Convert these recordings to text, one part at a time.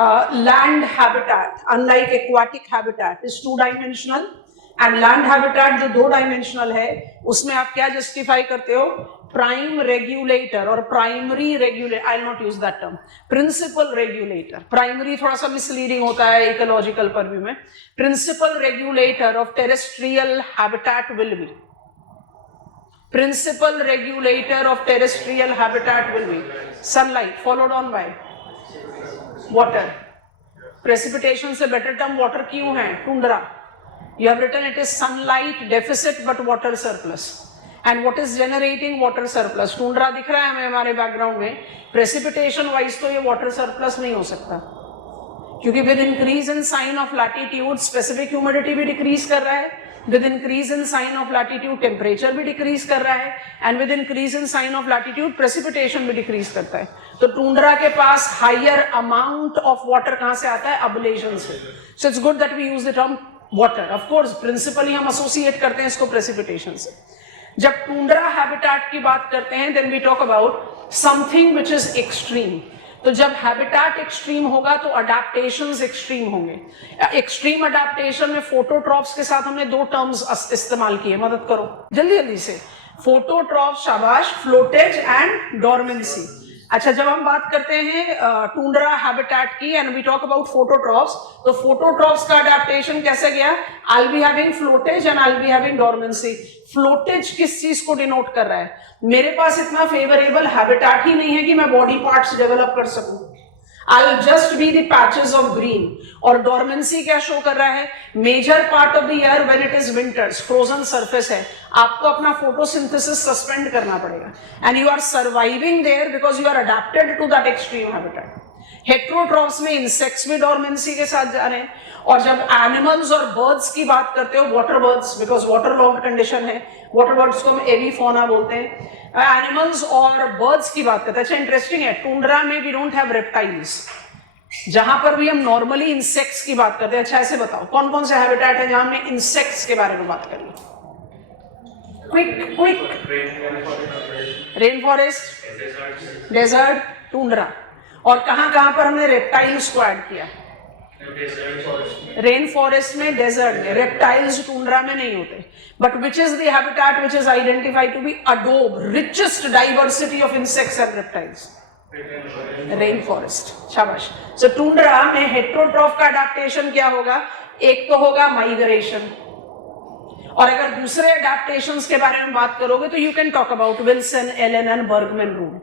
land habitat, unlike aquatic habitat, is 2-dimensional, and land habitat जो 2-dimensional है, उसमें आप क्या justify करते हो? Prime regulator और primary regulator. I'll not use that term. Principal regulator. Primary थोड़ा सा misleading होता है ecological purview में. Principal regulator of terrestrial habitat will be. Principal regulator of terrestrial habitat will be sunlight, followed on by water. Precipitation से better term water क्यों है? Tundra. You have written it is sunlight deficit but water surplus. And what is generating water surplus? Tundra दिख रहा है हमें हमारे background में. Precipitation wise तो ये water surplus नहीं हो सकता, क्योंकि with increase in sign of latitude specific humidity भी decrease कर रहा है, with increase in sign of latitude temperature भी decrease कर रहा है, and with increase in sign of latitude precipitation भी decrease करता है. तो टूंड्रा के पास higher amount of water कहाँ से आता है? Ablation से. So it's good that we use the term water. Of course principally हम associate करते हैं इसको precipitation से. जब टूंड्रा हैबिटेट की बात करते हैं then we talk about something which is extreme. तो जब हैबिटेट एक्सट्रीम होगा तो अडेप्टेशंस एक्सट्रीम होंगे. एक्सट्रीम अडेप्टेशन में फोटोट्रॉप्स के साथ हमने 2 टर्म्स इस्तेमाल किए, मदद करो जल्दी जल्दी से. फोटोट्रॉप, शाबाश, फ्लोटेज एंड डोरमेंसी. अच्छा, जब हम बात करते हैं टूंड्रा हैबिटेट की and we talk about phototrophs, तो फोटोट्रॉप्स का अडेप्टेशन कैसे गया? I will be having flotage and I will be having dormancy. Flotage किस चीज को डिनोट कर रहा है? मेरे पास इतना फेवरेबल हैबिटेट ही नहीं है कि मैं बॉडी पार्ट्स डेवलप कर सकूं. I'll just be the patches of green. और डोरमेंसी क्या शो कर रहा है? Major part of the year when it is winters, frozen surface है, आपको अपना फोटोसिंथेसिस सस्पेंड करना पड़ेगा and you are surviving there because you are adapted to that extreme habitat. Heterotrophs में इंसेक्ट्स भी डोरमेंसी के साथ जा रहे हैं. और जब एनिमल्स और बर्ड्स की बात करते हो, water birds, because water logged condition है, वाटर बर्ड्स को हम एवी फौना बोलते हैं. एनिमल्स और बर्ड्स की बात करते हैं. अच्छा, इंटरेस्टिंग है, टूंड्रा में वी डोंट हैव रेप्टाइल्स, जहां पर भी हम नॉर्मली इंसेक्ट्स की बात करते हैं. अच्छा, ऐसे बताओ कौन कौन से हैबिटेट है जहां हमने इंसेक्ट्स के बारे में बात करी? Quick quick. Rain forest, desert, tundra. और कहां कहां पर हमने रेप्टाइल्स को ऐड किया? रेन फॉरेस्ट में, डेजर्ट में. रेप्टाइल्स टूंड्रा में नहीं होते. But which is the habitat which is identified to be अडोब, richest diversity of insects and reptiles? Rain forest. शाबाश. सो टूंड्रा में हेट्रोट्रॉफ का अडेप्टेशन क्या होगा? एक तो होगा माइग्रेशन, और अगर दूसरे अडेप्टेशंस के बारे में बात करोगे तो you can talk about Wilson, Allen and Bergmann rule.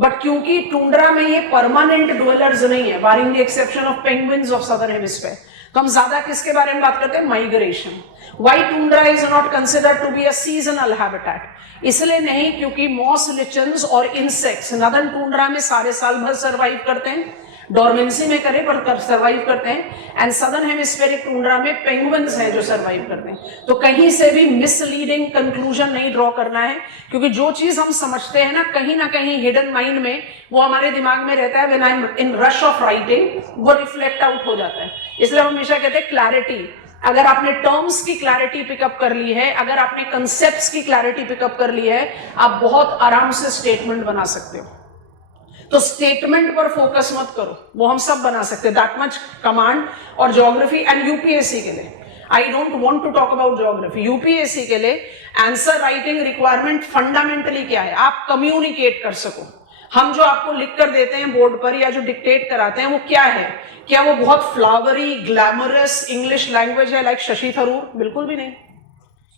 But क्योंकि टूंड्रा में ये परमानेंट ड्वेलर्स नहीं है, barring the exception of penguins of southern hemisphere, तो हम ज्यादा किसके बारे में बात करते हैं? Migration. Why tundra is not considered to be a seasonal habitat? इसलिए नहीं क्योंकि मॉस, लिचन्स और इंसेक्ट्स नदर्न टूंड्रा में सारे साल भर सर्वाइव करते हैं, डोरमेंसी में करें पर सर्वाइव करते हैं, एंड सदर्न हेमिस्फेरिक टूंड्रा में पेंगुइन्स हैं जो सर्वाइव करते हैं. तो कहीं से भी मिसलीडिंग कंक्लूजन नहीं ड्रॉ करना है, क्योंकि जो चीज हम समझते हैं ना कहीं हिडन माइंड में, वो हमारे दिमाग में रहता है. When I am in rush of writing वो रिफ्लेक्ट आउट हो जाता है. इसलिए हम हमेशा कहते हैं क्लैरिटी. अगर आपने टर्म्स की क्लैरिटी पिकअप कर ली है, अगर आपने कंसेप्ट्स की क्लैरिटी पिकअप कर ली है, आप बहुत आराम से स्टेटमेंट बना सकते हो. तो स्टेटमेंट पर फोकस मत करो, वो हम सब बना सकते हैं. That much command. और ज्योग्राफी एंड यूपीएससी के लिए, I don't want to talk about geography, UPSC के लिए आंसर राइटिंग रिक्वायरमेंट फंडामेंटली क्या है? आप कम्युनिकेट कर सको. हम जो आपको लिख कर देते हैं बोर्ड पर या जो डिक्टेट कराते हैं वो क्या है? क्या वो बहुत फ्लावरी, ग्लैमरस इंग्लिश लैंग्वेज है लाइक शशि थरूर? बिल्कुल भी नहीं.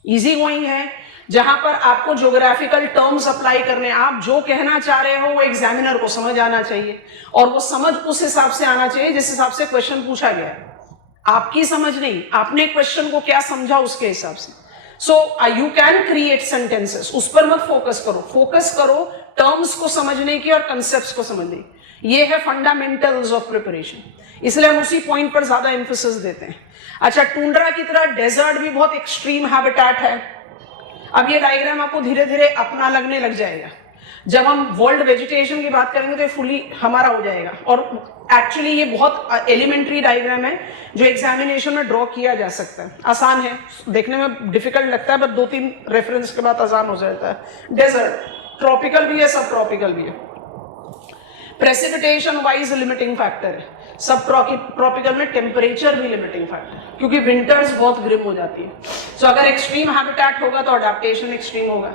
इजी गोइंग है, जहां पर आपको ज्योग्राफिकल टर्म्स अप्लाई करने, आप जो कहना चाह रहे हो वो एग्जामिनर को समझ आना चाहिए, और वो समझ उस हिसाब से आना चाहिए जिस हिसाब से क्वेश्चन पूछा गया है. आपकी समझ नहीं, आपने क्वेश्चन को क्या समझा उसके हिसाब से. So you can create sentences, उस पर मत फोकस करो. फोकस करो टर्म्स को समझने की और कंसेप्ट्स को समझने की. ये है फंडामेंटल्स ऑफ प्रिपरेशन, इसलिए हम उसी पॉइंट पर ज्यादा एम्फेसिस देते हैं. अच्छा, टूंड्रा की तरह डेजर्ट भी बहुत एक्सट्रीम हैबिटेट है. अब ये डायग्राम आपको धीरे धीरे अपना लगने लग जाएगा. जब हम वर्ल्ड वेजिटेशन की बात करेंगे तो ये फुली हमारा हो जाएगा. और एक्चुअली ये बहुत एलिमेंट्री डायग्राम है जो एग्जामिनेशन में ड्रॉ किया जा सकता है. आसान है, देखने में डिफिकल्ट लगता है, बट 2-3 रेफरेंस के बाद आसान हो जाता है. डेजर्ट ट्रॉपिकल भी है, सब ट्रॉपिकल भी है. प्रेसिपिटेशन वाइज लिमिटिंग फैक्टर है, सब ट्रॉपिकल में टेम्परेचर भी लिमिटिंग फैक्टर है, क्योंकि विंटर्स बहुत ग्रिम हो जाती है। सो अगर एक्सट्रीम हैबिटेट होगा तो अडेप्टेशन एक्सट्रीम होगा।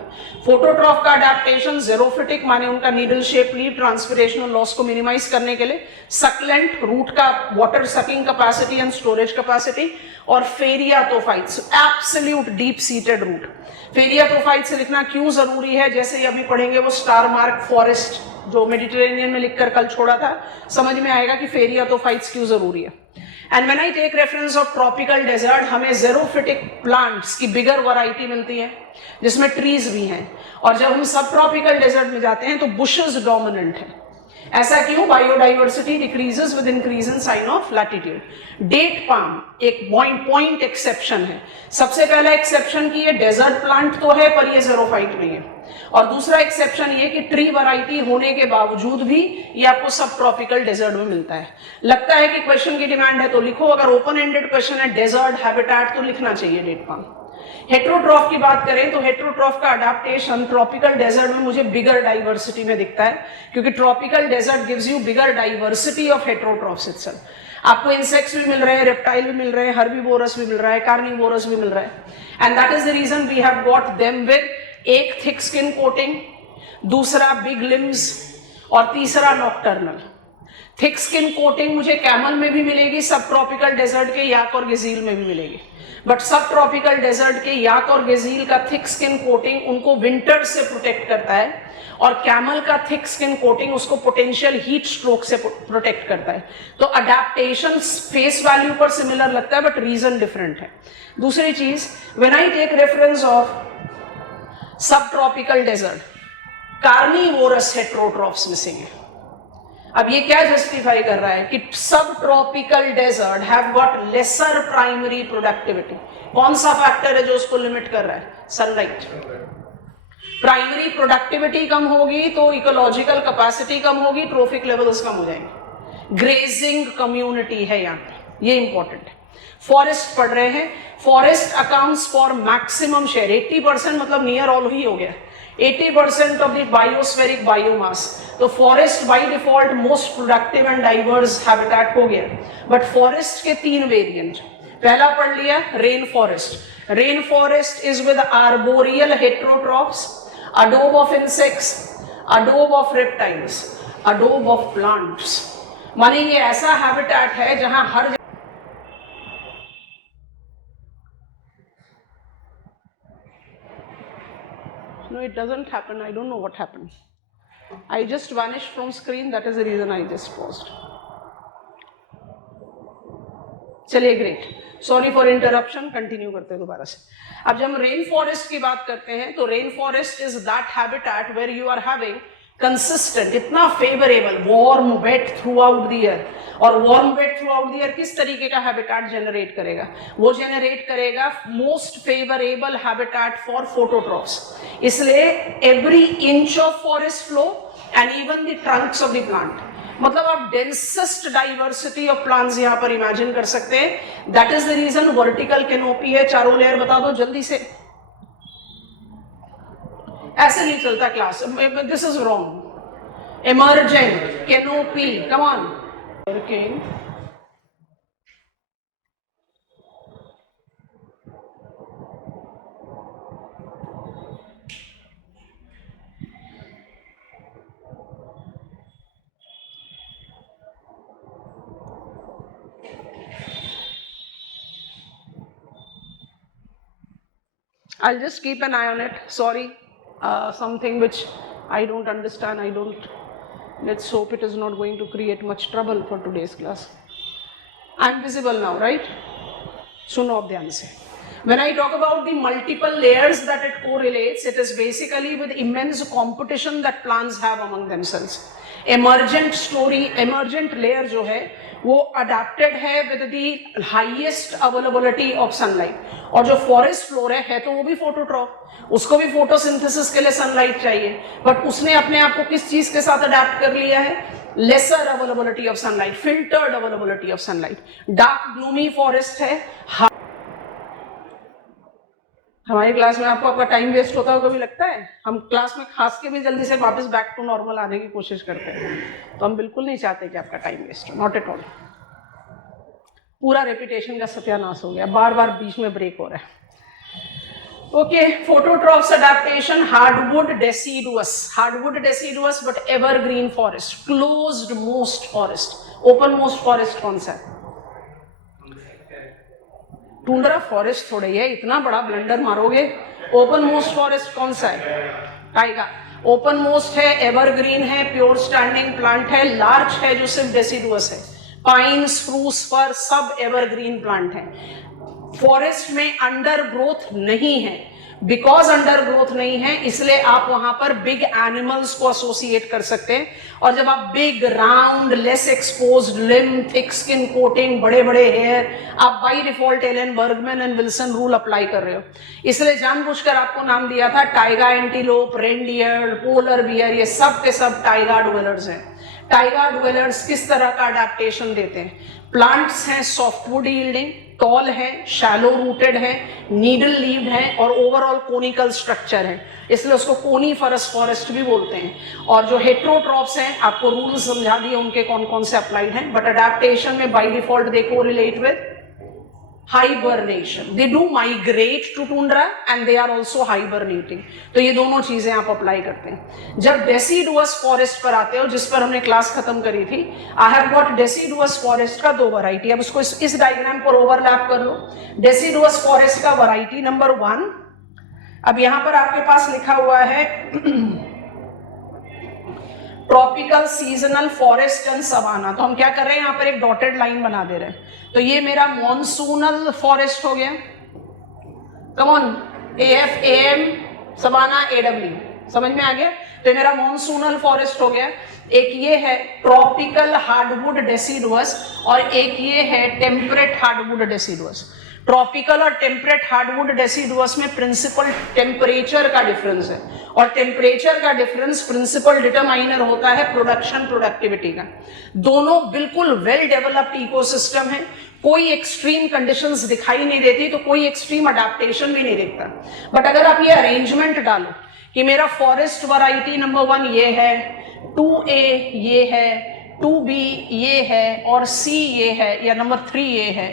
फोटोट्रॉफ का अडेप्टेशन जेरोफिटिक, माने उनका नीडल शेप लीड ट्रांसपिरेशनल लॉस को मिनिमाइज करने के लिए, सक्लेंट रूट का water sucking capacity and storage capacity, और फेरियाटोफाइट्स एब्सोल्यूट डीप सीटेड रूट। फेरियाटोफाइट से लिखना क्यों जरूरी है, जैसे ही अभी पढ़ेंगे वो स्टार मार्क फॉरेस्ट जो मेडिटेरेनियन में लिखकर कल छोड़ा था, समझ में आएगा कि फेरियाटोफाइट्स क्यों जरूरी है। And when I take reference of tropical desert, हमें जेरोफिटिक प्लांट्स की बिगर वैरायटी मिलती है जिसमें ट्रीज भी हैं, और जब हम सब ट्रॉपिकल डेजर्ट में जाते हैं तो बुशेस डोमिनेंट है। ऐसा क्यों? Biodiversity decreases with increase in sign of latitude. Date palm एक पॉइंट एक्सेप्शन है। सबसे पहला एक्सेप्शन कि ये डेजर्ट प्लांट तो है पर ये जेरोफाइट नहीं है, और दूसरा एक्सेप्शन ये कि ट्री वैरायटी होने के बावजूद भी ये आपको सब ट्रॉपिकल डेजर्ट में मिलता है। लगता है कि क्वेश्चन की डिमांड है तो लिखो, अगर ओपन एंडेड क्वेश्चन है डेजर्ट हैबिटेट तो लिखना चाहिए डेट पाम। हेट्रोट्रॉफ की बात करें तो हेट्रोट्रॉफ का अडेप्टेशन ट्रॉपिकल डेजर्ट में मुझे बिगर डाइवर्सिटी में दिखता है, क्योंकि tropical desert gives you bigger diversity of heterotrophs itself. आपको इंसेक्ट्स भी मिल रहे हैं, रेप्टाइल भी मिल रहे हैं, हर्बीवोरस भी मिल रहा है, कार्निवोरस भी मिल रहा है, and that is the reason we have got them with एक थिक स्किन कोटिंग, दूसरा बिग लिम्स, और तीसरा नॉक्टर्नल। थिक स्किन कोटिंग मुझे कैमल में भी मिलेगी, सब ट्रॉपिकल डेजर्ट के याक और गेजील में भी मिलेगी, बट सब ट्रॉपिकल डेजर्ट के याक और गेजील का थिक स्किन कोटिंग उनको विंटर से प्रोटेक्ट करता है, और कैमल का थिक स्किन कोटिंग उसको पोटेंशियल हीट स्ट्रोक से प्रोटेक्ट करता है। तो अडेप्टेशन फेस वैल्यू पर सिमिलर लगता है बट रीजन डिफरेंट है। दूसरी चीज, when I take reference of सब tropical desert, carnivorous heterotrophs missing है। अब ये क्या जस्टिफाई कर रहा है कि सब tropical desert have got lesser primary productivity. कौन सा फैक्टर है जो उसको लिमिट कर रहा है? सनलाइट। प्राइमरी प्रोडक्टिविटी कम होगी तो इकोलॉजिकल कैपेसिटी कम होगी, ट्रोफिक लेवल्स कम हो जाएंगे। ग्रेजिंग कम्युनिटी है यहाँ पे, ये इंपॉर्टेंट है। फॉरेस्ट पढ़ रहे हैं, forest accounts for maximum share, 80% मतलब नियर ऑल ही हो गया, 80% ऑफ द बायोस्फेरिक बायोमास। तो forest by default most productive and diverse habitat हो गया। बट फॉरेस्ट के 3 वेरिएंट, पहला पढ़ लिया rain forest. Rain forest is with arboreal heterotrophs, Adobe of insects, Adobe of reptiles, Adobe of plants. माने ये ऐसा हैबिटेट है जहां हर No, it doesn't happen. I don't know what happened. I just vanished from screen. That is the reason I just paused. चलिए, great, sorry for interruption, continue करते हैं दोबारा से। अब जब हम रेन फॉरेस्ट की बात करते हैं तो rain forest is that habitat where you are having consistent, इतना favourable warm wet throughout the year. और warm wet throughout the year किस तरीके का हैबिटेट जनरेट करेगा? वो जनरेट करेगा most favourable habitat for phototrophs. इसलिए every inch of forest floor and even the trunks of the plant, मतलब आप डेंसेस्ट डाइवर्सिटी ऑफ प्लांट्स यहां पर इमेजिन कर सकते हैं। That is the reason vertical canopy है। चारों लेयर बता दो जल्दी से, ऐसे नहीं चलता class, this is wrong. Emergent canopy, come on, working I'll just keep an eye on it. Sorry, something which I don't understand. Let's hope it is not going to create much trouble for today's class. I'm visible now, right? सुनो अब ध्यान से. When I talk about the multiple layers that it correlates, it is basically with immense competition that plants have among themselves. Emergent layer जो है वो adapted है with the highest availability of sunlight. और जो फॉरेस्ट फ्लोर है तो वो भी फोटोट्रॉफ, उसको भी फोटोसिंथेसिस के लिए सनलाइट चाहिए, बट उसने अपने आप को किस चीज के साथ अडेप्ट कर लिया है? Lesser availability of sunlight, filtered availability of sunlight. Dark gloomy forest है, हमारी क्लास में आपको आपका टाइम वेस्ट होता हो कभी लगता है? हम क्लास में खास के भी जल्दी से वापस बैक टू नॉर्मल आने की कोशिश करते हैं, तो हम बिल्कुल नहीं चाहते कि आपका टाइम वेस्ट हो, नॉट एट ऑल। पूरा रेपुटेशन का सत्यानाश हो गया, बार बार बीच में ब्रेक हो रहा है। Okay, फोटोट्रॉप्स adaptation, hardwood deciduous but evergreen forest, closed most forest. Open most forest कौन सा है? टुंड्रा फॉरेस्ट थोड़ा ही है, इतना बड़ा ब्लंडर मारोगे। ओपन मोस्ट फॉरेस्ट कौन सा है? टाइगा। ओपन मोस्ट है, एवरग्रीन है, प्योर स्टैंडिंग प्लांट है, लार्ज है जो सिर्फ डेसिडुअस है। पाइन, स्प्रूस, फर सब एवरग्रीन प्लांट है। फॉरेस्ट में अंडर ग्रोथ नहीं है, बिकॉज अंडर ग्रोथ नहीं है इसलिए आप वहां पर बिग एनिमल्स को एसोसिएट कर सकते हैं। और जब आप big, round, less exposed limb, thick skin coating, बड़े बड़े हेयर, आप by default Allen Bergmann and Wilson rule apply कर रहे हो। इसलिए जानबूझकर आपको नाम दिया था taiga antelope, reindeer, polar bear, ये सब के सब टाइगा ड्वेलर्स हैं। टाइगा ड्वेलर्स किस तरह का अडेप्टेशन देते हैं? प्लांट्स हैं सॉफ्टवुड यील्डिंग, टॉल है, शैलो रूटेड है, नीडल लीव्ड है और ओवरऑल कोनिकल स्ट्रक्चर है, इसलिए उसको कोनीफरस फॉरेस्ट भी बोलते हैं। और जो हेट्रोट्रॉप्स हैं, आपको रूल समझा दिए उनके कौन कौन से अप्लाइड हैं, बट अडेप्टेशन में by default they correlate with hibernation. They do migrate to tundra and they are also hibernating. तो ये दोनों चीजें आप अप्लाई करते हैं। जब डेसिडुअस फॉरेस्ट पर आते हो, जिस पर हमने क्लास खत्म करी थी, I have got deciduous forest का दो वैरायटी। अब उसको इस डायग्राम पर ओवरलैप कर लो। डेसिडुअस फॉरेस्ट का वैरायटी नंबर 1, अब यहां पर आपके पास लिखा हुआ है tropical seasonal forest and savanna. तो हम क्या कर रहे हैं, यहाँ पर एक डॉटेड लाइन बना दे रहे हैं। तो ये मेरा मॉनसूनल फॉरेस्ट हो गया, come on, AF AM, savanna AW, समझ में आ गया? तो ये मेरा मॉनसूनल फॉरेस्ट हो गया। एक ये है ट्रॉपिकल हार्डवुड डेसिडुअस और एक ये है टेम्परेट हार्डवुड डेसिडुअस। ट्रॉपिकल और टेम्परेट हार्डवुड डेसिडुअस में प्रिंसिपल टेम्परेचर का डिफरेंस है, और टेम्परेचर का डिफरेंस प्रिंसिपल डिटरमाइनर होता है प्रोडक्शन प्रोडक्टिविटी का। दोनों बिल्कुल वेल डेवलप्ड इकोसिस्टम है, कोई एक्सट्रीम कंडीशंस दिखाई नहीं देती, तो कोई एक्सट्रीम अडेप्टेशन भी नहीं दिखता। बट अगर आप ये अरेंजमेंट डालो कि मेरा फॉरेस्ट वैरायटी नंबर 1 ये है, 2A ये है, 2B ये है और C ये है, या नंबर 3 ये है,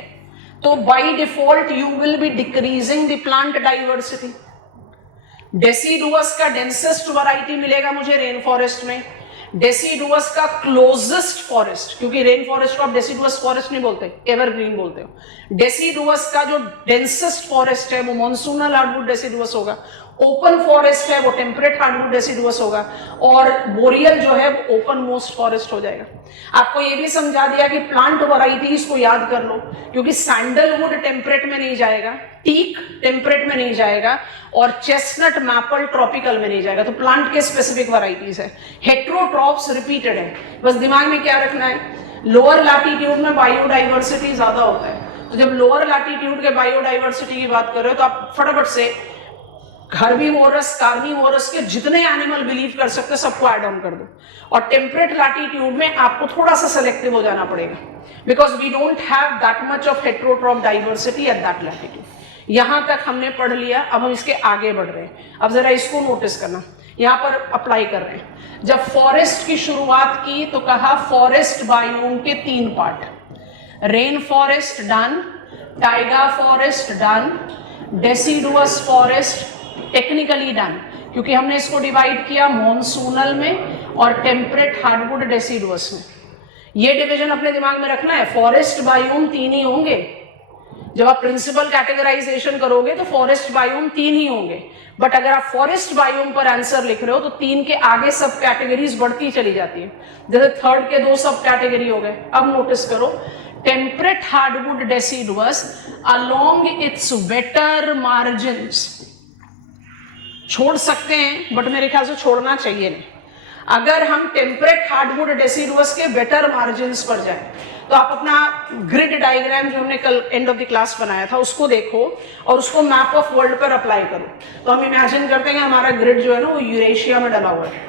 तो by default you will be decreasing the plant diversity. Deciduous का डेंसेस्ट वैरायटी मिलेगा मुझे रेन फॉरेस्ट में, डेसिडुअस का क्लोजेस्ट फॉरेस्ट, क्योंकि रेन फॉरेस्ट को आप डेसिडुअस फॉरेस्ट नहीं बोलते, एवरग्रीन बोलते हो। डेसिडुअस का जो डेंसेस्ट फॉरेस्ट है वो मॉनसूनल हार्डवुड डेसिडुअस होगा, ओपन फॉरेस्ट है वो टेम्परेट हार्डवुड डेसिडुअस होगा, और बोरियल जो है वो ओपन मोस्ट फॉरेस्ट हो जाएगा। आपको ये भी समझा दिया कि प्लांट वैरायटीज को याद कर लो, क्योंकि सैंडलवुड टेम्परेट में नहीं जाएगा, टीक टेम्परेट में नहीं जाएगा, और चेस्टनट मैपल ट्रॉपिकल में नहीं जाएगा। तो प्लांट के स्पेसिफिक वैरायटीज है। हेट्रोट्रॉप्स रिपीटेड है, बस दिमाग में क्या रखना है, लोअर लैटिट्यूड में बायोडाइवर्सिटी ज्यादा होता है। तो जब लोअर लैटिट्यूड के बायोडाइवर्सिटी की बात कर रहे हो तो आप फटाफट से हर्बीवोरस, कार्निवोरस के जितने एनिमल बिलीव कर सकते हैं सबको ऐड ऑन कर दो। और टेम्परेट लैटिट्यूड में आपको थोड़ा सा सेलेक्टिव हो जाना पड़ेगा, because we don't have that much of heterotroph diversity at that latitude. यहां तक हमने पढ़ लिया, अब हम इसके आगे बढ़ रहे हैं। अब जरा इसको नोटिस करना, यहां पर अप्लाई कर रहे हैं। जब फॉरेस्ट की शुरुआत की तो कहा फॉरेस्ट बायोम के 3 part, rain forest done, Tyga forest done, deciduous forest technically done, क्योंकि हमने इसको डिवाइड किया मॉनसूनल में और टेम्परेट हार्डवुड डेसिडुअस में। ये डिवीजन अपने दिमाग में रखना है। फॉरेस्ट बायोम 3 ही होंगे, जब आप प्रिंसिपल कैटेगराइजेशन करोगे तो फॉरेस्ट बायोम 3 ही होंगे, बट अगर आप फॉरेस्ट बायोम पर आंसर लिख रहे हो तो 3 के आगे सब कैटेगरीज बढ़ती चली जाती है। जैसे 3rd के 2 सब कैटेगरी हो गए। अब नोटिस करो, temperate hardwood deciduous along it's waiter margins, छोड़ सकते हैं बट मेरे ख्याल से छोड़ना चाहिए नहीं। अगर हम टेम्परेट हार्डवुड डेसिडुअस के बेटर मार्जिन्स पर जाएं तो आप अपना ग्रिड डायग्राम जो हमने कल एंड ऑफ द क्लास बनाया था उसको देखो और उसको मैप ऑफ वर्ल्ड पर अप्लाई करो। तो हम इमेजिन करते हैं कि हमारा ग्रिड जो है ना वो यूरेशिया में डला हुआ है।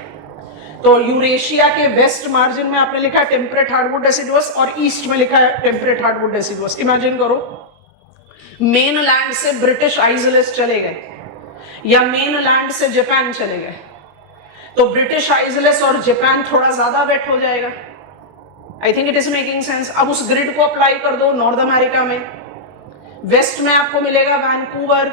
तो यूरेशिया के वेस्ट मार्जिन में आपने लिखा है टेम्परेट हार्डवुड डेसिडुअस और ईस्ट में लिखा है टेम्परेट हार्डवुड डेसिडुअस। इमेजिन करो मेन लैंड से ब्रिटिश आइसलैंड्स चले गए या मेन लैंड से जापान चले गए तो ब्रिटिश आइसलैंड्स और जापान थोड़ा ज्यादा वेट हो जाएगा। I think it is making sense. अब उस ग्रिड को अप्लाई कर दो नॉर्थ अमेरिका में, वेस्ट में आपको मिलेगा वैंकूवर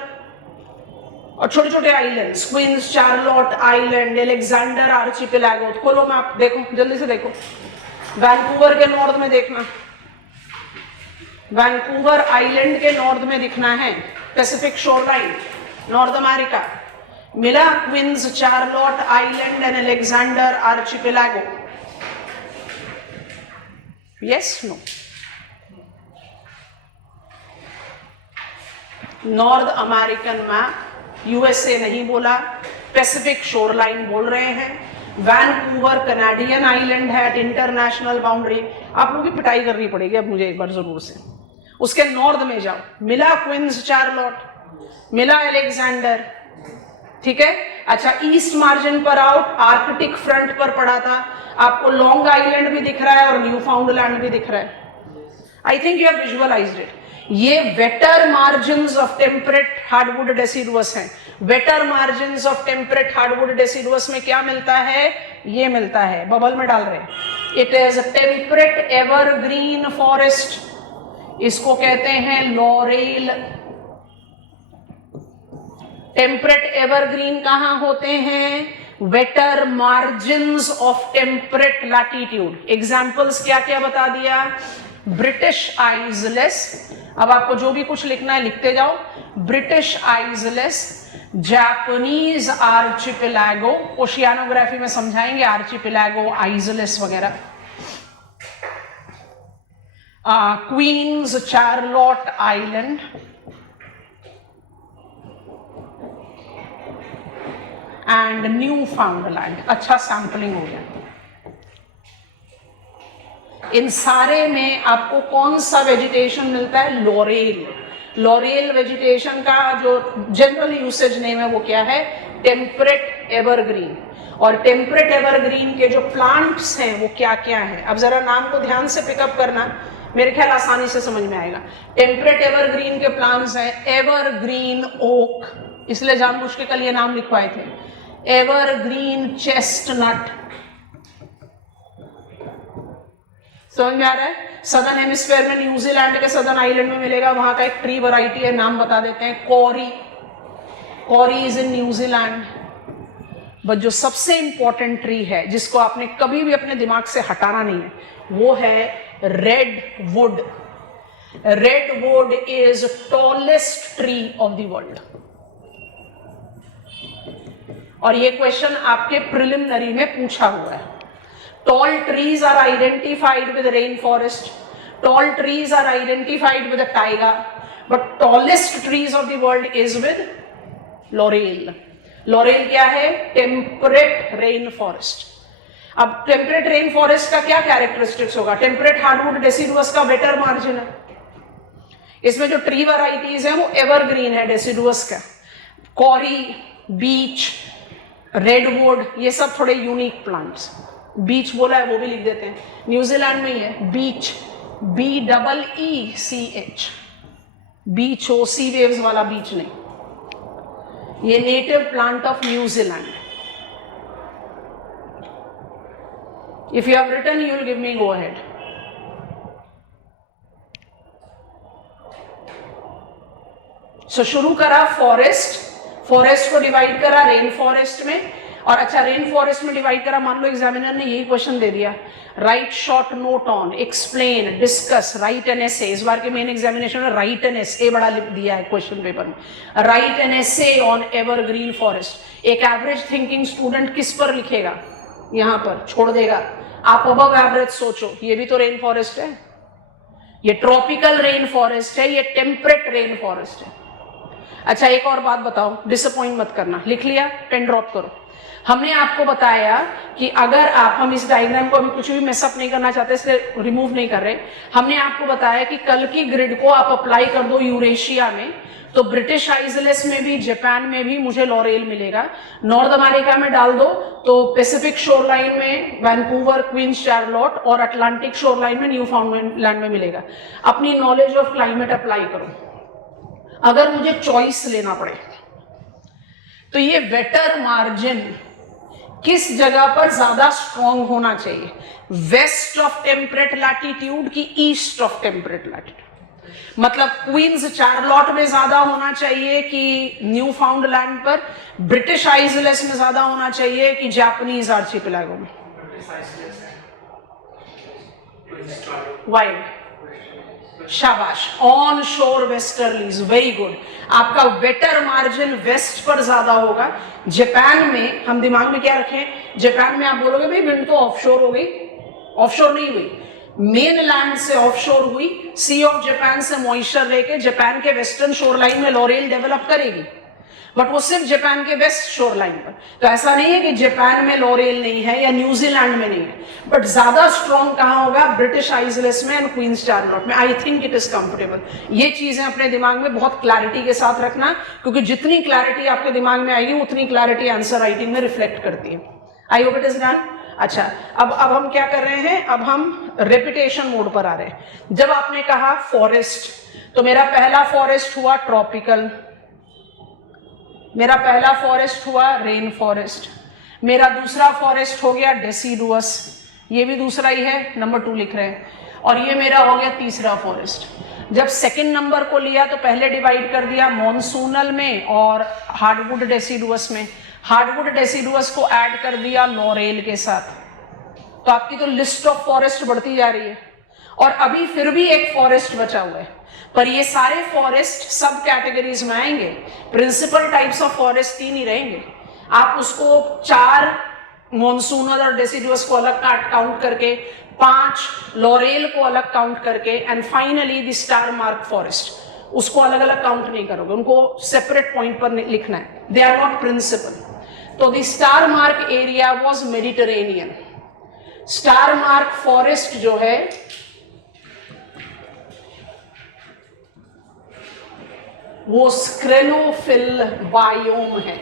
और छोटे छोटे islands, Queens, Charlotte island, Alexander archipelago. खोलो मैप, देखो जल्दी से देखो, वैंकूवर के नॉर्थ में देखना, वैंकूवर आइलैंड के नॉर्थ में दिखना है पैसिफिक शोरलाइन, नॉर्थ अमेरिका। मिला Queens, Charlotte island and Alexander archipelago. Yes no? North American map, USA नहीं बोला, पैसिफिक शोरलाइन बोल रहे हैं। वैंकूवर कनाडियन आइलैंड है, इंटरनेशनल बाउंड्री। आप लोगों की पिटाई करनी पड़ेगी अब मुझे एक बार जरूर से। उसके नॉर्थ में जाओ, मिला क्वींस, चार्लोट, मिला अलेक्जेंडर, ठीक है। अच्छा, ईस्ट मार्जिन पर आओ, आर्कटिक फ्रंट पर पड़ा था, आपको लॉन्ग आइलैंड भी दिख रहा है और न्यू फाउंडलैंड भी दिख रहा है। I think you have visualised it. ये wetter margins of temperate hardwood deciduous हैं। Wetter margins of temperate hardwood deciduous में क्या मिलता है? ये मिलता है, बबल में डाल रहे हैं। It is temperate evergreen forest, इसको कहते हैं लॉरेल। टेम्परेट एवरग्रीन कहां होते हैं? Wetter margins of temperate latitude. Examples क्या क्या बता दिया? ब्रिटिश आइसलैंड्स, अब आपको जो भी कुछ लिखना है लिखते जाओ। British islands, Japanese archipelago, oceanography में समझाएंगे आर्चिपेलागो, आइसलैंड्स वगैरह। Queens, Charlotte island, and Newfoundland. अच्छा, सैंपलिंग हो गया। इन सारे में आपको कौन सा वेजिटेशन मिलता है? लॉरेल। लॉरेल वेजिटेशन का जो जनरल यूसेज नेम है वो क्या है? Temperate evergreen. और टेम्परेट एवरग्रीन के जो प्लांट्स हैं वो क्या क्या हैं? अब जरा नाम को ध्यान से पिकअप करना, मेरे ख्याल आसानी से समझ में आएगा। टेम्परेट एवरग्रीन के प्लांट्स हैं एवरग्रीन ओक, इसलिए जानबूझ के कल ये नाम लिखवाए थे। एवरग्रीन चेस्टनट, समझ में आ रहा है? सदर्न हेमिस्फीयर में न्यूजीलैंड के सदर्न आइलैंड में मिलेगा, वहां का एक ट्री वैरायटी है, नाम बता देते हैं, Carry. Carry is in New Zealand. But जो सबसे इंपॉर्टेंट ट्री है जिसको आपने कभी भी अपने दिमाग से हटाना नहीं है, वो है red wood. Red wood is tallest tree of the world. और ये क्वेश्चन आपके प्रिलिमिनरी में पूछा हुआ है। Tall trees are identified with rainforest. Tall trees are identified with the taiga. But tallest trees of the world is with laurel. Laurel क्या है? Temperate rainforest. अब temperate rainforest का क्या characteristics होगा? Temperate hardwood deciduous का better margin है। इसमें जो tree varieties है वो evergreen है deciduous का। Corey, beech, redwood, ये सब थोड़े unique plants। बीच बोला है वो भी लिख देते हैं, न्यूजीलैंड में ही है बीच, BEECH, बीच हो, सी वेव्स वाला बीच नहीं। ये native plant of New Zealand. If you have written you will give me go ahead. So शुरू करा फॉरेस्ट, फॉरेस्ट को डिवाइड करा रेन फॉरेस्ट में। और अच्छा, रेन फॉरेस्ट में डिवाइड करा, मान लो एग्जामिनर ने यही क्वेश्चन दे दिया, right short note on, explain, discuss, right an essay. इस बार के मेन एग्जामिनेशन में राइट एन एसे बड़ा लिख दिया है क्वेश्चन पेपर में, right an essay on evergreen forest. एक एवरेज थिंकिंग स्टूडेंट किस पर लिखेगा? यहां पर छोड़ देगा। आप अबव एवरेज सोचो, ये भी तो रेन फॉरेस्ट है, ये ट्रॉपिकल रेन फॉरेस्ट है, ये टेम्परेट रेन फॉरेस्ट है। अच्छा, एक और बात बताओ, डिसअपॉइंट मत करना। लिख लिया? पेन ड्रॉप करो। हमने आपको बताया कि अगर हम इस डायग्राम को अभी कुछ भी मेसअप नहीं करना चाहते, इसलिए रिमूव नहीं कर रहे। हमने आपको बताया कि कल की ग्रिड को आप अप्लाई कर दो यूरेशिया में, तो ब्रिटिश आइसलैंड्स में भी, जापान में भी मुझे लॉरेल मिलेगा। नॉर्थ अमेरिका में डाल दो तो पैसिफिक शोरलाइन में वैंकूवर, क्वींस, चार्लोट, और अटलांटिक शोरलाइन में न्यू फाउंडलैंड में मिलेगा। अपनी नॉलेज ऑफ क्लाइमेट अप्लाई करो। अगर मुझे चॉइस लेना पड़े, तो ये वेटर मार्जिन किस जगह पर ज्यादा स्ट्रॉन्ग होना चाहिए, वेस्ट ऑफ टेम्परेट लैटिट्यूड की ईस्ट ऑफ टेम्परेट लैटिट्यूड? मतलब क्वींस चार्लोट में ज्यादा होना चाहिए कि न्यू फाउंड लैंड पर, ब्रिटिश आइसलैंड्स में ज्यादा होना चाहिए कि जापानीज आर्चिपेलागो में? वाइड, शाबाश, ऑन शोर वेस्टर्लीज, वेरी गुड। आपका वेटर मार्जिन वेस्ट पर ज्यादा होगा। जापान में हम दिमाग में क्या रखें, जापान में आप बोलोगे भाई विंड तो ऑफशोर हो गई, ऑफशोर नहीं हुई, मेन लैंड से ऑफशोर हुई, सी ऑफ जापान से मॉइस्चर लेके जापान के वेस्टर्न शोर लाइन में लॉरेल डेवलप करेगी, बट वो सिर्फ जापान के वेस्ट शोर लाइन पर। तो ऐसा नहीं है कि जापान में लॉरेल नहीं है या न्यूजीलैंड में नहीं है, बट ज्यादा स्ट्रॉन्ग कहां होगा, ब्रिटिश आइसलैंड्स में एंड क्वींस चार्लोट में। I think it is comfortable. ये चीजें अपने दिमाग में बहुत क्लैरिटी के साथ रखना, क्योंकि जितनी क्लैरिटी आपके दिमाग में आएगी उतनी क्लैरिटी आंसर राइटिंग में रिफ्लेक्ट करती है। आई होप इट इज डन। अच्छा, अब हम क्या कर रहे हैं, अब हम रेपिटेशन मोड पर आ रहे हैं। जब आपने कहा फॉरेस्ट, तो मेरा पहला फॉरेस्ट हुआ ट्रॉपिकल, मेरा पहला फॉरेस्ट हुआ रेन फॉरेस्ट, मेरा दूसरा फॉरेस्ट हो गया डेसिडुअस, ये भी दूसरा ही है, नंबर 2 लिख रहे हैं, और ये मेरा हो गया तीसरा फॉरेस्ट। जब सेकंड नंबर को लिया तो पहले डिवाइड कर दिया मॉनसूनल में और हार्डवुड डेसिडुअस में, हार्डवुड डेसिडुअस को ऐड कर दिया लॉरेल के साथ। तो आपकी तो लिस्ट ऑफ फॉरेस्ट बढ़ती जा रही है, और अभी फिर भी एक फॉरेस्ट बचा हुआ है, पर ये सारे फॉरेस्ट सब कैटेगरीज में आएंगे। प्रिंसिपल टाइप्स ऑफ फॉरेस्ट 3 ही रहेंगे, आप उसको 4 मॉनसूनल और डेसिडुअस को अलग काउंट करके, 5 लॉरेल को अलग काउंट करके, and finally the star mark forest, उसको अलग अलग काउंट नहीं करोगे, उनको सेपरेट पॉइंट पर लिखना है, दे आर नॉट प्रिंसिपल। तो the star mark area was Mediterranean. Star mark forest जो है वो स्क्रेलोफिल बायोम है।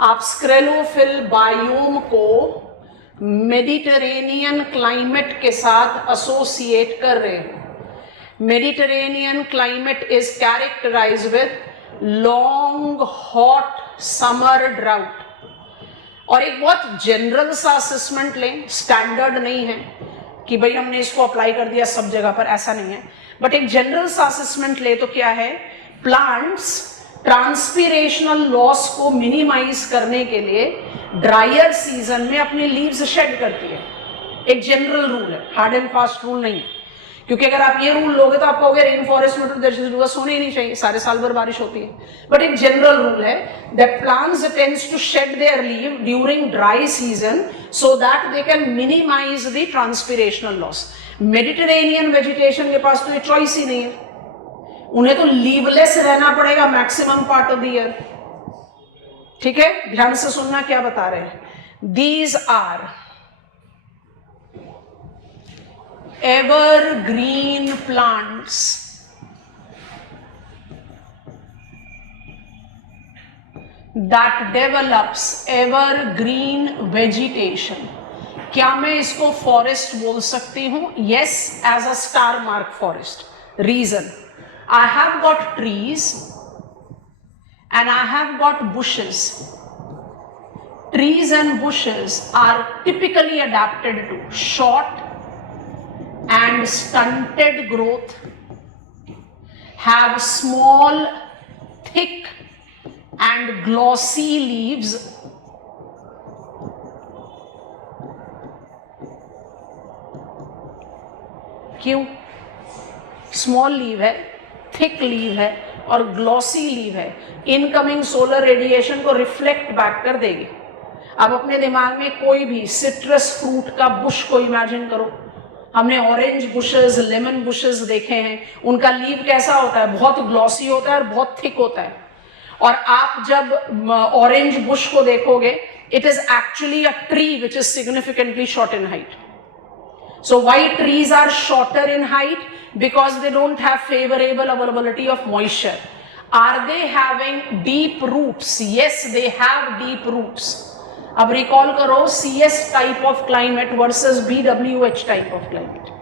आप स्क्रेलोफिल बायोम को मेडिटेरेनियन क्लाइमेट के साथ एसोसिएट कर रहे हैं। Mediterranean climate is characterised with long hot summer drought. और एक बहुत जनरल सा असेसमेंट लें, स्टैंडर्ड नहीं है कि भाई हमने इसको अप्लाई कर दिया सब जगह पर, ऐसा नहीं है, बट एक जनरल सा असेसमेंट ले तो क्या है, प्लांट्स ट्रांसपीरेशनल लॉस को मिनिमाइज करने के लिए ड्रायर सीजन में अपने लीव्स शेड करती है। एक जनरल रूल है, हार्ड एंड फास्ट रूल नहीं, क्योंकि अगर आप ये रूल लोगे तो आप कहोगे रेन फॉरेस्ट में तो डेसिडुअस होने ही नहीं चाहिए, सारे साल भर बारिश होती है। बट एक जनरल रूल है that plants tends to shed their leave during dry season so that they can minimise the transpirational loss. Mediterranean vegetation के पास तो ये चॉइस ही नहीं है, उन्हें तो लीवलेस रहना पड़ेगा maximum part of the year. ठीक है, ध्यान से सुनना क्या बता रहे हैं। These are evergreen plants that develops evergreen vegetation। क्या मैं इसको फॉरेस्ट बोल सकती हूं? yes, as a star mark forest। reason, I have got trees and I have got bushes. Trees and bushes are typically adapted to short and stunted growth, have small, thick and glossy leaves, क्यों? Small leave है, thick leave है और glossy leave है, incoming solar radiation को reflect back कर देगी। अब अपने दिमाग में कोई भी सिट्रस फ्रूट का बुश को इमेजिन करो। हमने ऑरेंज बुशेस, लेमन बुशेस देखे हैं, उनका लीव कैसा होता है? बहुत ग्लॉसी होता है और बहुत थिक होता है। और आप जब ऑरेंज बुश को देखोगे, it is actually a tree which is significantly short in height. So why trees are shorter in height? Because they don't have favorable availability of moisture. Are they having deep roots? Yes, they have deep roots. अब recall करो CS type of climate versus BWH type of climate.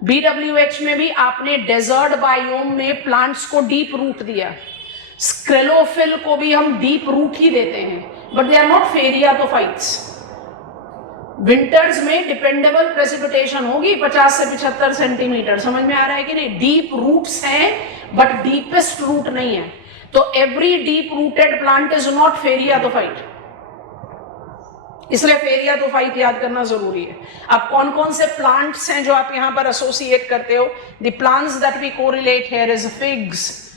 BWH में भी आपने desert biome में plants को deep root दिया, स्क्रेलोफिल को भी हम डीप रूट ही देते हैं, but they are not phreatophytes. Winters में डिपेंडेबल प्रेसिपिटेशन होगी 50 से 75 सेंटीमीटर, समझ में आ रहा है कि नहीं? डीप रूट्स हैं बट डीपेस्ट रूट नहीं है। तो every deep rooted plant is not phreatophyte, इसलिए फेरियाटोफाइट याद करना जरूरी है। अब कौन कौन से प्लांट्स हैं जो आप यहां पर एसोसिएट करते हो? The plants that we correlate here is figs,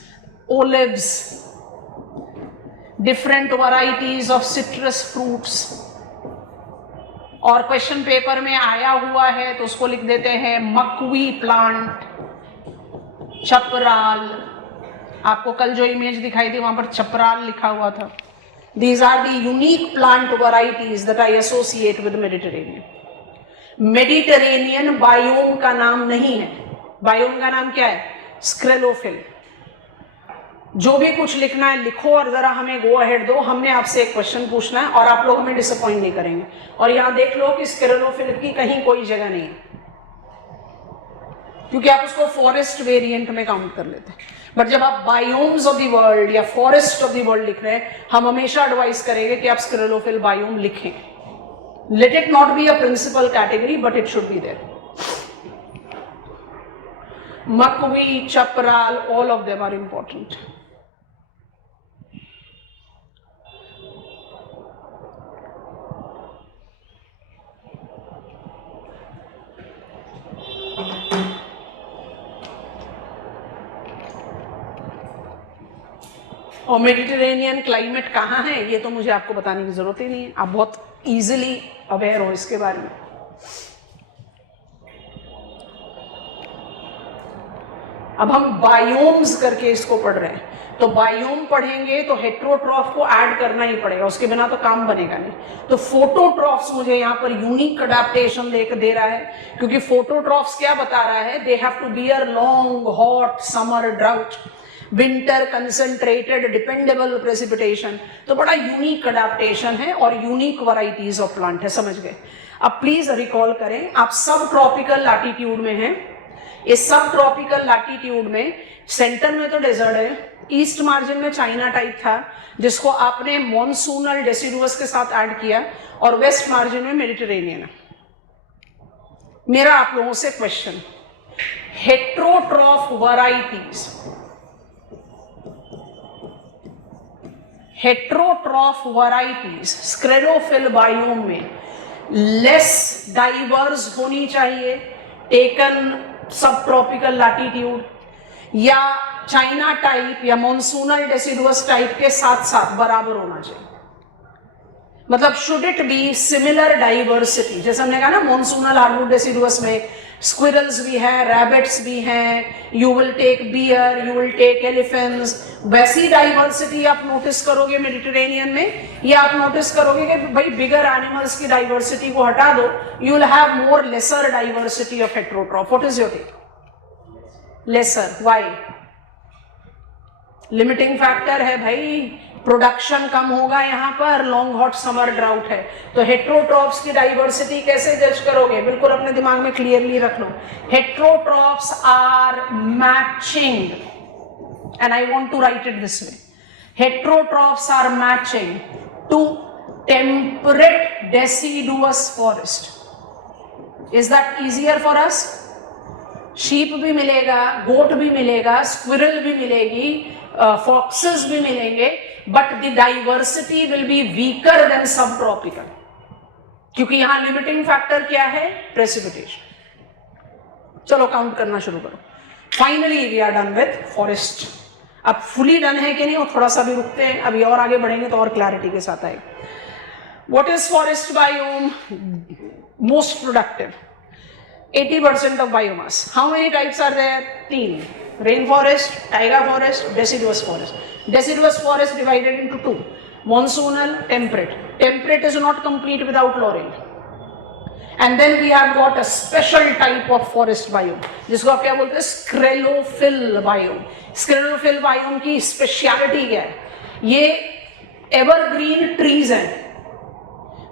olives, different varieties of citrus fruits. और क्वेश्चन पेपर में आया हुआ है तो उसको लिख देते हैं मकवी प्लांट, चपराल। आपको कल जो इमेज दिखाई थी वहां पर चपराल लिखा हुआ था। These are the unique plant varieties that I associate with Mediterranean. Mediterranean biome का नाम नहीं है, बायोम का नाम क्या है? स्क्रेलोफिल। जो भी कुछ लिखना है लिखो और जरा हमें गो अहेड दो, हमने आपसे एक क्वेश्चन पूछना है और आप लोग हमें डिसअपॉइंट नहीं करेंगे। और यहां देख लो कि स्क्रेलोफिल की कहीं कोई जगह नहीं है, क्योंकि आप उसको फॉरेस्ट वेरिएंट में काउंट कर लेते हैं। बट जब आप बायोम्स ऑफ द वर्ल्ड या फॉरेस्ट ऑफ द वर्ल्ड लिख रहे हैं, हम हमेशा एडवाइस करेंगे कि आप स्क्रेलोफिल बायोम लिखें। Let it not be a principal category but it should be there. Maquis, chaparral, all of them are important. और मेडिटेरेनियन क्लाइमेट कहाँ है ये तो मुझे आपको बताने की जरूरत ही नहीं है, आप बहुत इजीली अवेयर हो इसके बारे में। अब हम बायोम्स करके इसको पढ़ रहे हैं, तो बायोम पढ़ेंगे तो हेट्रोट्रॉफ को ऐड करना ही पड़ेगा, उसके बिना तो काम बनेगा नहीं। तो फोटोट्रॉफ्स मुझे यहाँ पर यूनिक अडेप्टेशन दे रहा है, क्योंकि फोटोट्रॉफ्स क्या बता रहा है? They have to bear long hot summer drought, winter concentrated dependable precipitation. तो बड़ा यूनिक अडेप्टेशन है और यूनिक वैरायटीज ऑफ प्लांट है, समझ गए? अब प्लीज रिकॉल करें, आप सब ट्रॉपिकल लैटिट्यूड में हैं। इस सब ट्रॉपिकल लैटिट्यूड में सेंटर में तो डेजर्ट है, ईस्ट मार्जिन में चाइना टाइप था जिसको आपने मॉनसूनल डेसिडुअस के साथ ऐड किया, और वेस्ट मार्जिन में मेडिटेरेनियन है। मेरा आप लोगों से question, heterotroph varieties, heterotroph varieties sclerophyll biome में लेस डाइवर्स होनी चाहिए टेकन सब ट्रॉपिकल लैटिट्यूड, या चाइना टाइप या मॉनसूनल डेसिडुअस टाइप के साथ साथ बराबर होना चाहिए? मतलब should it be similar diversity? जैसे हमने कहा ना मॉनसूनल हार्डवुड डेसिडुअस में स्क्विरल्स भी हैं, रैबिट्स भी हैं, you will take bear, you will take elephants. वैसी डाइवर्सिटी आप नोटिस करोगे मेडिटेरेनियन में, या आप नोटिस करोगे कि भाई बिगर एनिमल्स की डाइवर्सिटी को हटा दो, you will have more lesser diversity of heterotroph? What is your take? Lesser, why? Limiting factor है भाई, प्रोडक्शन कम होगा, यहाँ पर लॉन्ग हॉट समर ड्राउट है। तो हेट्रोट्रॉफ्स की डाइवर्सिटी कैसे जज करोगे? बिल्कुल अपने दिमाग में क्लियरली रख लो, heterotrophs are matching, and I want to write it this way, heterotrophs are matching to temperate deciduous forest. Is that easier for us? Sheep भी मिलेगा, गोट भी मिलेगा, स्क्विरल भी मिलेगी, फॉक्सेस भी मिलेंगे, but the diversity will be weaker then सब tropical, क्योंकि यहां लिमिटिंग फैक्टर क्या है? प्रेसिपिटेशन। चलो काउंट करना शुरू करो। Finally we are done with forest. अब फुली डन है कि नहीं, और थोड़ा सा भी रुकते हैं, अभी और आगे बढ़ेंगे तो और क्लैरिटी के साथ आएगा। What is forest biome? Most productive, 80% of biomass. How many types are there? 3. Rainforest, taiga forest, deciduous forest. Deciduous forest divided into 2. Monsoonal, temperate. Temperate is not complete without laurel. And then we have got a special type of forest biome, जिसको आप क्या बोलते हैं? Sclerophyll biome. Sclerophyll biome की speciality क्या है? ये evergreen trees हैं,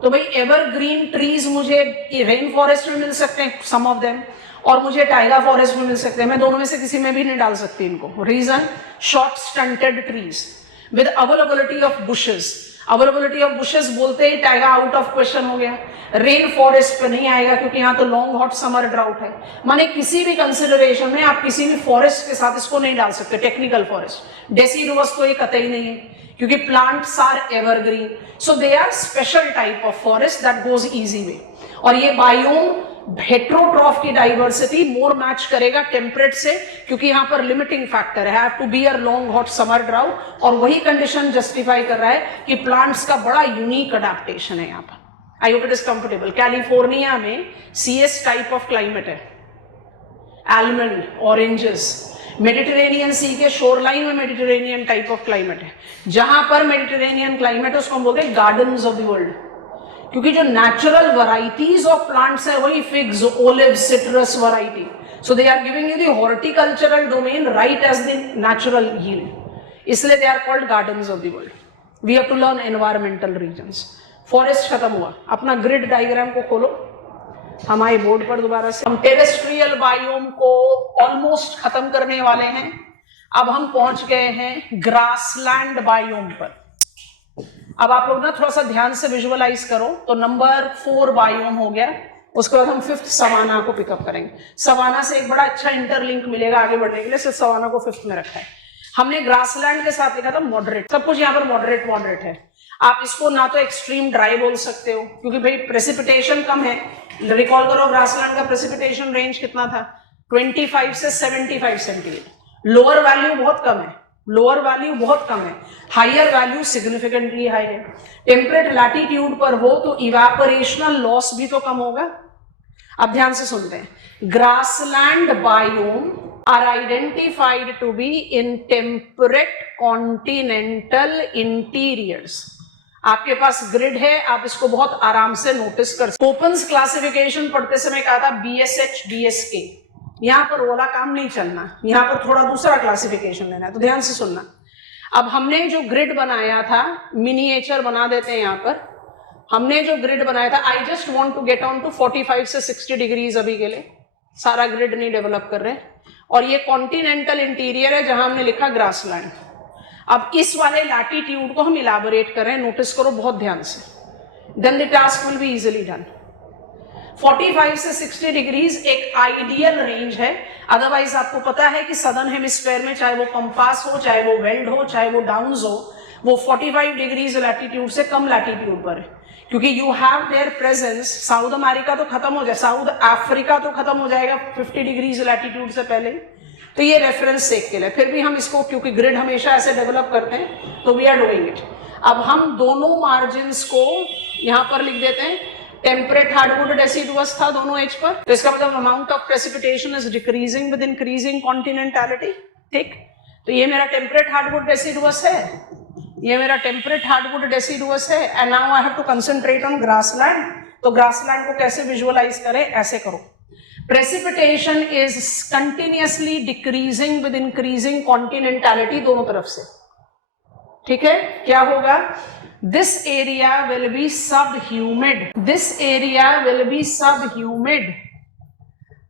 तो भाई एवरग्रीन ट्रीज मुझे रेन फॉरेस्ट में मिल सकते हैं सम ऑफ देम, और मुझे टाइगा फॉरेस्ट में मिल सकते हैं, मैं दोनों में से किसी में भी नहीं डाल सकती इनको। Reason, short stunted trees with availability of bushes. Availability of bushes बोलते ही टाइगा आउट ऑफ क्वेश्चन हो गया, रेन फॉरेस्ट पे नहीं आएगा क्योंकि यहाँ तो लॉन्ग हॉट समर ड्राउट है। माने किसी भी कंसिडरेशन में आप किसी भी फॉरेस्ट के साथ इसको नहीं डाल सकते, टेक्निकल फॉरेस्ट। डेसिडुअस तो ये कतई नहीं है क्योंकि plants are evergreen, so they are special type of forest that goes easy way. और ये बायोम हेट्रोट्रॉफ की डाइवर्सिटी मोर मैच करेगा टेम्परेट से, क्योंकि यहाँ पर लिमिटिंग फैक्टर है, have to be a long hot summer drought, और वही कंडीशन जस्टिफाई कर रहा है कि प्लांट्स का बड़ा यूनिक अडेप्टेशन है यहाँ पर। आई hope it is comfortable. California में CS टाइप ऑफ क्लाइमेट है, आलमंड, ऑरेंजेस। मेडिटेरेनियन सी के शोरलाइन में मेडिटेरेनियन टाइप ऑफ क्लाइमेट है। जहां पर मेडिटेरेनियन क्लाइमेट है उसको हम बोलते हैं गार्डन्स ऑफ द वर्ल्ड, क्योंकि जो नेचुरल वैरायटीज ऑफ प्लांट्स है वही figs, olive, citrus variety, so they are giving you the horticultural domain right as the natural yield, इसलिए they are called gardens of the world. We have to learn environmental reasons. Forest खत्म हुआ, अपना grid diagram को खोलो हमारे board पर दोबारा से। हम टेरेस्ट्रियल बायोम को ऑलमोस्ट खत्म करने वाले हैं। अब हम पहुंच गए हैं ग्रासलैंड बायोम पर। अब आप लोग ना थोड़ा सा ध्यान से विजुअलाइज करो, तो नंबर 4 बायोम हो गया, उसके बाद हम 5th सवाना को पिकअप करेंगे। सवाना से एक बड़ा अच्छा इंटरलिंक मिलेगा आगे बढ़ने के लिए, सिर्फ सवाना को 5th में रखा है हमने। ग्रासलैंड के साथ लिखा था मॉडरेट, सब कुछ यहाँ पर मॉडरेट मॉडरेट है। आप इसको ना तो एक्सट्रीम ड्राई बोल सकते हो क्योंकि भाई प्रेसिपिटेशन कम है। रिकॉल करो ग्रासलैंड का प्रेसिपिटेशन रेंज कितना था, 25 से 75 सेंटीमीटर। लोअर वैल्यू बहुत कम है, लोअर वैल्यू बहुत कम है, हायर वैल्यू सिग्निफिकेंटली हाई है। टेम्परेट लैटिट्यूड पर हो तो इवेपोरेशनल लॉस भी तो कम होगा। अब ध्यान से सुनते हैं, grassland biome are identified to be in temperate continental interiors. आपके पास ग्रिड है, आप इसको बहुत आराम से नोटिस कर सकते। कोपन्स क्लासिफिकेशन पढ़ते समय कहा था BSH BSK, यहां पर वाला काम नहीं चलना, यहां पर थोड़ा दूसरा क्लासिफिकेशन लेना है, तो ध्यान से सुनना। अब हमने जो ग्रिड बनाया था, मिनिएचर बना देते हैं यहां पर। हमने जो ग्रिड बनाया था, I just want to get on to 45 से 60 डिग्रीज अभी के लिए, सारा ग्रिड नहीं डेवलप कर रहे। और ये कॉन्टिनेंटल इंटीरियर है जहां हमने लिखा ग्रासलैंड। अब इस वाले लैटिट्यूड को हम इलाबोरेट कर रहे हैं, नोटिस करो बहुत ध्यान से, then the task will be easily done. 45 से 60 डिग्रीज एक आइडियल रेंज है। अदरवाइज आपको पता है कि सदर्न हेमिस्फीयर में चाहे वो कंपास हो, चाहे वो वेल्ड हो, चाहे वो डाउन्स हो, वो 45 डिग्रीज लैटिट्यूड से कम लैटिट्यूड पर है, क्योंकि you have their presence. South America तो खत्म हो जाए, साउथ अफ्रीका तो खत्म हो जाएगा 50 डिग्रीज लैटिट्यूड से पहले, तो ये रेफरेंस सेक के लिए। फिर भी हम इसको, क्योंकि ग्रिड हमेशा ऐसे डेवलप करते हैं, तो वी आर डूइंग इट। अब हम दोनों मार्जिन्स को यहां पर लिख देते हैं। टेम्परेट हार्डवुड डेसिडुअस था दोनों एज पर, तो इसका मतलब amount of precipitation is decreasing with increasing continentality. ठीक, तो ये मेरा टेम्परेट हार्डवुड डेसिडुअस है, ये मेरा टेम्परेट हार्डवुड डेसिडुअस है। And now I have to concentrate on grassland. तो ग्रासलैंड को कैसे विजुअलाइज करें, ऐसे करो। Precipitation is continuously decreasing with increasing continentality दोनों तरफ से। ठीक है, क्या होगा, this area will be subhumid, this area will be subhumid.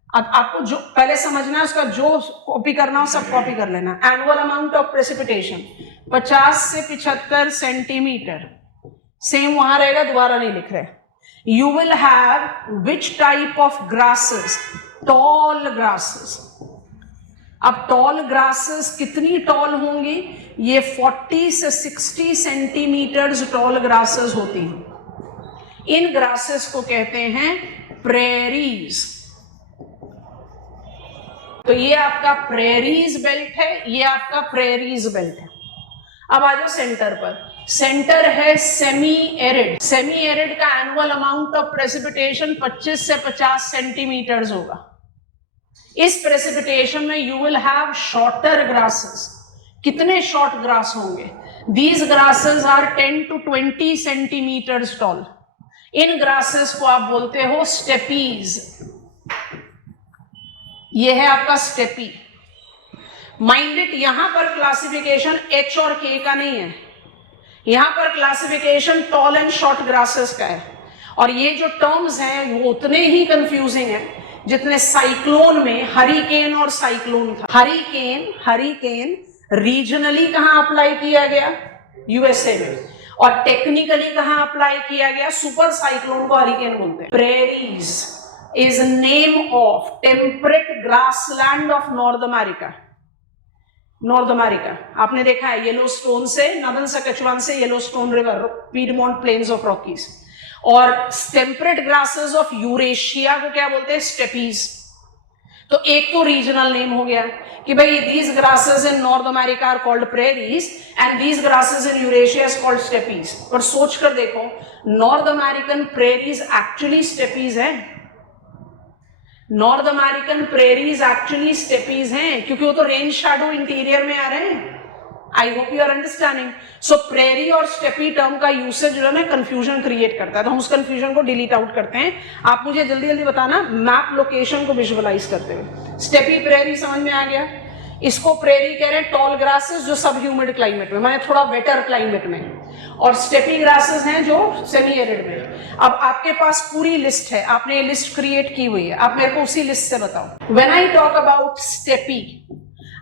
अब आपको जो पहले समझना है, उसका जो कॉपी करना हो सब कॉपी कर लेना। एनुअल अमाउंट ऑफ प्रेसिपिटेशन 50 से 75 सेंटीमीटर, सेम वहां रहेगा, दोबारा नहीं लिख रहे। You will have which type of grasses? Tall grasses. अब tall grasses कितनी tall होंगी, ये 40 से 60 सेंटीमीटर्स tall grasses होती हैं। इन grasses को कहते हैं prairies। तो ये आपका prairies belt है, ये आपका prairies belt है। अब आ जाओ सेंटर पर। सेंटर है सेमी एरिड। सेमी एरिड का एनुअल अमाउंट ऑफ प्रेसिपिटेशन 25 से 50 सेंटीमीटर्स होगा। इस प्रेसिपिटेशन में you will have shorter grasses. कितने शॉर्ट ग्रास होंगे, these grasses are 10 to 20 centimetres tall. इन ग्रासेस को आप बोलते हो स्टेपीज। ये है आपका स्टेपी। माइंड इट, यहां पर क्लासिफिकेशन H और K का नहीं है, यहां पर classification tall and short grasses का है। और ये जो टर्म्स हैं वो उतने ही कंफ्यूजिंग हैं जितने साइक्लोन में हरिकेन और साइक्लोन था। हरिकेन रीजनली कहां अप्लाई किया गया? यूएसए में। और टेक्निकली कहां अप्लाई किया गया? सुपर साइक्लोन को हरिकेन बोलते हैं। Prairies is name of temperate grassland of North America. आपने देखा है येलोस्टोन से, नदन सकचवान से Yellowstone river, Piedmont plains of Rockies. और टेम्परेट ग्रासेस ऑफ यूरेशिया को क्या बोलते हैं? स्टेपीज। तो एक तो रीजनल नेम हो गया कि भाई these grasses in North America are called prairies and these grasses in Eurasia is called steppes. पर सोच कर देखो, North American prairies actually steppes है? North American prairies actually steppes हैं, क्योंकि वो तो रेन शैडो इंटीरियर में आ रहे हैं। I hope you are understanding. So prairie और स्टेपी टर्म का यूसेज जो है ना कंफ्यूजन क्रिएट करता है, तो हम उस कंफ्यूजन को डिलीट आउट करते हैं। आप मुझे जल्दी जल्दी बताना मैप लोकेशन को विजुअलाइज करते हुए। स्टेपी प्रेरी समझ में आ गया। इसको प्रेरी कह रहे हैं टॉल ग्रासेस जो सब ह्यूमिड क्लाइमेट में, माने थोड़ा वेटर क्लाइमेट में, और स्टेपी ग्रासेस हैं जो सेमी एरिड में। अब आपके पास पूरी लिस्ट है, आपने ये लिस्ट क्रिएट की हुई है, आप मेरे को उसी लिस्ट से बताओ। When I talk about steppe,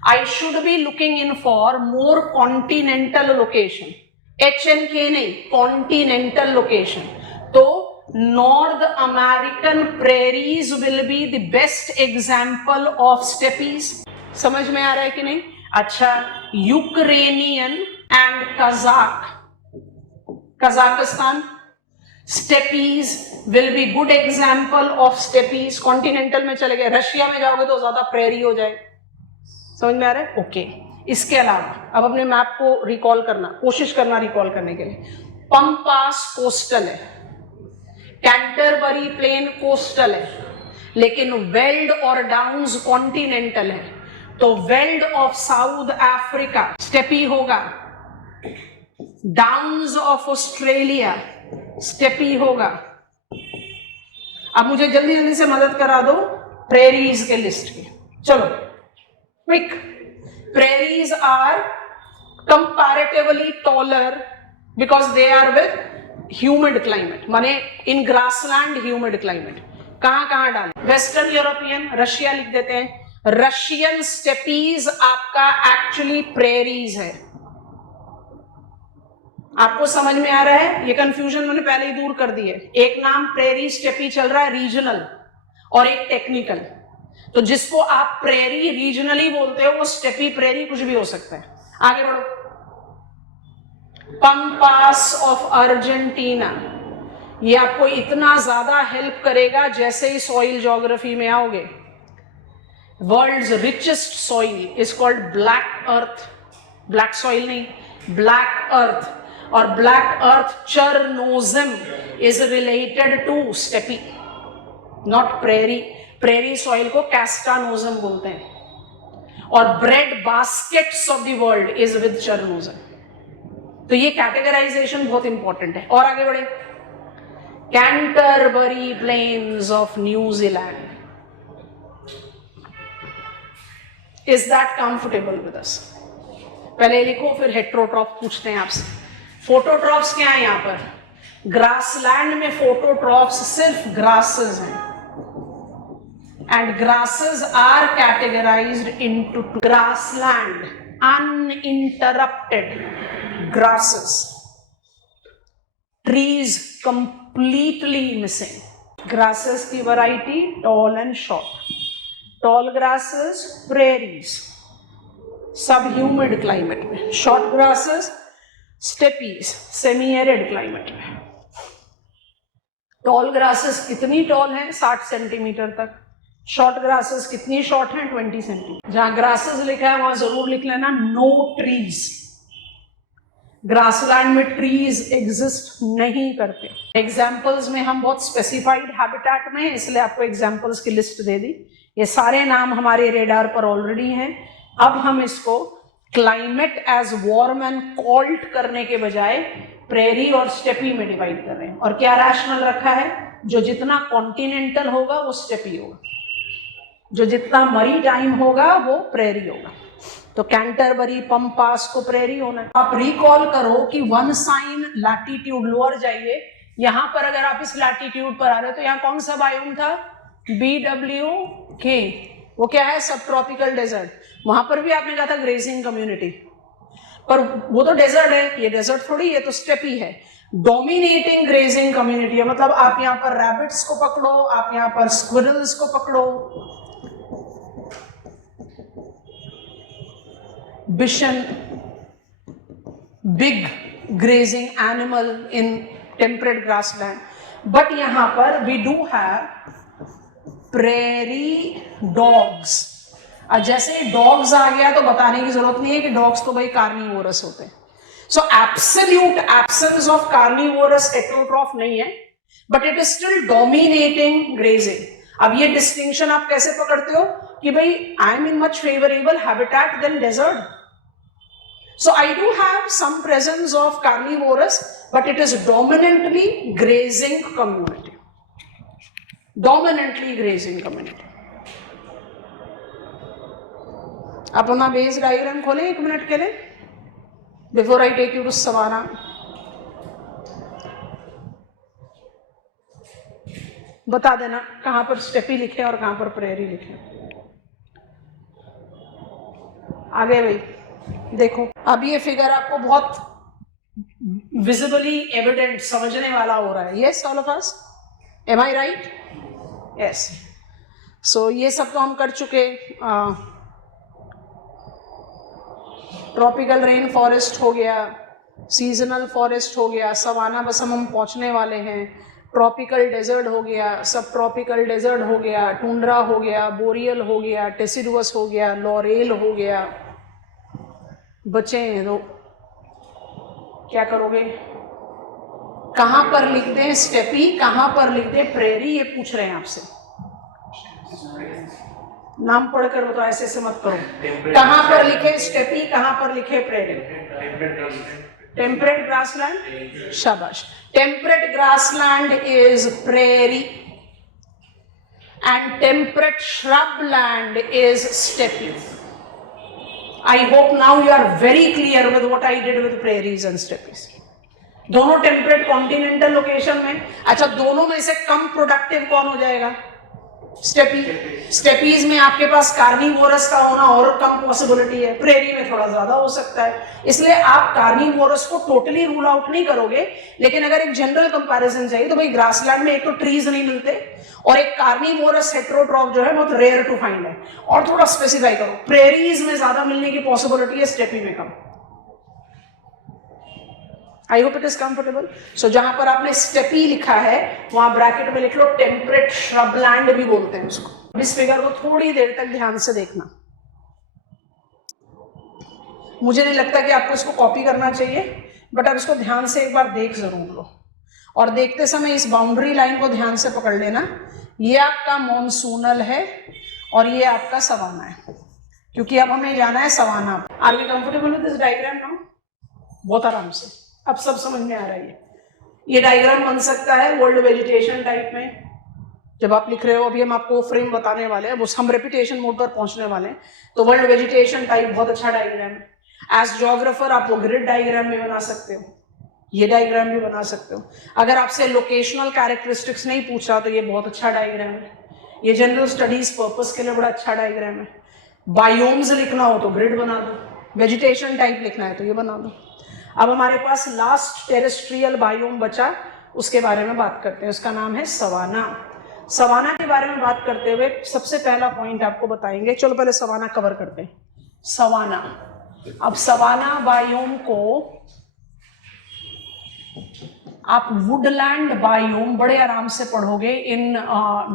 I should be looking in for more continental location. HNK नहीं, continental location. तो North American prairies will be the best example of steppies. समझ में आ रहा है कि नहीं? अच्छा, Ukrainian and Kazakhstan steppes will be good example of steppes. Continental में चले गए, रशिया में जाओगे तो ज्यादा प्रेरी हो जाए। समझ में आ रहा है? ओके। इसके अलावा अब अपने मैप को रिकॉल करना, कोशिश करना रिकॉल करने के लिए। पंपास कोस्टल है, कैंटरबरी प्लेन कोस्टल है, लेकिन वेल्ड और डाउन्स कॉन्टिनेंटल है। तो weld of south Africa steppe होगा, डाउन्स ऑफ ऑस्ट्रेलिया स्टेपी होगा। अब मुझे जल्दी जल्दी से मदद करा दो प्रेरीज के लिस्ट की। चलो quick. Prairies are comparatively taller because they are with humid climate, माने in grassland humid climate. कहां डाल? वेस्टर्न यूरोपियन, रशिया लिख देते हैं। रशियन स्टेपीज आपका एक्चुअली प्रेरीज है। आपको समझ में आ रहा है? ये कंफ्यूजन मैंने पहले ही दूर कर दी है। एक नाम प्रेरी स्टेपी चल रहा है रीजनल, और एक टेक्निकल। तो जिसको आप प्रेरी रीजनली बोलते हो वो स्टेपी प्रेरी कुछ भी हो सकता है। आगे बढ़ो। पंपास ऑफ अर्जेंटीना, ये आपको इतना ज्यादा हेल्प करेगा जैसे ही सॉइल ज्योग्राफी में आओगे। World's richest soil is called black earth. Black soil नहीं, ब्लैक अर्थ। और black earth chernozem is related to steppe, not prairie. Prairie soil को कैस्टानोजम बोलते हैं। और bread baskets of the world is with chernozem. तो ये categorisation बहुत important है। और आगे बढ़े। Canterbury plains of New Zealand, is that comfortable with us? पहले लिखो फिर हेट्रोट्रॉफ पूछते हैं आपसे। फोटोट्रॉफ्स क्या है यहाँ पर? ग्रासलैंड में फोटोट्रॉफ्स सिर्फ ग्रासेस हैं, and grasses are categorized into two. Grassland, uninterrupted grasses, trees completely missing. Grasses की variety tall and short. Tall grasses prairies, subhumid climate में. Short grasses steppies, semi-arid climate में. Tall grasses कितनी tall हैं? 60 centimetre तक। Short grasses कितनी short हैं? 20 centimetre. जहां grasses लिखा है वहां जरूर लिख लेना नो ट्रीज। ग्रासलैंड में ट्रीज एग्जिस्ट नहीं करते। एग्जाम्पल्स में हम बहुत स्पेसिफाइड हैबिटेट में हैं, इसलिए आपको एग्जाम्पल्स की लिस्ट दे दी। ये सारे नाम हमारे रेडार पर ऑलरेडी हैं। अब हम इसको climate as warm and cold करने के बजाय प्रेरी और स्टेपी में डिवाइड कर रहे हैं। और क्या रैशनल रखा है? जो जितना कॉन्टिनेंटल होगा वो स्टेपी होगा, जो जितना मरी टाइम होगा वो प्रेरी होगा। तो कैंटरबरी पंपास को प्रेरी होना है। आप रिकॉल करो कि 1 साइन लैटिट्यूड लोअर जाइए, यहां पर अगर आप इस लैटिट्यूड पर आ रहे हो तो यहाँ कौन सा बायोम था, BWK, वो क्या है, सब ट्रॉपिकल डेजर्ट। वहां पर भी आपने कहा था ग्रेजिंग कम्युनिटी, पर वो तो डेजर्ट है, ये डेजर्ट थोड़ी है, तो स्टेपी है। डोमिनेटिंग ग्रेजिंग कम्युनिटी है, मतलब आप यहाँ पर रैबिट्स को पकड़ो, आप यहाँ पर स्क्विरल्स को पकड़ो, bison, big grazing animal in temperate grassland. But यहां पर we do have prairie dogs. जैसे डॉग्स आ गया तो बताने की जरूरत नहीं है कि डॉग्स तो भाई कार्निवोरस होते हैं। So absolute absence of carnivorous heterotroph नहीं है, but it is still dominating grazing. अब ये डिस्टिंक्शन आप कैसे पकड़ते हो कि भाई I am in much favourable habitat than desert. So I do have some presence of carnivorous, but it is dominantly grazing community. Dominantly grazing community. आप अपना बेस डायग्राम खोलें 1 मिनट के लिए, before I take you to savanna. बता देना कहां पर steppe लिखे और कहां पर प्रेरी लिखे। आगे भाई देखो, अब ये फिगर आपको बहुत विजिबली एविडेंट समझने वाला हो रहा है। Yes all of us, am I right? Yes. So ये सब तो हम कर चुके। ट्रॉपिकल रेन फॉरेस्ट हो गया, सीजनल फॉरेस्ट हो गया, सवाना बस हम पहुंचने वाले हैं, ट्रॉपिकल डेजर्ट हो गया, सब ट्रॉपिकल डेजर्ट हो गया, टुंड्रा हो गया, बोरियल हो गया, टेसिडुअस हो गया, लॉरेल हो गया। बचे हैं तो क्या करोगे, कहां पर लिखते हैं स्टेपी, कहां पर लिखते हैं प्रेरी, ये पूछ रहे हैं आपसे। नाम पढ़कर बताओ, ऐसे ऐसे मत करो। कहां पर लिखे स्टेपी, कहां पर लिखे प्रेरी? टेम्परेट ग्रासलैंड, शाबाश। Temperate grassland is prairie and temperate shrubland is steppe. I hope now you are very clear with what I did with prairies and steppes. दोनों टेम्परेट कॉन्टिनेंटल लोकेशन में। अच्छा, दोनों में से कम प्रोडक्टिव कौन हो जाएगा? स्टेपी। स्टेपीज में आपके पास कार्निवोरस का होना और कम पॉसिबिलिटी है, प्रेरी में थोड़ा ज्यादा हो सकता है। इसलिए आप कार्निवोरस को टोटली रूल आउट नहीं करोगे, लेकिन अगर एक जनरल कंपैरिजन चाहिए तो भाई ग्रासलैंड में एक तो ट्रीज नहीं मिलते और एक कार्निवोरस हेटेरोट्रॉफ जो है बहुत रेयर टू फाइंड है। और थोड़ा स्पेसिफाई करो, प्रेरीज में ज्यादा मिलने की पॉसिबिलिटी है, स्टेपी में कम। I hope it is comfortable. So जहां पर आपने स्टेपी लिखा है वहां ब्रैकेट में लिख लो टेम्परेट श्रबलैंड भी बोलते हैं उसको। इस फिगर को थोड़ी देर तक ध्यान से देखना, मुझे नहीं लगता कि आपको इसको कॉपी करना चाहिए, बट आप इसको ध्यान से एक बार देख जरूर लो। और देखते समय इस बाउंड्री लाइन को ध्यान से पकड़ लेना। ये आपका मॉनसूनल है और ये आपका सवाना है, क्योंकि अब हमें जाना है savanna. Are we comfortable with this diagram now? बहुत आराम से, अब सब समझ में आ रहा है। ये डायग्राम बन सकता है वर्ल्ड वेजिटेशन टाइप में। जब आप लिख रहे हो, अभी हम आपको फ्रेम बताने वाले हैं, हम रेपिटेशन मोड पर पहुंचने वाले हैं, तो वर्ल्ड वेजिटेशन टाइप बहुत अच्छा डायग्राम है। एज ज्योग्राफर आप वो ग्रिड डायग्राम भी बना सकते हो, ये डायग्राम भी बना सकते हो। अगर आपसे लोकेशनल कैरेक्टरिस्टिक्स नहीं पूछा तो ये बहुत अच्छा डायग्राम है। ये जनरल स्टडीज पर्पस के लिए बड़ा अच्छा डायग्राम है। बायोम्स लिखना हो तो ग्रिड बना दो, वेजिटेशन टाइप लिखना है तो ये बना दो। अब हमारे पास लास्ट टेरेस्ट्रियल बायोम बचा, उसके बारे में बात करते हैं। उसका नाम है सवाना। सवाना के बारे में बात करते हुए सबसे पहला पॉइंट आपको बताएंगे। चलो पहले सवाना कवर करते हैं। सवाना, अब सवाना बायोम को आप वुडलैंड बायोम बड़े आराम से पढ़ोगे इन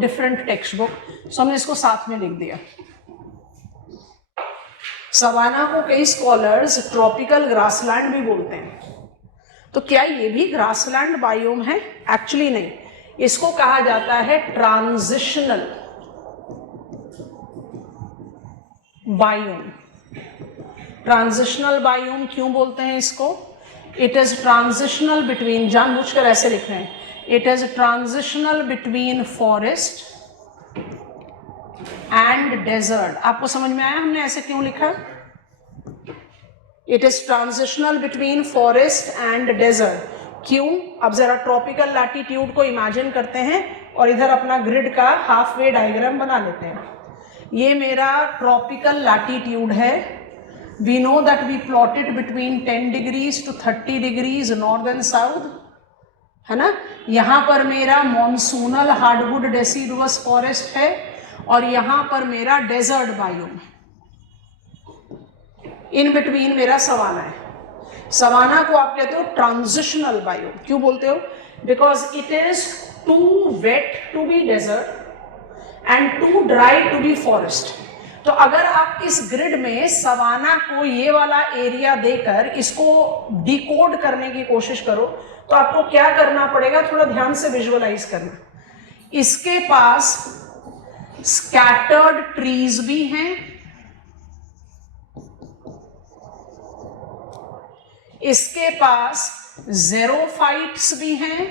डिफरेंट टेक्स्ट बुक, सो हमने इसको साथ में लिख दिया। सवाना को कई स्कॉलर्स ट्रॉपिकल ग्रासलैंड भी बोलते हैं। तो क्या ये भी ग्रासलैंड बायोम है? एक्चुअली नहीं, इसको कहा जाता है ट्रांजिशनल बायोम। ट्रांजिशनल बायोम क्यों बोलते हैं इसको? इट इज ट्रांजिशनल बिटवीन, जानबूझकर ऐसे लिख रहे हैं, it is transitional between forest and desert. आपको समझ में आया हमने ऐसे क्यों लिखा? It is transitional between forest and desert. क्यों? अब जरा ट्रॉपिकल लैटिट्यूड को इमेजिन करते हैं और इधर अपना ग्रिड का हाफ वे डायग्राम बना लेते हैं. ये मेरा ट्रॉपिकल लैटिट्यूड है. We know that we plotted between 10 degrees to 30 degrees north and south, है ना. यहाँ पर मेरा मॉनसूनल हार्डवुड डेसिडुअस फॉरेस्ट है और यहाँ पर मेरा डेजर्ट बायोम. इन बिटवीन मेरा सवाना है. सवाना को आप कहते हो ट्रांजिशनल बायोम. क्यों बोलते हो? Because it is too wet to be desert and too dry to be forest. तो अगर आप इस ग्रिड में सवाना को ये वाला एरिया देकर इसको डिकोड करने की कोशिश करो तो आपको क्या करना पड़ेगा? थोड़ा ध्यान से विजुअलाइज करना. इसके पास स्कैटर्ड ट्रीज भी हैं, इसके पास ज़ेरोफाइट्स भी हैं.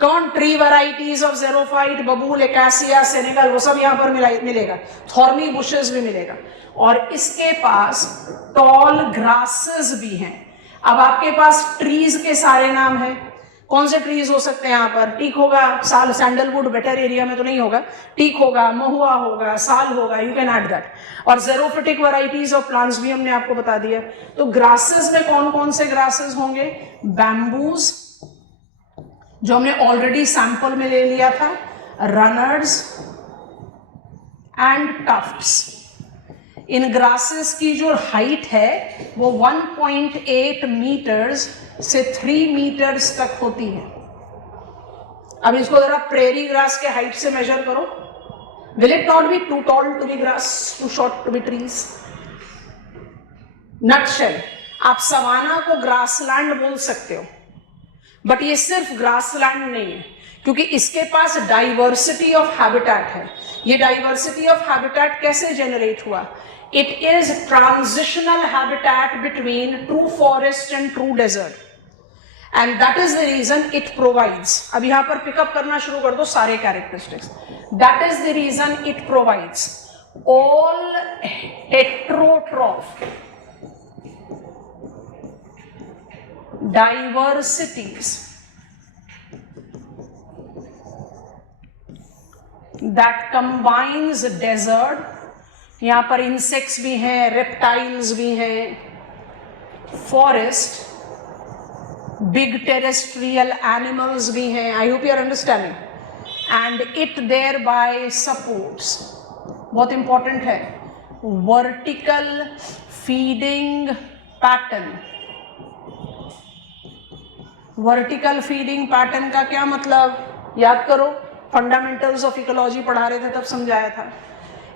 कौन? ट्री वैराइटीज ऑफ ज़ेरोफाइट, बबूल, एकासिया, सेनेगल, वो सब यहां पर मिलेगा. थॉर्नी बुशेस भी मिलेगा. और इसके पास टॉल ग्रासेस भी हैं. अब आपके पास ट्रीज के सारे नाम हैं. कौन से ट्रीज हो सकते हैं यहाँ पर? टीक होगा, साल, सैंडलवुड बेटर एरिया में तो नहीं होगा. टीक होगा, महुआ होगा, साल होगा, यू कैन ऐड दैट. और ज़ेरोफिटिक वैराइटीज ऑफ प्लांट्स भी हमने आपको बता दिया. तो ग्रासेस में कौन कौन से ग्रासेस होंगे? बैम्बूज, जो हमने ऑलरेडी सैंपल में ले लिया था, runners and Tufts. In grasses की जो हाइट है वो 1.8 मीटर्स से 3 मीटर्स तक होती है. अब इसको जरा प्रेरी ग्रास के हाइट से मेजर करो. Will it not be too tall to be grass, too short to be trees? Nutshell, आप सवाना को ग्रासलैंड बोल सकते हो, बट ये सिर्फ ग्रासलैंड नहीं है, क्योंकि इसके पास डाइवर्सिटी ऑफ हैबिटेट है. ये डाइवर्सिटी ऑफ हैबिटेट कैसे जनरेट हुआ? It is transitional habitat between true forest and true desert, and that is the reason it provides. अब यहां पर पिकअप करना शुरू कर दो सारे characteristics. That is the reason it provides all heterotroph diversities that combines desert. यहां पर इंसेक्ट्स भी हैं, रेप्टाइल्स भी हैं, फॉरेस्ट, बिग टेरेस्ट्रियल एनिमल्स भी हैं. I hope you are understanding. And it thereby supports, बहुत इंपॉर्टेंट है, vertical feeding pattern. Vertical feeding pattern का क्या मतलब? याद करो, फंडामेंटल्स ऑफ इकोलॉजी पढ़ा रहे थे तब समझाया था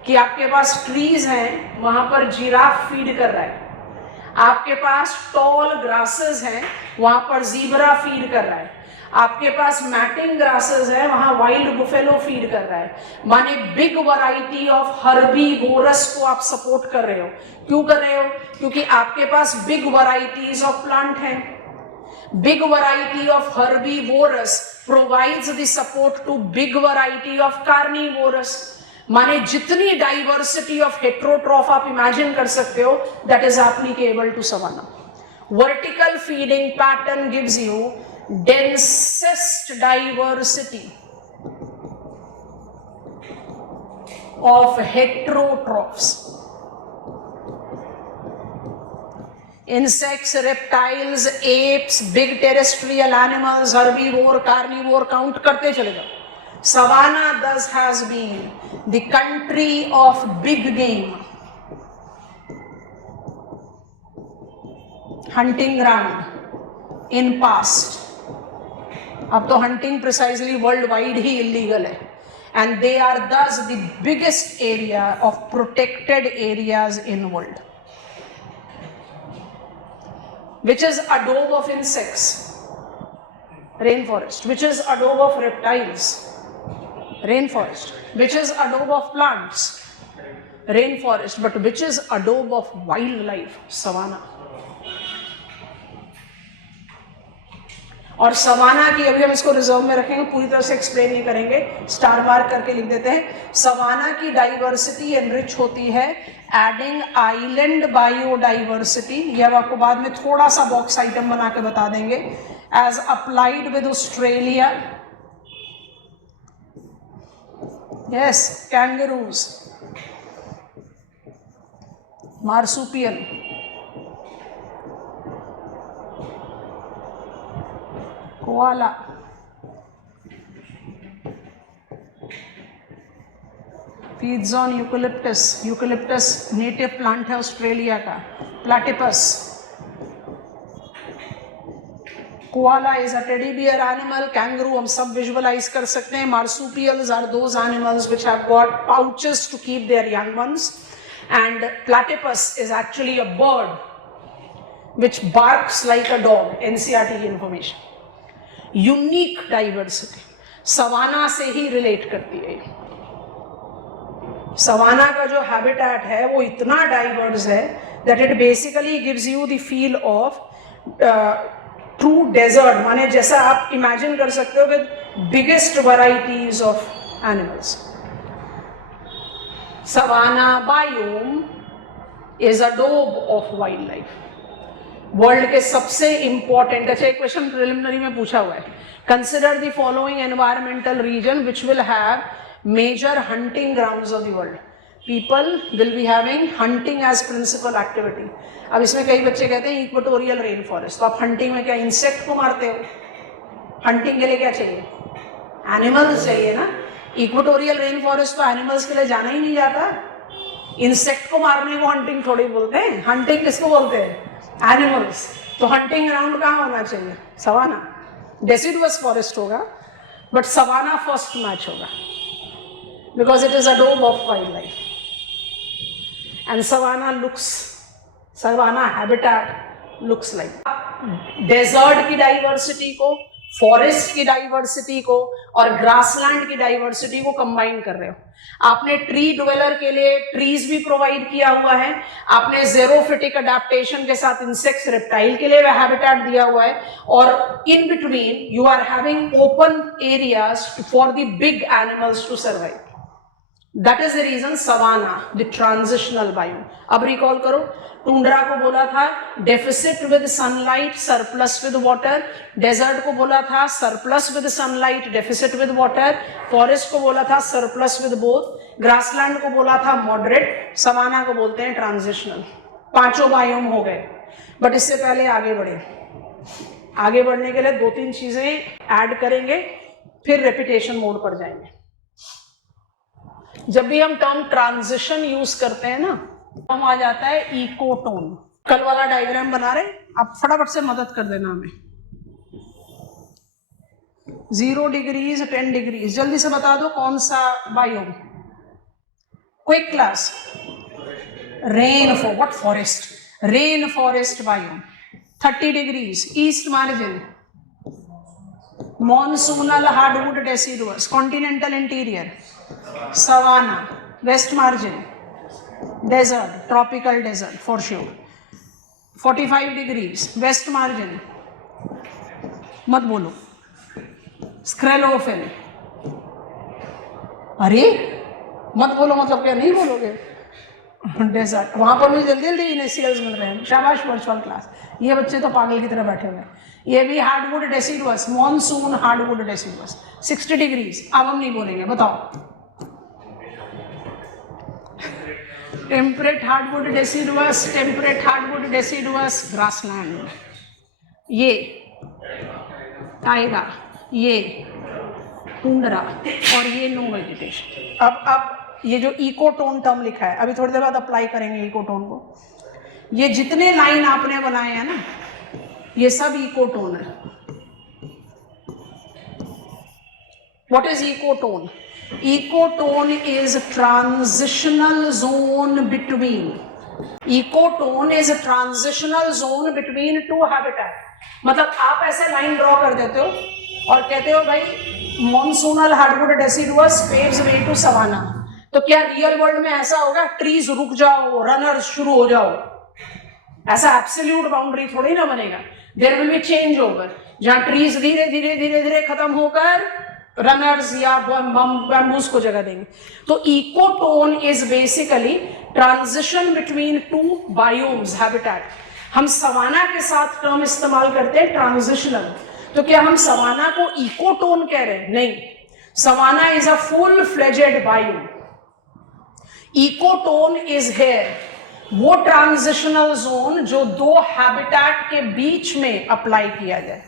कि आपके पास ट्रीज हैं, वहां पर जिराफ फीड कर रहा है. आपके पास टॉल ग्रासेस हैं, वहां पर जीब्रा फीड कर रहा है. आपके पास मैटिंग ग्रासेस है, वहां वाइल्ड बुफेलो फीड कर रहा है. माने बिग वैरायटी ऑफ हर्बीवोरस को आप सपोर्ट कर रहे हो. क्यों कर रहे हो? क्योंकि आपके पास बिग वैराइटीज ऑफ प्लांट हैं. Big variety of herbivorous provides the support to big variety of carnivorous. माने जितनी डाइवर्सिटी ऑफ हेट्रोट्रॉफ आप इमेजिन कर सकते हो, that is applicable to savanna. Vertical feeding pattern gives you densest diversity of heterotrophs. Insects, reptiles, apes, big terrestrial animals, herbivore, carnivore, count करते चले जाओ. Savannah thus has been the country of big game, hunting ground in past. अब तो hunting precisely worldwide ही illegal है, and they are thus the biggest area of protected areas in world. Which is adobe of insects? Rainforest. Which is adobe of reptiles? Rainforest. Which is adobe of plants? Rainforest. But which is adobe of wildlife? Savanna. और savanna की, अभी हम इसको reserve में रखेंगे, पूरी तरह से एक्सप्लेन नहीं करेंगे, स्टार मार्क करके लिख देते हैं। सवाना की डाइवर्सिटी एनरिच होती है एडिंग आइलैंड बायोडाइवर्सिटी, ये हम आपको बाद में थोड़ा सा बॉक्स आइटम बना के बता देंगे, as applied with Australia, yes, kangaroos, marsupial, koala, feeds on eucalyptus, eucalyptus native plant है ऑस्ट्रेलिया का, platypus, koala is a teddy bear animal, kangaroo हम सब विजुअलाइज कर सकते हैं, marsupials are those animals which have got pouches to keep their young ones, and platypus is actually a bird which barks like a dog, NCERT की information. Unique diversity savanna से ही relate करती है। Savanna का जो habitat है वो इतना डाइवर्स है that it basically gives you the feel of true desert, माने जैसा आप इमेजिन कर सकते हो with biggest varieties of animals. Savanna biome is अ डोब ऑफ वाइल्ड लाइफ, वर्ल्ड के सबसे इंपॉर्टेंट। अच्छा, एक क्वेश्चन प्रिलिमिनरी में पूछा हुआ है, consider the following environmental region which will have major hunting grounds of the world, people will be having hunting as principal activity. अब इसमें कई बच्चे कहते हैं इक्वेटोरियल रेन फॉरेस्ट, तो आप हंटिंग में क्या इंसेक्ट को मारते हो? हंटिंग के लिए क्या चाहिए? एनिमल्स चाहिए ना। इक्वेटोरियल रेन फॉरेस्ट तो एनिमल्स के लिए जाना ही नहीं जाता, इंसेक्ट को मारने को हंटिंग थोड़ी बोलते हैं। हंटिंग किसको बोलते हैं? एनिमल्स। तो हंटिंग ग्राउंड कहाँ होना चाहिए? सवाना। डेसिडुअस फॉरेस्ट होगा बट सवाना फर्स्ट मैच होगा because it is a dome of wild life and savanna habitat looks like. Desert की डाइवर्सिटी को, फॉरेस्ट की डाइवर्सिटी को और ग्रासलैंड की डाइवर्सिटी को कंबाइन कर रहे हो। आपने ट्री ड्वेलर के लिए ट्रीज भी प्रोवाइड किया हुआ है, आपने ज़ेरोफिटिक अडेप्टेशन के साथ इंसेक्ट्स रेप्टाइल के लिए हैबिटेट दिया हुआ है, और in between you are having open areas for the big animals to survive. That is the reason savanna, the transitional biome. अब रिकॉल करो, टुंड्रा को बोला था deficit with sunlight, surplus with water. Desert को बोला था surplus with sunlight, deficit with water. Forest को बोला था सरप्लस विद बोथ। ग्रासलैंड को बोला था मॉडरेट। सवाना को बोलते हैं ट्रांजिशनल। पांचों बायोम हो गए, बट इससे पहले आगे बढ़े। आगे बढ़ने के लिए दो तीन चीजें ऐड करेंगे, फिर रेपिटेशन मोड पर जाएंगे। जब भी हम टर्म ट्रांजिशन यूज करते हैं ना, हम आ जाता है इकोटोन। कल वाला डायग्राम बना रहे, आप फटाफट से मदद कर देना हमें। 0 डिग्रीज 10 डिग्रीज, जल्दी से बता दो कौन सा biome? Quick class. Rain for what? Forest. Rain forest biome. 30 degrees east margin, monsoonal hardwood deciduous. Continental interior savanna. West margin desert, tropical desert for sure. 45 degrees west margin, मत बोलो, स्क्रेलोफिल। अरे मत बोलो, मतलब क्या नहीं बोलोगे? डेजर्ट। वहां पर भी जल्दी जल्दी इनिशियल्स मिल रहे हैं, शाबाश वर्चुअल क्लास। ये बच्चे तो पागल की तरह बैठे हुए हैं। ये भी hardwood deciduous, monsoon hardwood deciduous. 60 degrees, अब हम नहीं बोलेंगे, बताओ। Temperate hardwood deciduous, temperate hardwood deciduous, grassland. ये टाइगा, ये टुंड्रा और ये नो वेजिटेशन। अब ये जो इकोटोन टर्म लिखा है, अभी थोड़ी देर बाद अप्लाई करेंगे इकोटोन को। ये जितने लाइन आपने बनाए हैं ना, ये सब इकोटोन है। What is ecotone? Ecotone is transitional zone between. Ecotone is a transitional zone between two habitat. मतलब आप ऐसे लाइन ड्रॉ कर देते हो और कहते हो भाई monsoonal hardwood deciduous paves way to savanna. तो क्या रियल वर्ल्ड में ऐसा होगा ट्रीज रुक जाओ, रनर्स शुरू हो जाओ? ऐसा एब्सोल्यूट बाउंड्री थोड़ी ना बनेगा। There will be change over. जहां ट्रीज धीरे धीरे धीरे धीरे खत्म होकर रनर्स या बैम्बूज को जगह देंगे। तो ecotone is basically transition between two biomes habitat. हम सवाना के साथ टर्म इस्तेमाल करते हैं ट्रांजिशनल। तो क्या हम सवाना को इकोटोन कह रहे हैं? नहीं, savanna is a full fledged biome. Ecotone is here वो ट्रांजिशनल जोन जो दो हैबिटेट के बीच में अप्लाई किया जाए।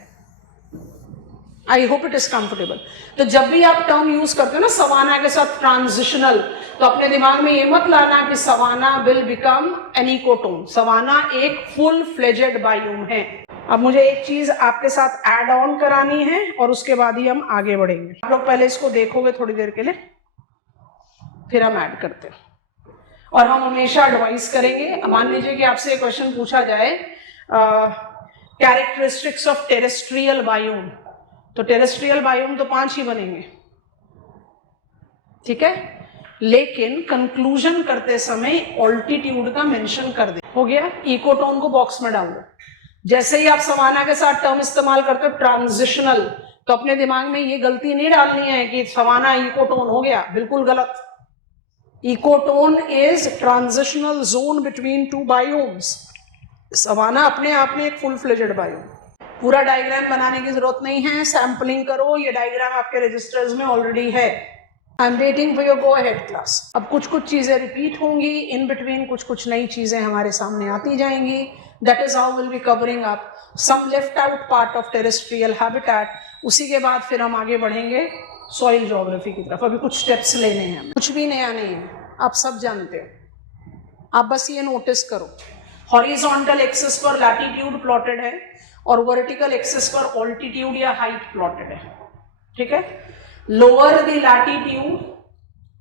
I hope it is comfortable. तो जब भी आप टर्म यूज करते हो ना सवाना के साथ ट्रांजिशनल, तो अपने दिमाग में ये मत लाना कि savanna will become an ecotone. Savanna एक फुल फ्लेजेड बायोम है। अब मुझे एक चीज आपके साथ ऐड ऑन करानी है और उसके बाद ही हम आगे बढ़ेंगे। आप लोग पहले इसको देखोगे थोड़ी देर के लिए, फिर हम ऐड करते हैं। और हम हमेशा एडवाइस करेंगे, मान लीजिए कि आपसे एक क्वेश्चन पूछा जाए कैरेक्टरिस्टिक्स ऑफ टेरेस्ट्रियल बायोम, तो टेरेस्ट्रियल बायोम तो 5 ही बनेंगे, ठीक है, लेकिन कंक्लूजन करते समय ऑल्टीट्यूड का मेंशन कर दे। हो गया, इकोटोन को बॉक्स में डाल दो। जैसे ही आप सवाना के साथ टर्म इस्तेमाल करते हो ट्रांजिशनल, तो अपने दिमाग में ये गलती नहीं डालनी है कि सवाना इकोटोन हो गया, बिल्कुल गलत। Ecotone is transitional zone between two biomes. Savanna अपने आप में एक फुल फ्लेजेड बायोम। पूरा डायग्राम बनाने की जरूरत नहीं है, सैंपलिंग करो, ये डायग्राम आपके रजिस्टर्स में ऑलरेडी है। I am waiting for your go ahead class. अब कुछ कुछ चीजें रिपीट होंगी, इन बिटवीन कुछ कुछ नई चीजें हमारे सामने आती जाएंगी। That is how will be covering up some left out part of terrestrial habitat. उसी के बाद फिर हम आगे बढ़ेंगे सॉइल ज्योग्राफी की तरफ। अभी कुछ स्टेप्स लेने हैं, कुछ भी नया नहीं है, आप सब जानते हो। आप बस ये नोटिस करो, हॉरिजॉन्टल एक्सिस पर लैटिट्यूड प्लॉटेड है और वर्टिकल एक्सिस पर ऑल्टीट्यूड या हाइट प्लॉटेड है, ठीक है। Lower the latitude,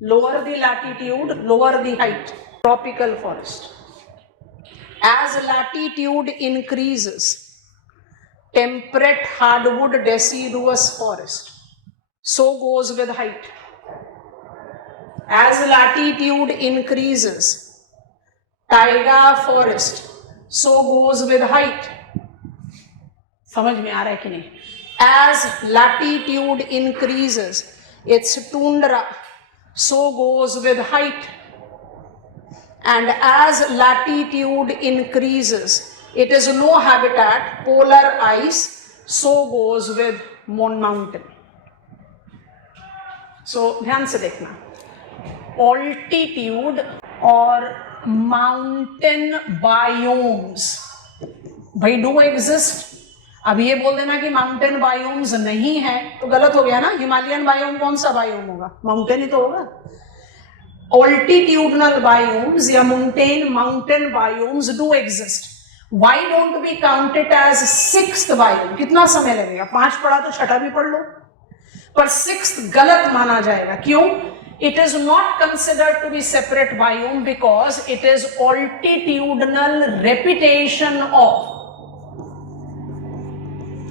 lower the latitude, lower the height, tropical forest. As latitude increases, temperate hardwood deciduous forest, so goes with height. As latitude increases, taiga forest, so goes with height. समझ में आ रहा है कि नहीं? As latitude increases, it's tundra, so goes with height. And as latitude increases, it is no habitat, polar ice, so goes with mountain. So ध्यान से देखना, altitude और माउंटेन बायोम्स भाई डू एग्जिस्ट। अब ये बोल देना कि माउंटेन बायोम्स नहीं है तो गलत हो गया ना। हिमालयन बायोम कौन सा बायोम होगा? माउंटेन ही तो होगा। ऑल्टीट्यूडनल बायोम्स या mountain biomes do exist. Why don't we count it as sixth biome? कितना समय लगेगा? 5 पढ़ा तो छठा भी पढ़ लो, पर सिक्स्थ गलत माना जाएगा। क्यों? It is not considered to be separate biome because it is altitudinal repetition of.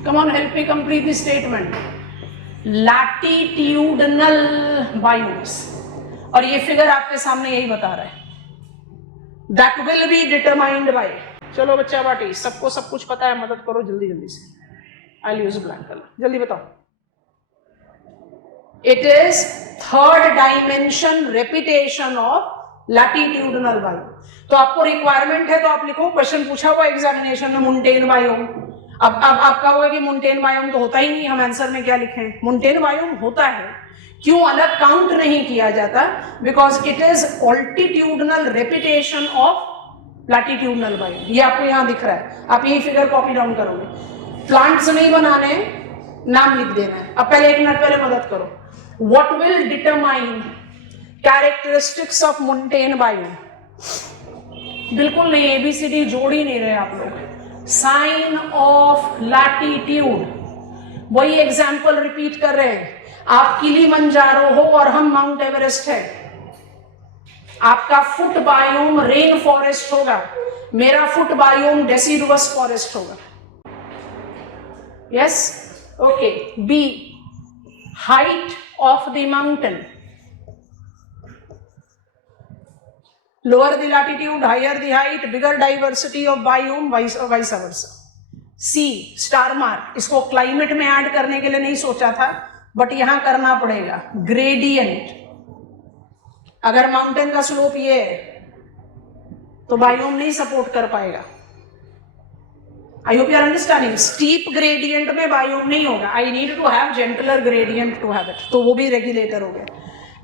Come on, help me complete the statement. Latitudinal biomes. और ये फिगर आपके सामने यही बता रहा है। That will be determined by. चलो बच्चा बाटी, सबको सब कुछ पता है, मदद करो जल्दी जल्दी से। I'll use black color. जल्दी बताओ। It is third dimension repetition of latitudinal biome. तो आपको रिक्वायरमेंट है तो आप लिखो, क्वेश्चन पूछा हुआ एग्जामिनेशन में मुंटेन बायोम। अब आपका हुआ कि मुंटेन बायोम तो होता ही नहीं, हम आंसर में क्या लिखें? मुंटेन बायोम होता है। क्यों अलग काउंट नहीं किया जाता? Because it is altitudinal repetition of latitudinal biome. ये आपको यहां दिख रहा है, आप यही फिगर कॉपी डाउन करोगे। प्लांट्स नहीं बनाने, नाम लिख देना है। अब पहले 1 मिनट पहले मदद करो। What will determine characteristics of montane biome? बिल्कुल नहीं, ABCD जोड़ ही नहीं रहे आप लोग। साइन ऑफ लैटिट्यूड, वही एग्जाम्पल रिपीट कर रहे हैं। आप किलिमंजारो हो और हम माउंट एवरेस्ट है। आपका फुट बायोम रेन फॉरेस्ट होगा, मेरा फुट बायोम डेसिडुअस फॉरेस्ट होगा। Yes, okay. B, height of the mountain. Lower the latitude, higher the height, bigger diversity of biome, vice versa. C star mark, इसको climate में add करने के लिए नहीं सोचा था बट यहां करना पड़ेगा। ग्रेडियंट, अगर माउंटेन का स्लोप ये है तो बायोम नहीं सपोर्ट कर पाएगा। I hope you are understanding. Steep gradient में बायोम नहीं होगा, I need to have gentler gradient to have it, तो वो भी रेगुलेटर हो गया।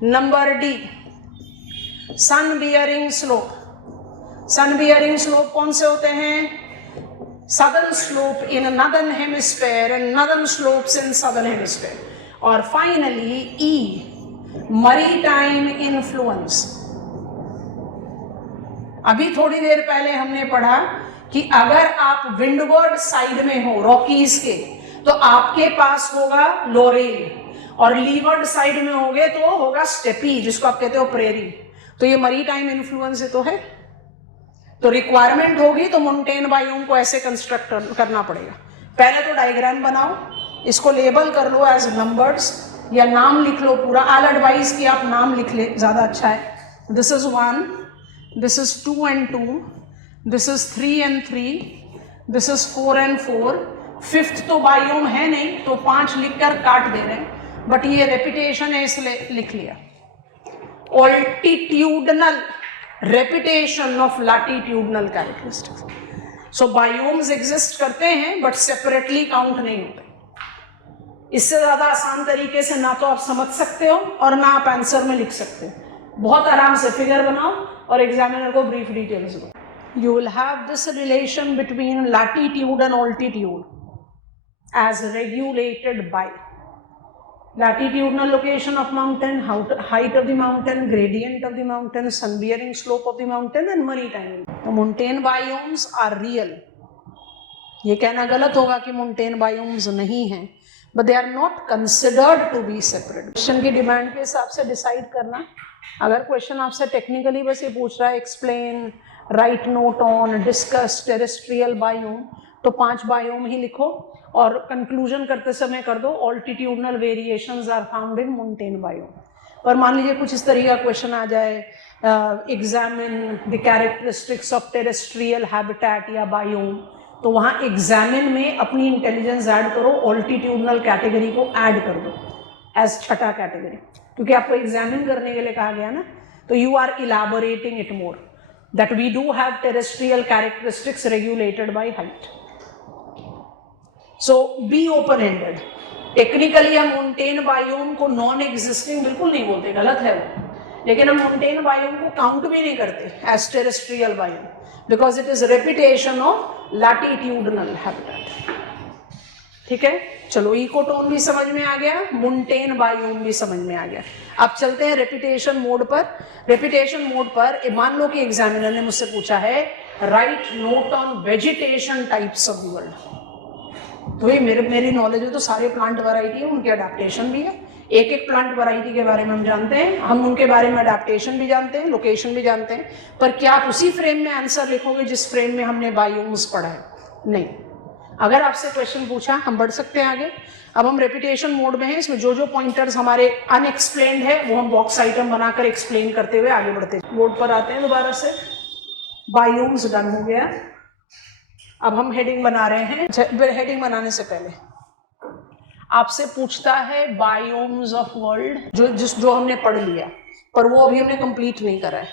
Number D, sun bearing slope. Sun bearing slope कौन से होते हैं? southern slope in northern hemisphere and northern slopes in southern hemisphere. और finally E, maritime influence। अभी थोड़ी देर पहले हमने पढ़ा कि अगर आप विंडवर्ड साइड में हो रॉकीज के तो आपके पास होगा लोरेल, और लीवर्ड साइड में होगे तो होगा स्टेपी, जिसको आप कहते हो प्रेरी। तो ये मरीटाइम इन्फ्लुएंस तो है, तो रिक्वायरमेंट होगी तो मोंटेन बायोम को ऐसे कंस्ट्रक्ट करना पड़ेगा। पहले तो डायग्राम बनाओ, इसको लेबल कर लो एज नंबर्स या नाम लिख लो पूरा। आई एडवाइज कि आप नाम लिख ले, ज्यादा अच्छा है। This is 1, this is 2 and 2, this is 3 and 3, this is 4 and 4। Fifth तो बायोम है नहीं तो 5 लिखकर काट दे रहे हैं, बट ये रेपिटेशन है इसलिए लिख लिया। Altitudinal repetition of latitudinal characteristics. So biomes exist करते हैं बट सेपरेटली काउंट नहीं होते। इससे ज्यादा आसान तरीके से ना तो आप समझ सकते हो और ना आप आंसर में लिख सकते हो। बहुत आराम से फिगर बनाओ और एग्जामिनर को ब्रीफ डिटेल्स दो। You will have this relation between latitude and altitude as regulated by latitudinal location of mountain, height of the mountain, gradient of the mountain, sun bearing slope of the mountain and maritime. तो montane biomes are real. ये कहना गलत होगा कि montane biomes नहीं हैं, but they are not considered to be separate. Question की demand के हिसाब से डिसाइड करना। अगर क्वेश्चन आपसे टेक्निकली बस ये पूछ रहा है explain, right note on, discuss terrestrial biome, तो 5 बायोम ही लिखो और कंक्लूजन करते समय कर दो altitudinal variations are found in montane biome. पर मान लीजिए कुछ इस तरीके का क्वेश्चन आ जाए, examine the characteristics of terrestrial habitat या बायोम, तो वहाँ एग्जामिन में अपनी इंटेलिजेंस ऐड करो, ऑल्टीट्यूडनल कैटेगरी को ऐड कर दो एज छठा कैटेगरी, क्योंकि आपको एग्जामिन करने के लिए कहा गया ना, तो you are elaborating it more that we do have terrestrial characteristics regulated by height. So be open ended. Technically हम मोंटेन बायोम को नॉन एग्जिस्टिंग बिल्कुल नहीं बोलते, गलत है वो, लेकिन हम मोंटेन बायोम को काउंट भी नहीं करते as terrestrial biome because it is repetition of latitudinal habitat. ठीक है, चलो इकोटोन भी समझ में आ गया, मोंटेन बायोम भी समझ में आ गया। अब चलते हैं रेपिटेशन मोड पर। रेपिटेशन मोड पर मान लो कि एग्जामिनर ने मुझसे पूछा है right note on vegetation types of the world, तो ये मेरी नॉलेज में तो सारे प्लांट वैरायटी है, उनके अडेप्टेशन भी है, एक एक प्लांट वैरायटी के बारे में हम जानते हैं, हम उनके बारे में अडेप्टेशन भी जानते हैं, लोकेशन भी जानते हैं, पर क्या आप उसी फ्रेम में आंसर लिखोगे जिस फ्रेम में हमने बायोम्स पढ़ा है? नहीं। अगर आपसे क्वेश्चन पूछा, हम बढ़ सकते हैं आगे। अब हम रेपिटेशन मोड में हैं, इसमें जो जो पॉइंटर्स हमारे अनएक्सप्लेन्ड है वो हम बॉक्स आइटम बनाकर एक्सप्लेन करते हुए आगे बढ़ते हैं। बोर्ड पर आते हैं दोबारा से। बायोम्स डन हो गया, अब हम हेडिंग बना रहे हैं। हेडिंग बनाने से पहले आपसे पूछता है बायोम्स ऑफ वर्ल्ड, जो हमने पढ़ लिया पर वो अभी हमने कंप्लीट नहीं करा है,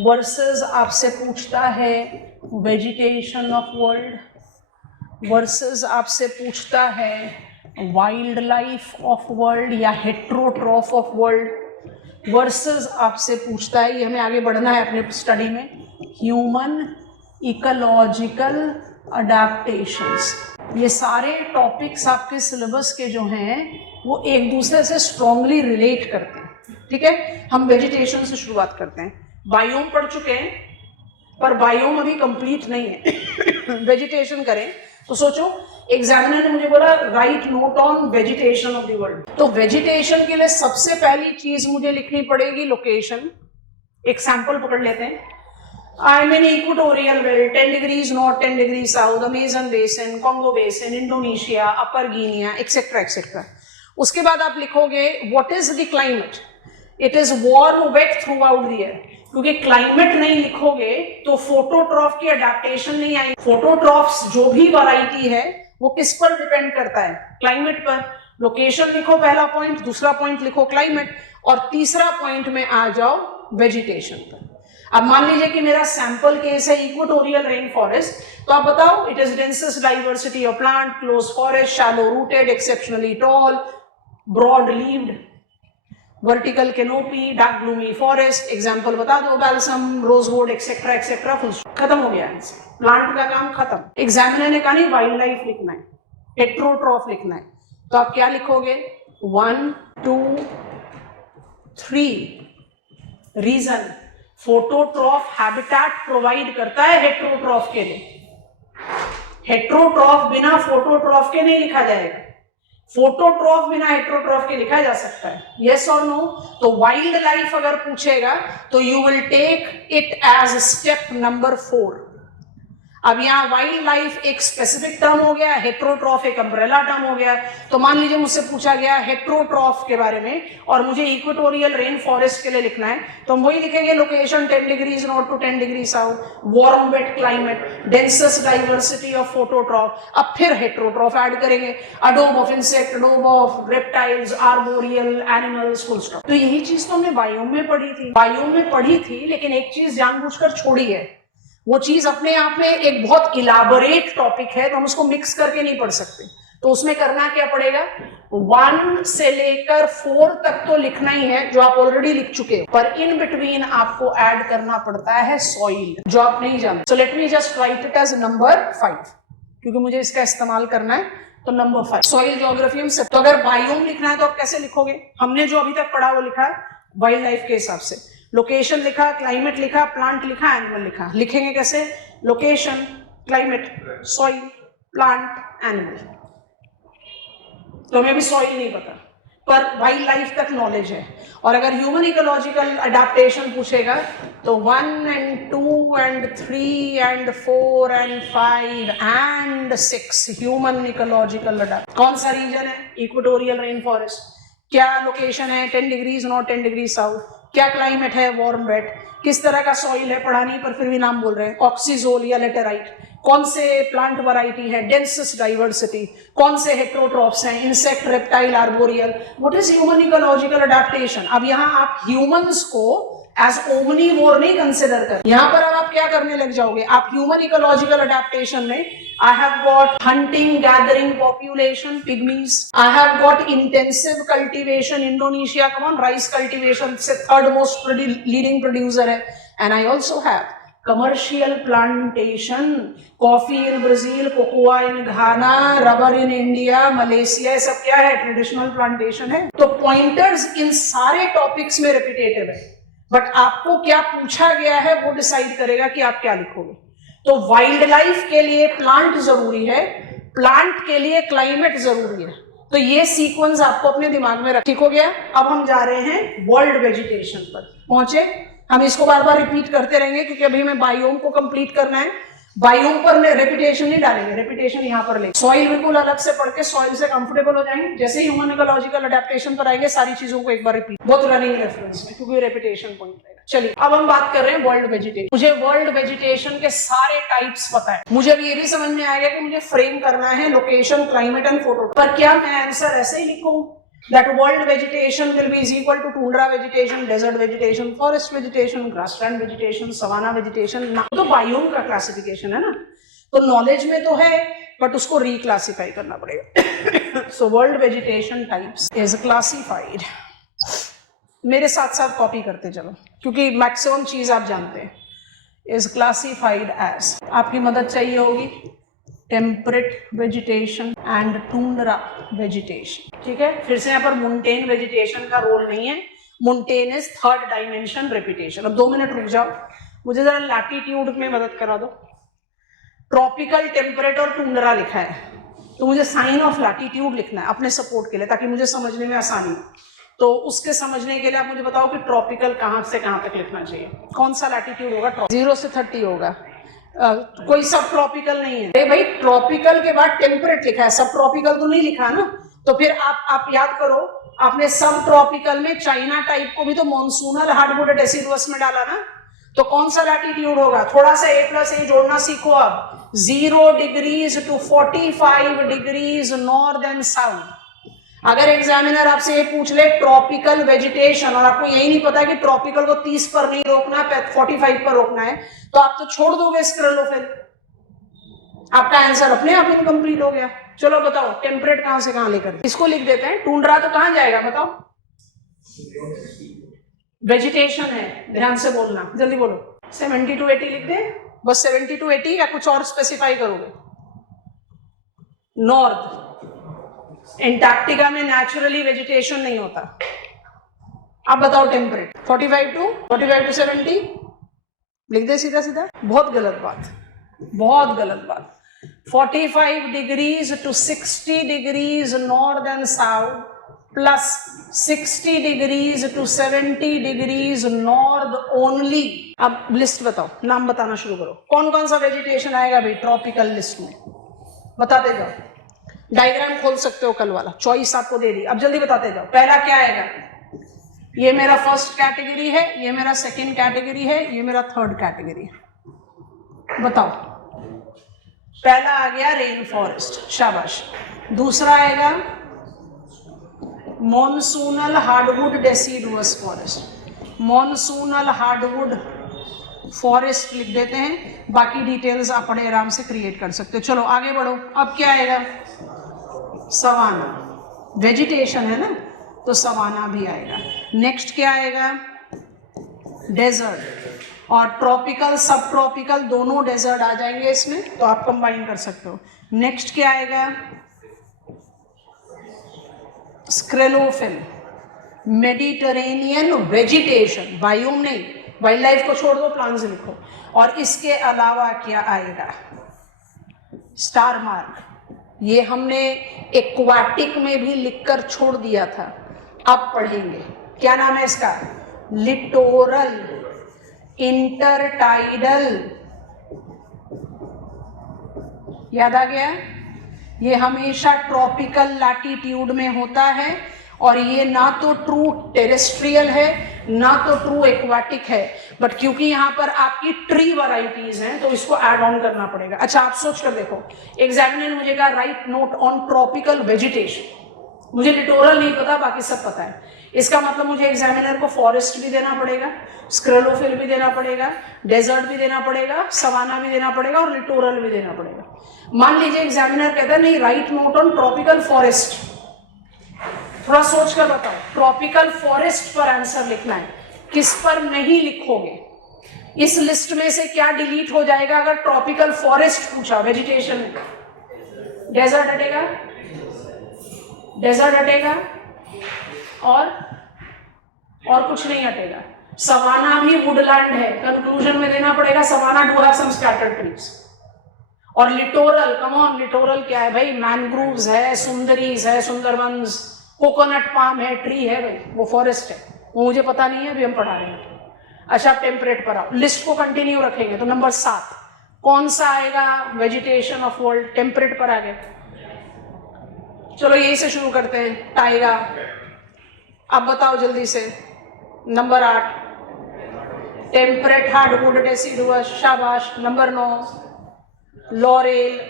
वर्सेस आपसे पूछता है वेजिटेशन ऑफ वर्ल्ड, वर्सेस आपसे पूछता है वाइल्ड लाइफ ऑफ वर्ल्ड या हेट्रोट्रॉफ ऑफ वर्ल्ड, वर्सेस आपसे पूछता है, ये हमें आगे बढ़ना है अपने स्टडी में, ह्यूमन इकोलॉजिकल अडेप्टेशंस। ये सारे टॉपिक्स आपके सिलेबस के जो हैं वो एक दूसरे से स्ट्रांगली रिलेट करते हैं। ठीक है, हम वेजिटेशन से शुरुआत करते हैं। बायोम पढ़ चुके हैं पर बायोम अभी कंप्लीट नहीं है। वेजिटेशन करें तो सोचो, एग्जामिनर ने मुझे बोला right note on vegetation of the world, तो वेजिटेशन के लिए सबसे पहली चीज मुझे लिखनी पड़ेगी लोकेशन। एक सैंपल पकड़ लेते हैं। I'm in equatorial belt, 10 degrees north, 10 degrees south, Amazon basin, Congo basin, Indonesia, Upper Guinea, etc. etc. उसके बाद आप लिखोगे what is the climate? It is warm, wet throughout the year. क्योंकि क्लाइमेट नहीं लिखोगे तो फोटोट्रॉफ की अडेप्टेशन नहीं आएगी। फोटोट्रॉफ्स जो भी वैरायटी है वो किस पर डिपेंड करता है? क्लाइमेट पर। लोकेशन लिखो पहला पॉइंट, दूसरा पॉइंट लिखो क्लाइमेट, और तीसरा पॉइंट में आ जाओ वेजिटेशन पर। अब मान लीजिए कि मेरा सैंपल केस है इक्वेटोरियल रेन फॉरेस्ट, तो आप बताओ it is densest diversity of plant, close forest, shallow rooted, exceptionally tall, broad leaved, vertical canopy, dark gloomy forest. Example बता दो, balsam, rosewood, etcetera etcetera, full stop, खत्म हो गया answer. Plant का काम खत्म। एग्जामिनर ने कहा नहीं वाइल्ड लाइफ लिखना है, हेट्रोट्रॉफ लिखना है, तो आप क्या लिखोगे? 1 2 3। रीजन, फोटोट्रॉफ हैबिटेट प्रोवाइड करता है हेट्रोट्रॉफ के लिए। हेट्रोट्रॉफ बिना फोटोट्रॉफ के नहीं लिखा जाएगा, फोटोट्रॉफ बिना हेट्रोट्रॉफ के लिखा जा सकता है। यस और नो? तो वाइल्ड लाइफ अगर पूछेगा तो you will take it as step number 4। अब यहाँ वाइल्ड लाइफ एक स्पेसिफिक टर्म हो गया, हेट्रोट्रॉफ एक अम्ब्रेला टर्म हो गया। तो मान लीजिए मुझसे पूछा गया हेट्रोट्रॉफ के बारे में और मुझे इक्वेटोरियल रेन फॉरेस्ट के लिए लिखना है, तो हम वही लिखेंगे location 10 degrees north to 10 degree south, warm wait climate, densest diversity of फोटोट्रॉफ। अब फिर हेट्रोट्रॉफ ऐड करेंगे, Adobe of insect, Adobe of reptiles, arboreal animals, full stop. तो यही चीज तो हमने बायोम में पढ़ी थी, बायोम में पढ़ी थी, लेकिन एक चीज जानबूझकर छोड़ी है। वो चीज अपने आप में एक बहुत इलाबोरेट टॉपिक है, तो हम उसको मिक्स करके नहीं पढ़ सकते। तो उसमें करना क्या पड़ेगा? 1 से लेकर 4 तक तो लिखना ही है जो आप ऑलरेडी लिख चुके हो, पर इन बिटवीन आपको ऐड करना पड़ता है सॉइल, जो आप नहीं जानते। So let me just write it as number 5, क्योंकि मुझे इसका इस्तेमाल करना है। तो नंबर 5 सॉइल ज्योग्राफी हम से। तो अगर बायोम लिखना है तो आप कैसे लिखोगे? हमने जो अभी तक पढ़ा वो लिखा है वाइल्ड लाइफ के हिसाब से। लोकेशन लिखा, क्लाइमेट लिखा, प्लांट लिखा, एनिमल लिखा। लिखेंगे कैसे? Location, climate, soil, plant, animal. तो हमें भी सॉइल नहीं पता, पर वाइल्ड लाइफ तक नॉलेज है। और अगर ह्यूमन इकोलॉजिकल अडेप्टेशन पूछेगा तो 1 and 2 and 3 and 4 and 5 and 6 human ecological adept. कौन सा रीजन है? Equatorial rain forest. क्या लोकेशन है? 10 डिग्रीज नॉर्थ 10 डिग्री साउथ। क्या क्लाइमेट है? Warm wet. किस तरह का सॉइल है? पढ़ा नहीं पर फिर भी नाम बोल रहे हैं, ऑक्सीजोल या लेटेराइट। कौन से प्लांट वैरायटी है? Densest diversity. कौन से हेट्रोट्रॉफ्स हैं? Insect, reptile, arboreal. What is human ecological adaptation? अब यहाँ आप ह्यूमंस को एज ओमनीवोर नहीं कंसिडर कर, यहाँ पर अब आप क्या करने लग जाओगे? आप ह्यूमन इकोलॉजिकल अडेप्टेशन में I have got hunting, gathering population, pygmies. I have got intensive cultivation, Indonesia, come on, rice cultivation से third most leading producer है. And I also have commercial plantation, coffee in Brazil, cocoa in Ghana, rubber in India, Malaysia, सब क्या है? Traditional plantation है। तो pointers इन सारे topics में repetitive है, but आपको क्या पूछा गया है वो डिसाइड करेगा कि आप क्या लिखोगे। तो वाइल्ड लाइफ के लिए प्लांट जरूरी है, प्लांट के लिए क्लाइमेट जरूरी है। तो ये सीक्वेंस आपको अपने दिमाग में रख। ठीक हो गया? अब हम जा रहे हैं वर्ल्ड वेजिटेशन पर। पहुंचे? हम इसको बार बार रिपीट करते रहेंगे क्योंकि अभी हमें बायोम को कंप्लीट करना है। बायोम पर रेपिटेशन नहीं डालेंगे, रेपिटेशन यहाँ पर लेंगे। सॉइल बिल्कुल अलग से पढ़ के सॉइल से कंफर्टेबल हो जाएंगे। जैसे ही ह्यूमन इकोलॉजिकल अडेप्टेशन पर आएंगे सारी चीजों को एक बार रिपीट, बहुत रनिंग रेफरेंस में, क्योंकि रेपिटेशन पॉइंट रहेगा। चलिए अब हम बात कर रहे हैं वर्ल्ड वेजिटेशन। मुझे वर्ल्ड वेजिटेशन के सारे टाइप्स पता है। मुझे अब ये भी समझ में आएगा कि मुझे फ्रेम करना है लोकेशन, क्लाइमेट एंड फोटो। पर क्या मैं आंसर ऐसे ही लिखूं that world vegetation will be is equal to tundra vegetation, desert vegetation, forest vegetation, grassland vegetation, savanna vegetation? ना तो बायोम का क्लासिफिकेशन है ना, तो नॉलेज में तो है बट उसको रिक्लासिफाई करना पड़ेगा। So world vegetation types is classified. मेरे साथ साथ कॉपी करते चलो क्योंकि मैक्सिमम चीज आप जानते हैं। इज क्लासिफाइड एज, आपकी मदद चाहिए होगी, temperate vegetation and tundra vegetation. ठीक है, फिर से यहाँ पर मुंटेन वेजिटेशन का रोल नहीं है। मुंटेन इज थर्ड डायमेंशन रेपिटेशन। अब 2 मिनट रुक जाओ, मुझे जरा लैटिट्यूड में मदद करा दो। ट्रॉपिकल, टेम्परेट और टुंड्रा लिखा है, तो मुझे साइन ऑफ लैटिट्यूड लिखना है अपने सपोर्ट के लिए, ताकि मुझे समझने में आसानी हो। तो उसके समझने के लिए आप मुझे बताओ कि ट्रॉपिकल कहाँ से कहाँ तक लिखना चाहिए, कौन सा लैटिट्यूड होगा? 0 से 30 होगा। कोई सब ट्रॉपिकल नहीं है। भाई ट्रॉपिकल के बाद टेम्परेट लिखा है, सब ट्रॉपिकल तो नहीं लिखा ना। तो फिर आप याद करो, आपने सब ट्रॉपिकल में चाइना टाइप को भी तो मॉनसूनल हार्डवुड डेसिडुअस में डाला ना। तो कौन सा लैटिट्यूड होगा? थोड़ा सा a प्लस ए जोड़ना सीखो अब। 0 degrees to 45 degrees north and south. अगर एग्जामिनर आपसे ये पूछ ले ट्रॉपिकल वेजिटेशन और आपको यही नहीं पता कि ट्रॉपिकल को 30 पर नहीं रोकना है, 45 पर रोकना है, तो आप तो छोड़ दोगे स्क्लेरोफिल। आपका आंसर अपने आप इनकम्प्लीट हो गया। चलो बताओ टेम्परेट कहां से कहां लेकर, इसको लिख देते हैं। टुंड्रा तो कहां जाएगा बताओ? वेजिटेशन है, ध्यान से बोलना, जल्दी बोलो। 70 to 80 लिख दे, बस 70 to 80 या कुछ और स्पेसिफाई करोगे? नॉर्थ। एंटार्क्टिका में नेचुरली वेजिटेशन नहीं होता। अब बताओ टेम्परेट। 45 to 70 लिख दे सीधा सीधा। बहुत गलत बात, बहुत गलत बात। 45 degrees to 60 degrees north and south plus 60 degrees to 70 degrees north only. अब लिस्ट बताओ, नाम बताना शुरू करो। कौन कौन सा वेजिटेशन आएगा भाई ट्रॉपिकल लिस्ट में? बताते जाओ। डायग्राम खोल सकते हो कल वाला, चॉइस आपको दे दी। अब जल्दी बताते जाओ। पहला क्या आएगा? ये मेरा फर्स्ट कैटेगरी है, ये मेरा सेकंड कैटेगरी है, ये मेरा थर्ड कैटेगरी है। बताओ। पहला आ गया रेन फॉरेस्ट, शाबाश। दूसरा आएगा monsoonal hardwood deciduous forest. Monsoonal hardwood forest लिख देते हैं, बाकी डिटेल्स आप बड़े आराम से क्रिएट कर सकते हो। चलो आगे बढ़ो। अब क्या आएगा? सवाना। वेजिटेशन है ना, तो सवाना भी आएगा। नेक्स्ट क्या आएगा? डेजर्ट। और ट्रॉपिकल सब ट्रॉपिकल दोनों डेजर्ट आ जाएंगे इसमें, तो आप कंबाइन कर सकते हो। नेक्स्ट क्या आएगा? स्क्लेरोफिल। मेडिटेरेनियन वेजिटेशन, बायोम नहीं, वाइल्ड लाइफ को छोड़ दो, प्लांट्स लिखो। और इसके अलावा क्या आएगा? Star mark. ये हमने एक्वाटिक में भी लिखकर छोड़ दिया था, अब पढ़ेंगे। क्या नाम है इसका? Littoral intertidal. याद आ गया? ये हमेशा ट्रॉपिकल लैटिट्यूड में होता है और ये ना तो ट्रू टेरेस्ट्रियल है ना तो ट्रू एक्वाटिक है, बट क्योंकि यहाँ पर आपकी ट्री वैरायटीज हैं तो इसको ऐड ऑन करना पड़ेगा। अच्छा आप सोच कर देखो, एग्जामिनर ने मुझे कहा right note on tropical vegetation. मुझे लिटोरल नहीं पता, बाकी सब पता है। इसका मतलब मुझे एग्जामिनर को फॉरेस्ट भी देना पड़ेगा, स्क्लेरोफिल भी देना पड़ेगा, डेजर्ट भी देना पड़ेगा, सवाना भी देना पड़ेगा और लिटोरल भी देना पड़ेगा। मान लीजिए एग्जामिनर कहता है नहीं right note on tropical forest, थोड़ा सोच कर बताओ। ट्रॉपिकल फॉरेस्ट पर आंसर लिखना है, किस पर नहीं लिखोगे? इस लिस्ट में से क्या डिलीट हो जाएगा अगर ट्रॉपिकल फॉरेस्ट पूछा? वेजिटेशन में डेजर्ट हटेगा, डेजर्ट हटेगा और कुछ नहीं हटेगा। सवाना भी वुडलैंड है, कंक्लूजन में देना पड़ेगा savanna do have some scattered trees. और लिटोरल, कम ऑन, लिटोरल क्या है भाई? मैनग्रोव्स है, सुंदरीज है, सुंदरबंस, कोकोनट पाम है, ट्री है भाई, वो फॉरेस्ट है। वो मुझे पता नहीं है, अभी हम पढ़ा रहे हैं। अच्छा आप टेम्परेट पर आओ, लिस्ट को कंटिन्यू रखेंगे। तो नंबर 7 कौन सा आएगा? वेजिटेशन ऑफ वर्ल्ड, टेम्परेट पर आ गए। चलो यही से शुरू करते हैं, टाइगा। अब बताओ जल्दी से। नंबर 8 टेम्परेट हार्डवुड डेसिडुअस, शाबाश। Number 9 laurel.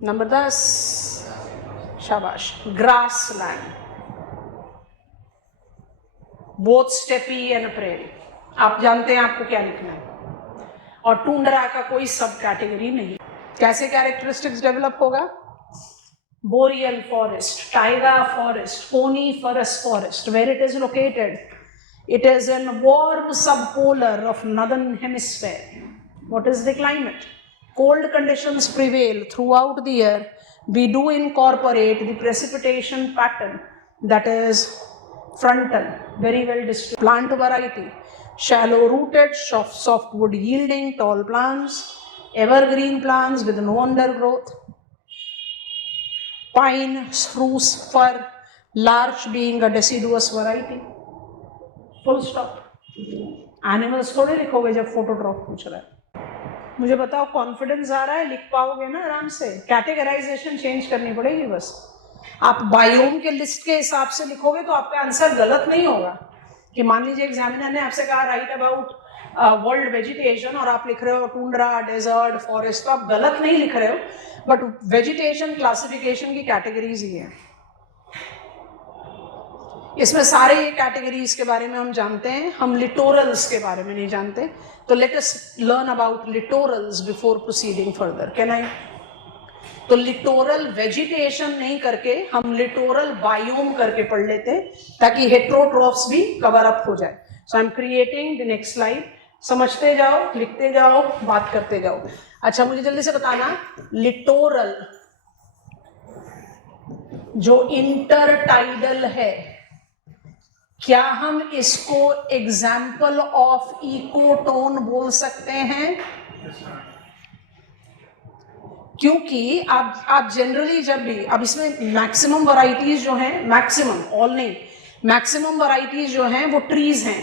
नंबर 10 शाबाश grassland, both steppe and prairie. आप जानते हैं आपको क्या लिखना है। और टुंड्रा का कोई सब कैटेगरी नहीं। कैसे कैरेक्टरिस्टिक्स डेवलप होगा? Boreal forest, taiga forest, coniferous forest. Where it is located? It is in warm subpolar of northern hemisphere. What is the climate? Cold conditions prevail throughout the year. We do incorporate the precipitation pattern that is frontal, very well distributed. Plant variety, shallow rooted, softwood yielding, tall plants, evergreen plants with no undergrowth, pine, spruce, fir, larch being a deciduous variety. Full stop. Animals थोड़े लिखोगे जब photograph पूछ रहा है। मुझे बताओ confidence आ रहा है? लिख पाओगे ना आराम से? कैटेगराइजेशन चेंज करनी पड़ेगी बस। आप बायोम के लिस्ट के हिसाब से लिखोगे तो आपका आंसर गलत नहीं होगा। कि मान लीजिए एग्जामिनर ने आपसे कहा राइट अबाउट वर्ल्ड वेजिटेशन और आप लिख रहे हो टुंड्रा, डेजर्ट, फॉरेस्ट, तो आप गलत नहीं लिख रहे हो, बट वेजिटेशन क्लासिफिकेशन की कैटेगरीज ही है। इसमें सारे ये कैटेगरीज के बारे में हम जानते हैं, हम लिटोरल्स के बारे में नहीं जानते। तो let us learn about littorals before proceeding further. Can I? तो लिटोरल वेजिटेशन नहीं करके हम लिटोरल बायोम करके पढ़ लेते ताकि हेट्रोट्रॉफ्स भी कवर अप हो जाए। So I am creating the next slide. समझते जाओ, लिखते जाओ, बात करते जाओ। अच्छा, मुझे जल्दी से बताना, लिटोरल जो इंटरटाइडल है, क्या हम इसको एग्जाम्पल ऑफ इकोटोन बोल सकते हैं? क्योंकि आप जनरली जब भी, अब इसमें मैक्सिमम वैरायटीज जो हैं, मैक्सिमम, ऑल नहीं, मैक्सिमम वैरायटीज जो हैं वो ट्रीज हैं।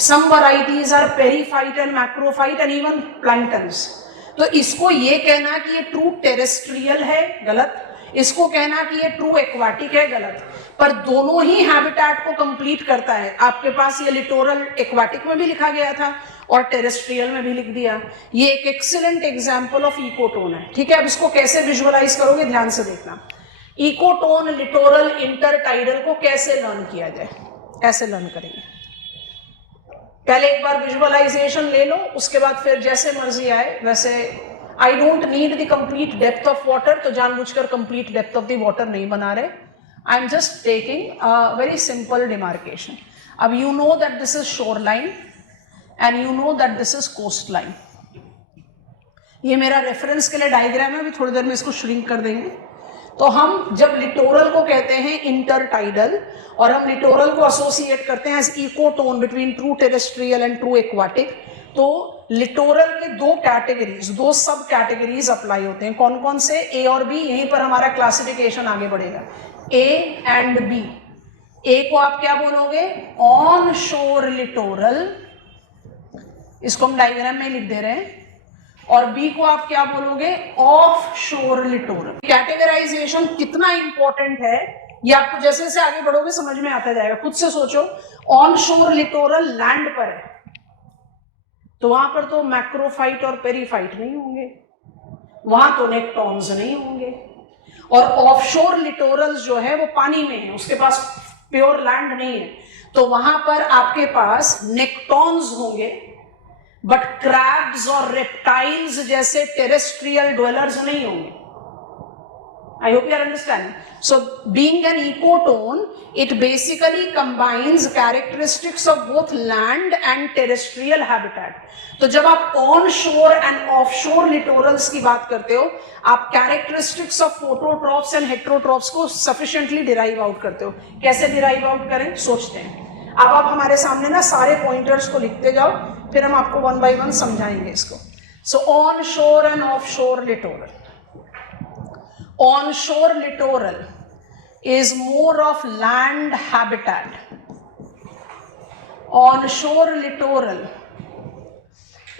Some varieties are periphyte and macrophyte and even planktons. तो इसको ये कहना कि ये ट्रू टेरेस्ट्रियल है, गलत। इसको कहना कि ये ट्रू एक्वाटिक है, गलत। पर दोनों ही हैबिटेट को कंप्लीट करता है। आपके पास ये लिटोरल एक्वाटिक में भी लिखा गया था और टेरेस्ट्रियल में भी लिख दिया। ये एक एक्सीलेंट एग्जाम्पल ऑफ इकोटोन है। ठीक है, अब इसको कैसे विजुअलाइज करोगे ध्यान से देखना। इकोटोन, लिटोरल, इंटरटाइडल को कैसे लर्न किया जाए, कैसे लर्न करेंगे? पहले एक बार विजुअलाइजेशन ले लो, उसके बाद फिर जैसे मर्जी आए वैसे। I don't need the complete depth of water, तो जानबूझकर complete depth of the water नहीं बना रहे। I am just taking a very simple demarcation. अब you know that this is shore line and you know that this is coastline. ये मेरा reference के लिए डायग्राम है, अभी थोड़ी देर में इसको श्रिंक कर देंगे। तो हम जब लिटोरल को कहते हैं इंटरटाइडल और हम लिटोरल को एसोसिएट करते हैं as ecotone between true terrestrial and true aquatic, तो लिटोरल के दो कैटेगरीज, दो सब कैटेगरीज अप्लाई होते हैं। कौन कौन से? ए और बी। यहीं पर हमारा क्लासिफिकेशन आगे बढ़ेगा। A and B. ए को आप क्या बोलोगे? ऑन शोर लिटोरल, इसको हम डायग्राम में लिख दे रहे हैं। और बी को आप क्या बोलोगे? ऑफ शोर लिटोरल। कैटेगराइजेशन कितना इंपॉर्टेंट है ये आपको जैसे जैसे आगे बढ़ोगे समझ में आता जाएगा। खुद से सोचो, ऑन शोर लिटोरल लैंड पर है तो वहां पर तो मैक्रोफाइट और पेरीफाइट नहीं होंगे, वहां तो नेक्टॉन्स नहीं होंगे। और ऑफशोर लिटोरल्स जो है वो पानी में है, उसके पास प्योर लैंड नहीं है, तो वहां पर आपके पास नेक्टॉन्स होंगे, बट क्रैब्स और रेप्टाइल्स जैसे टेरेस्ट्रियल ड्वेलर्स नहीं होंगे। I hope you are understanding. So being an ecotone, it basically combines characteristics of both land and terrestrial habitat. तो जब आप on shore and off shore littorals की बात करते हो, आप characteristics of phototrophs and heterotrophs को sufficiently derive out करते हो। कैसे derive out करें सोचते हैं। अब आप हमारे सामने ना सारे pointers को लिखते जाओ, फिर हम आपको one by one समझाएंगे इसको। So on shore and off shore littoral. Onshore littoral is more of land habitat. Onshore littoral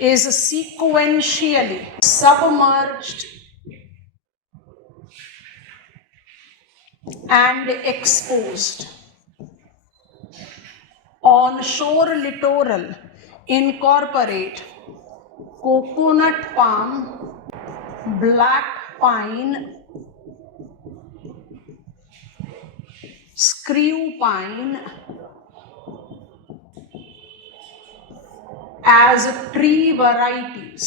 is sequentially submerged and exposed. Onshore littoral incorporate coconut palm, black pine, screw pine as tree varieties.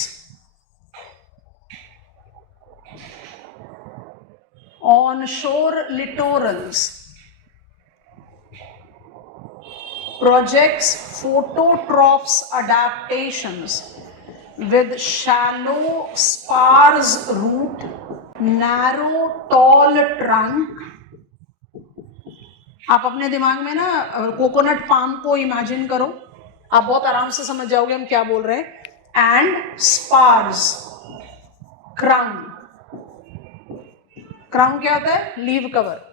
Onshore littorals projects phototrophs adaptations with shallow sparse root, narrow tall trunk. आप अपने दिमाग में ना coconut palm को imagine करो, आप बहुत आराम से समझ जाओगे हम क्या बोल रहे हैं। And sparse crown. क्राउन क्या होता है? Leave cover.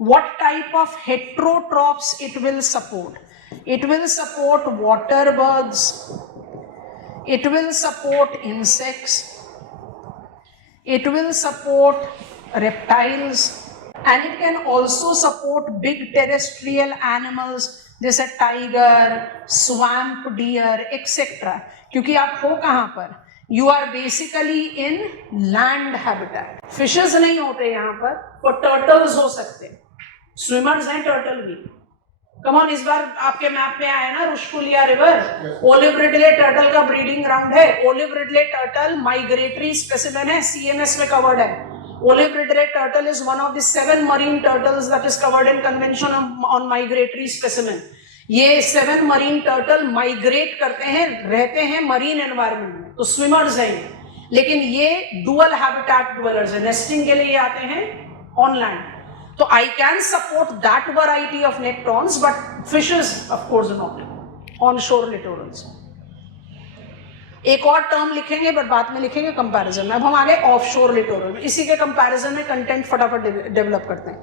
What type of heterotrophs it will support? It will support water birds, it will support insects, it will support reptiles, and it can also support big terrestrial animals जैसे tiger, swamp deer, etc. क्योंकि आप हो कहाँ पर? You are basically in land habitat. Fishes नहीं होते यहाँ पर turtles हो सकते हैं. Swimmers हैं turtle भी. Come on, इस बार आपके मैप में आया ना रुशकुलिया रिवर, ओलिव रिडले टर्टल का ब्रीडिंग ग्राउंड है. Olive Ridley turtle migratory specimen है, CMS में कवर्ड है. Olive Ridley turtle is one of the 7 marine turtles that is covered in convention on migratory specimen. ये 7 marine turtle migrate करते हैं, रहते हैं मरीन एनवायरमेंट में, तो स्विमर्स हैं. लेकिन ये डुअल हैबिटेट ड्वेलर्स है, नेस्टिंग के लिए आते हैं on land. So I can support that variety of nectons, but fishes of course not. Onshore littorals. एक और टर्म लिखेंगे पर बाद में लिखेंगे कंपैरिजन में. अब हम आ गए ऑफशोर लिटोरल में. इसी के कंपैरिजन में कंटेंट फटाफट डेवलप करते हैं.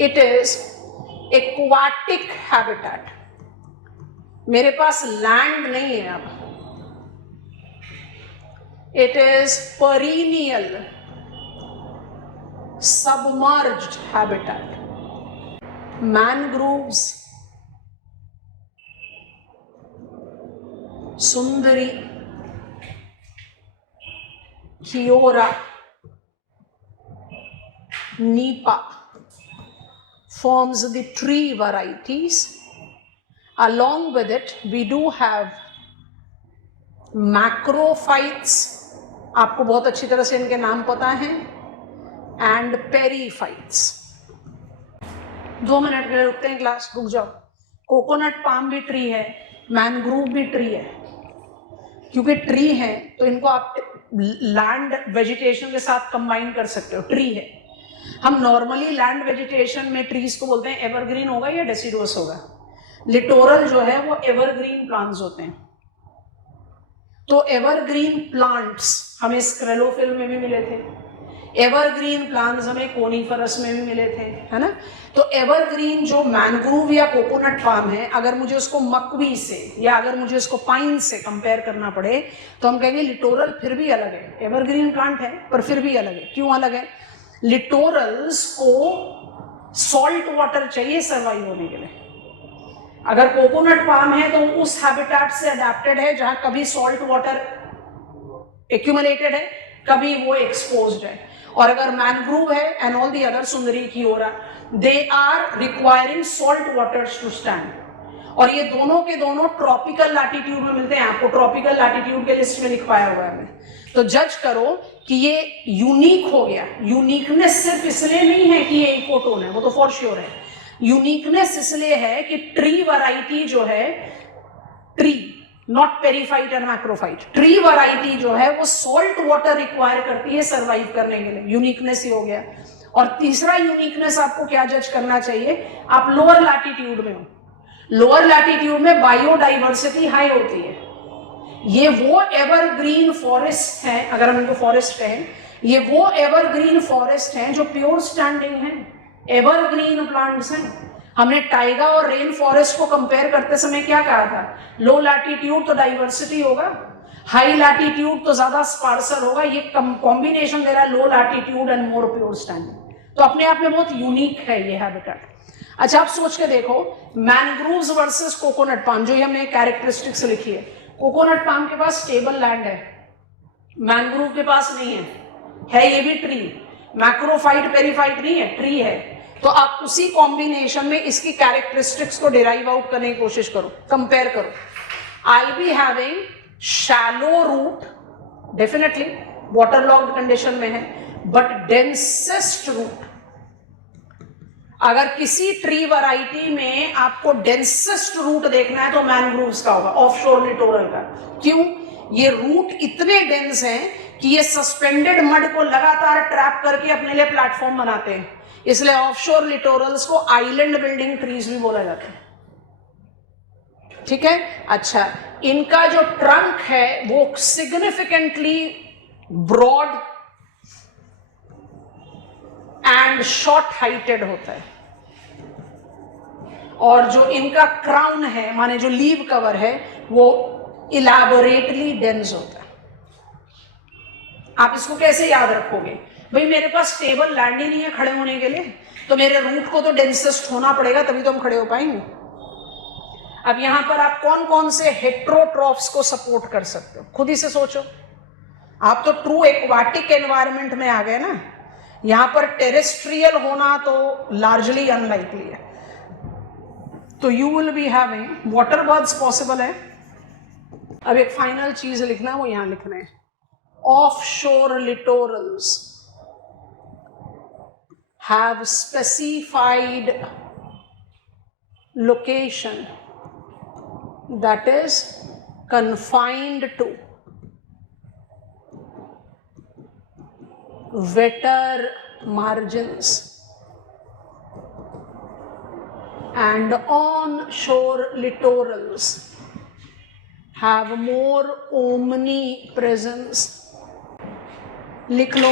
It is aquatic habitat. मेरे पास लैंड नहीं है अब. It is perennial submerged habitat. Mangroves, Sundari, Kiora, Nipa forms the tree varieties. Along with it, we do have macrophytes. आपको बहुत अच्छी तरह से इनके नाम पता हैं. एंड पेरीफाइट्स. 2 मिनट के लिए रुकते हैं क्लास, रुक जाओ. कोकोनट पाम भी ट्री है, मैनग्रूव भी ट्री है. क्योंकि ट्री है तो इनको आप लैंड वेजिटेशन के साथ कंबाइन कर सकते हो. ट्री है. हम नॉर्मली लैंड वेजिटेशन में ट्रीज को बोलते हैं एवरग्रीन होगा या डेसिडुअस होगा. लिटोरल जो है वो एवरग्रीन प्लांट्स होते हैं. तो एवरग्रीन प्लांट्स हमें स्क्रेलोफिल में भी मिले थे. एवरग्रीन प्लांट्स हमें कोनीफरस में भी मिले थे, है ना. तो एवरग्रीन जो मैनग्रूव या कोकोनट पाम है, अगर मुझे उसको मकवी से या अगर मुझे उसको पाइन से कंपेयर करना पड़े तो हम कहेंगे लिटोरल फिर भी अलग है. एवरग्रीन प्लांट है पर फिर भी अलग है. क्यों अलग है? लिटोरल्स को सॉल्ट वाटर चाहिए सर्वाइव होने के लिए. अगर कोकोनट पाम है तो उस हैबिटेट से अडेप्टेड है जहां कभी सॉल्ट वाटर एक्यूमुलेटेड है, कभी वो एक्सपोज्ड है. और अगर मैनग्रूव है and all the other sundari keora, they are requiring salt waters to stand. और ये दोनों के दोनों ट्रॉपिकल लैटिट्यूड में मिलते हैं. आपको ट्रॉपिकल लैटिट्यूड के लिस्ट में लिखवाया हुआ है मैंने. तो जज करो कि ये यूनिक हो गया. यूनिकनेस सिर्फ इसलिए नहीं है कि ये इकोटोन है, वो तो फॉर श्योर है. यूनिकनेस इसलिए है कि ट्री वैरायटी जो है, tree not periphyte and macrophyte, tree variety जो है वो सॉल्ट वाटर रिक्वायर करती है सरवाइव करने के लिए. यूनिकनेस ही हो गया. और तीसरा यूनिकनेस आपको क्या जज करना चाहिए? आप लोअर लैटिट्यूड में हो. लोअर लैटिट्यूड में बायोडाइवर्सिटी हाई होती है. ये वो एवरग्रीन फॉरेस्ट हैं, अगर हम इनको फॉरेस्ट कहें, ये वो एवरग्रीन फॉरेस्ट हैं जो प्योर स्टैंडिंग हैं, एवरग्रीन प्लांट्स हैं. हमने टाइगा और रेन फॉरेस्ट को कंपेयर करते समय क्या कहा था? लो लैटिट्यूड तो डाइवर्सिटी होगा, हाई लैटिट्यूड तो ज्यादा स्पार्सर होगा. ये कॉम्बिनेशन दे रहा है low latitude and more pure standing. तो अपने आप में बहुत यूनिक है ये हैबिटेट. अच्छा, आप सोच के देखो, मैनग्रूव्स वर्सेस कोकोनट पाम, जो ये हमने कैरेक्टरिस्टिक्स लिखी है. कोकोनट पाम के पास स्टेबल लैंड है, मैनग्रूव के पास नहीं है ये भी ट्री. मैक्रोफाइट पेरीफाइट नहीं है, ट्री है. तो आप उसी कॉम्बिनेशन में इसकी कैरेक्टरिस्टिक्स को डिराइव आउट करने की कोशिश करो, कंपेयर करो. I will be having shallow root, definitely water logged condition में है, बट डेंसेस्ट रूट. अगर किसी ट्री वैरायटी में आपको डेंसेस्ट रूट देखना है तो मैनग्रूव्स का होगा, ऑफशोर लिटोरल का. क्यों? ये रूट इतने डेंस हैं कि ये सस्पेंडेड मड को लगातार ट्रैप करके अपने लिए प्लेटफॉर्म बनाते हैं. इसलिए ऑफशोर लिटोरल्स को आइलैंड बिल्डिंग ट्रीज भी बोला जाता है. ठीक है. अच्छा, इनका जो ट्रंक है वो significantly broad and short heighted होता है. और जो इनका क्राउन है, माने जो लीव कवर है, वो इलैबोरेटली डेंस होता है. आप इसको कैसे याद रखोगे? भाई मेरे पास स्टेबल लैंड ही नहीं है खड़े होने के लिए, तो मेरे रूट को तो डेंसेस्ट होना पड़ेगा, तभी तो हम खड़े हो पाएंगे। अब यहां पर आप कौन कौन से हेट्रोट्रॉफ्स को सपोर्ट कर सकते हो, खुद ही से सोचो। आप तो ट्रू एक्वाटिक एनवायरनमेंट में आ गए ना, यहां पर टेरेस्ट्रियल होना तो लार्जली अनलाइकली है। तो you will be having water birds possible है। अब एक फाइनल चीज लिखना है, वो यहां लिखना है, offshore littorals have specified location that is confined to wetter margins and on-shore littorals have more omnipresence। लिख लो,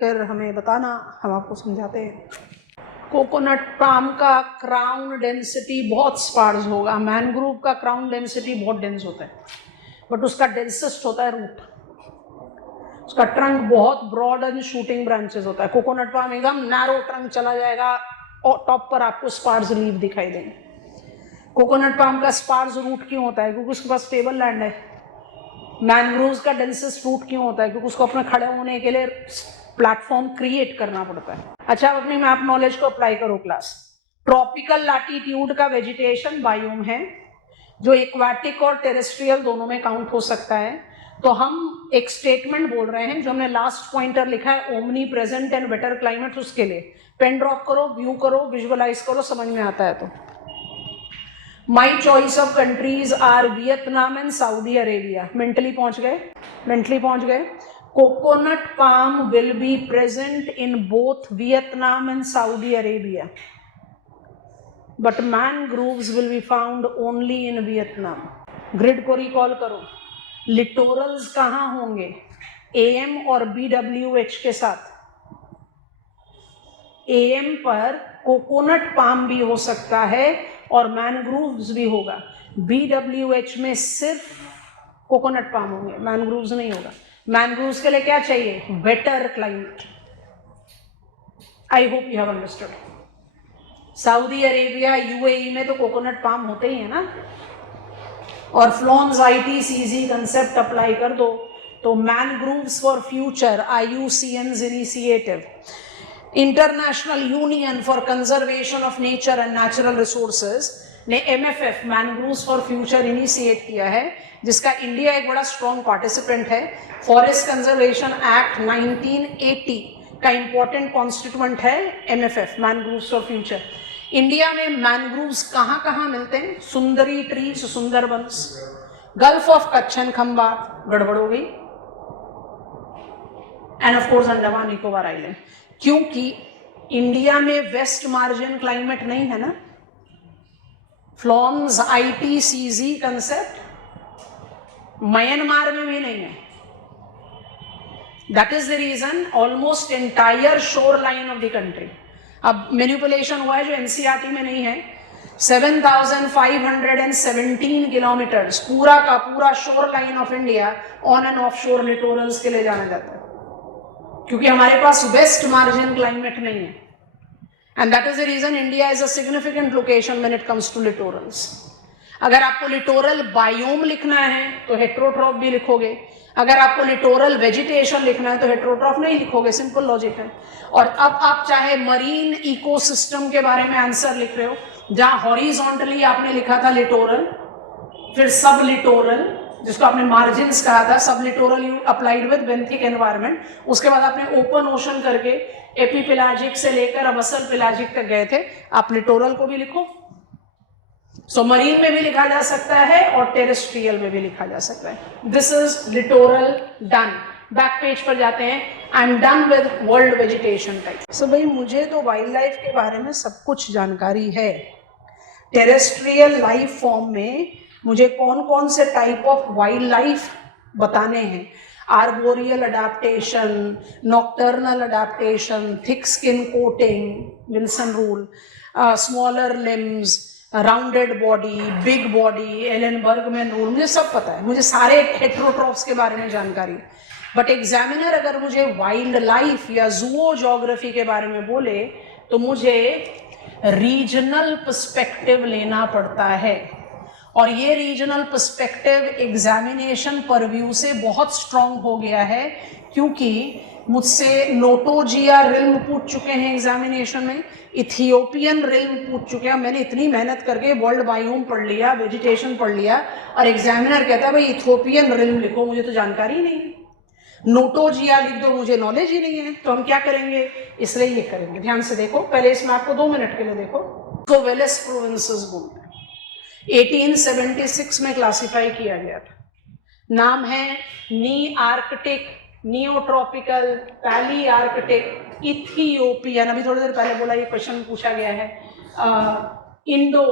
फिर हमें बताना, हम आपको समझाते हैं। कोकोनट पाम का क्राउन डेंसिटी बहुत स्पार्स होगा, मैनग्रोव का क्राउन डेंसिटी बहुत डेंस होता है, बट उसका डेंसेस्ट होता है रूट, उसका ट्रंक बहुत ब्रॉड एंड शूटिंग ब्रांचेस होता है। कोकोनट पाम एकदम नैरो ट्रंक चला जाएगा और टॉप पर आपको स्पार्स लीव दिखाई देंगे। कोकोनट पाम का स्पार्स रूट क्यों होता है? क्योंकि उसके पास स्टेबल लैंड है। मैनग्रोव्स का डेंसेस्ट रूट क्यों होता है? क्योंकि उसको अपने खड़े होने के लिए प्लेटफॉर्म क्रिएट करना पड़ता है। अच्छा, आप अपनी मैप नॉलेज को अप्लाई करो क्लास। ट्रॉपिकल लैटिट्यूड का वेजिटेशन बायोम है जो एक्वाटिक और टेरेस्ट्रियल दोनों में काउंट हो सकता है। तो हम एक स्टेटमेंट बोल रहे हैं जो हमने लास्ट पॉइंटर लिखा है, omnipresent and better climate. उसके लिए पेन ड्रॉप करो, व्यू करो, विजुअलाइज करो, समझ में आता है तो। My choice of countries are Vietnam and Saudi Arabia. Mentally पहुंच गए, मेंटली पहुंच गए। Coconut palm will be present in both Vietnam and Saudi Arabia, but mangroves will be found only in Vietnam. Grid को recall करो, लिटोरल्स कहाँ होंगे? AM और BWH के साथ। AM पर कोकोनट पाम भी हो सकता है और मैनग्रोव्स भी होगा। BWH में सिर्फ कोकोनट पाम होंगे, मैनग्रोव्स नहीं होगा। मैनग्रोव्स के लिए क्या चाहिए? Better climate. I hope you have understood. Saudi Arabia, UAE में तो कोकोनट पाम होते ही है ना। और फ्लॉन्स ITCZ कंसेप्ट अप्लाई कर दो तो mangroves for future, IUCN's initiative, international union for conservation of nature and natural resources ने MFF mangroves for future initiate किया है, जिसका इंडिया एक बड़ा स्ट्रॉन्ग पार्टिसिपेंट है। फॉरेस्ट कंजर्वेशन एक्ट 1980 का इंपॉर्टेंट कॉन्स्टिट्यूएंट है MFF, mangroves for future. India में मैनग्रोव्स कहाँ कहाँ मिलते हैं? सुंदरी trees, Sundarbans, gulf of Kutch and Khambhat, गड़बड़ हो गई, end of course Andaman Nicobar island. क्योंकि इंडिया में वेस्ट मार्जिन क्लाइमेट नहीं है ना। फ्लॉन्स ITCZ कंसेप्ट म्यांमार में भी नहीं है। That is the region almost entire shore line of the country, अब मैनिपुलेशन हुआ है जो NCERT में नहीं है, 7517 किलोमीटर्स पूरा का पूरा शोर line of India on end of शोर लिटोरल्स के लिए जाना जाता है, क्योंकि हमारे पास वेस्ट मार्जिन क्लाइमेट नहीं है। And that is the reason India is a significant location when it comes to littorals. अगर आपको लिटोरल बायोम लिखना है तो हेट्रोट्रॉफ भी लिखोगे, अगर आपको लिटोरल वेजिटेशन लिखना है तो हेट्रोट्रॉफ नहीं लिखोगे, सिंपल लॉजिक है। और अब आप चाहे मरीन इकोसिस्टम के बारे में आंसर लिख रहे हो, जहां हॉरिजॉन्टली आपने लिखा था लिटोरल, फिर सब लिटोरल जिसको आपने मार्जिन्स कहा था, सब littoral you applied with benthic environment, उसके बाद आपने ओपन ओशन करके एपीपेलाजिक से लेकर अब असल पेलाजिक तक गए थे, आप लिटोरल को भी लिखो। सो मरीन में भी लिखा जा सकता है और टेरेस्ट्रियल में भी लिखा जा सकता है। This is littoral done. Back page पर जाते हैं। I am done with world vegetation type. So भाई मुझे तो वाइल्ड लाइफ के बारे में सब कुछ जानकारी है। टेरेस्ट्रियल लाइफ फॉर्म में मुझे कौन कौन से टाइप ऑफ वाइल्ड लाइफ बताने हैं? Arboreal adaptation, nocturnal adaptation, thick skin coating, Wilson rule, smaller limbs, rounded body, big body, Allen Bergmann rule, मुझे सब पता है। मुझे सारे हेट्रोट्रॉफ्स के बारे में जानकारी। बट एग्जामिनर अगर मुझे वाइल्ड लाइफ या जूओ ज्योग्राफी के बारे में बोले तो मुझे रीजनल पर्सपेक्टिव लेना पड़ता है, और ये रीजनल पर्सपेक्टिव एग्जामिनेशन परव्यू से बहुत स्ट्रांग हो गया है, क्योंकि मुझसे नोटोजिया रिल्म पूछ चुके हैं एग्जामिनेशन में, इथियोपियन रिल्म पूछ चुके हैं। मैंने इतनी मेहनत करके वर्ल्ड बायोम पढ़ लिया, वेजिटेशन पढ़ लिया, और एग्जामिनर कहता है भाई इथियोपियन रिल्म लिखो, मुझे तो जानकारी नहीं है। नोटोजिया लिख दो, मुझे नॉलेज ही नहीं है। तो हम क्या करेंगे, इसलिए ये करेंगे। ध्यान से देखो, पहले इसमें आपको 2 मिनट के लिए देखो। तो वेलेस प्रोविंसेस बोलते हैं, 1876 में क्लासिफाई किया गया था। नाम है नी आर्कटिक, नियोट्रॉपिकल, पैली आर्कटिक, इथियोपियन। अभी थोड़ी देर पहले बोला, ये क्वेश्चन पूछा गया है। इंडो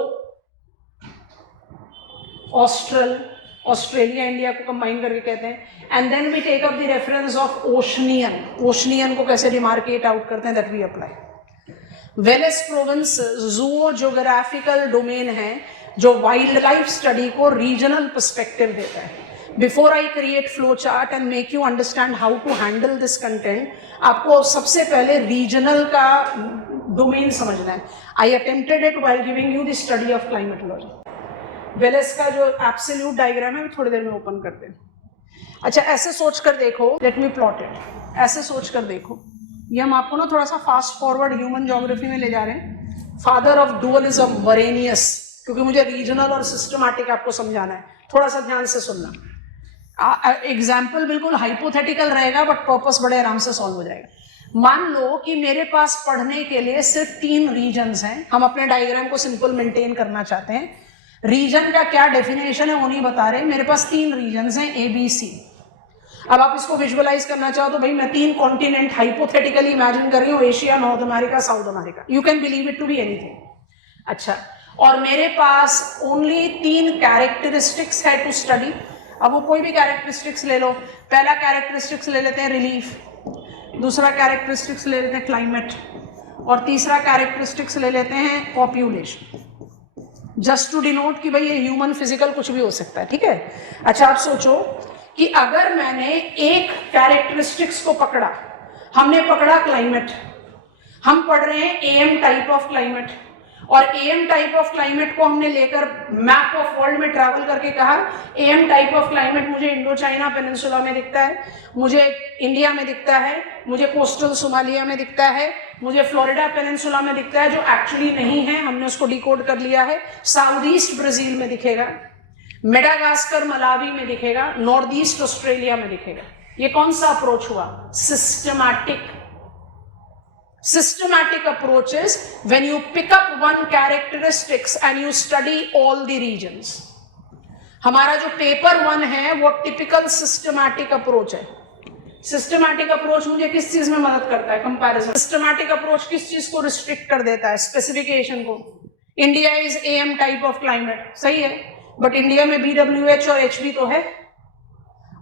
ऑस्ट्रल, ऑस्ट्रेलिया इंडिया को कंबाइन करके कहते हैं। And then we take up the reference of Oceanian. Oceanian को कैसे डिमार्केट आउट करते हैं, that we apply. Wallace province zoogeographical domain है जो वाइल्ड लाइफ स्टडी को रीजनल पर्सपेक्टिव देता है। Before I create flow chart and make you understand how to handle this content, आपको सबसे पहले रीजनल का डोमेन समझना है। आई attempted it while giving you the study of climatology. Wallace का जो एब्सोल्यूट डायग्राम है थोड़ी देर में ओपन करते हैं। अच्छा, ऐसे सोच कर देखो, लेट मी प्लॉट इट। ऐसे सोच कर देखो, ये हम आपको ना थोड़ा सा फास्ट फॉरवर्ड ह्यूमन ज्योग्राफी में ले जा रहे हैं। फादर ऑफ डुअलिज्म वरेनियस, क्योंकि मुझे रीजनल और सिस्टमैटिक आपको समझाना है, थोड़ा सा ध्यान से सुनना। एग्जाम्पल बिल्कुल हाइपोथेटिकल रहेगा, बट पर्पस बड़े आराम से सॉल्व हो जाएगा। मान लो कि मेरे पास पढ़ने के लिए सिर्फ 3 रीजन्स हैं। हम अपने डायग्राम को सिंपल मेंटेन करना चाहते हैं। रीजन का क्या डेफिनेशन है वो नहीं बता रहे, मेरे पास 3 रीजन्स हैं, ABC। अब आप इसको विजुअलाइज करना चाहो तो भाई मैं 3 कॉन्टिनेंट हाइपोथेटिकली इमेजिन कर रही हूँ, Asia, North America, South America. You can believe it to be anything. अच्छा, और मेरे पास ओनली 3 कैरेक्टरिस्टिक्स है टू स्टडी। अब वो कोई भी कैरेक्टरिस्टिक्स ले लो। पहला कैरेक्टरिस्टिक्स ले लेते हैं रिलीफ, दूसरा कैरेक्टरिस्टिक्स ले लेते हैं क्लाइमेट, और तीसरा कैरेक्टरिस्टिक्स ले लेते हैं पॉपुलेशन, जस्ट टू डिनोट कि भाई ये ह्यूमन फिजिकल कुछ भी हो सकता है। ठीक है। अच्छा, आप सोचो कि अगर मैंने एक कैरेक्टरिस्टिक्स को पकड़ा, हमने पकड़ा क्लाइमेट, हम पढ़ रहे हैं AM टाइप ऑफ क्लाइमेट, और AM टाइप ऑफ क्लाइमेट को हमने लेकर मैप ऑफ वर्ल्ड में ट्रैवल करके कहा AM टाइप ऑफ क्लाइमेट मुझे इंडो चाइना पेनिनसुला में दिखता है, मुझे इंडिया में दिखता है, मुझे कोस्टल सोमालिया में दिखता है, मुझे फ्लोरिडा पेनिनसुला में दिखता है, जो एक्चुअली नहीं है, हमने उसको डिकोड कर लिया है। साउथ ईस्ट ब्राजील में दिखेगा, मेडागास्कर मलावी में दिखेगा, नॉर्थ ईस्ट ऑस्ट्रेलिया में दिखेगा। ये कौन सा अप्रोच हुआ? Systematic. Systematic approach is when you pick up one characteristics and you study all the regions. हमारा जो पेपर 1 है वो टिपिकल सिस्टमैटिक अप्रोच है। सिस्टमैटिक अप्रोच मुझे किस चीज में मदद करता है? कंपैरिजन। सिस्टमैटिक अप्रोच किस चीज को रिस्ट्रिक्ट कर देता है? स्पेसिफिकेशन को। India is AM type of climate, सही है, बट इंडिया में BWH और HB तो है।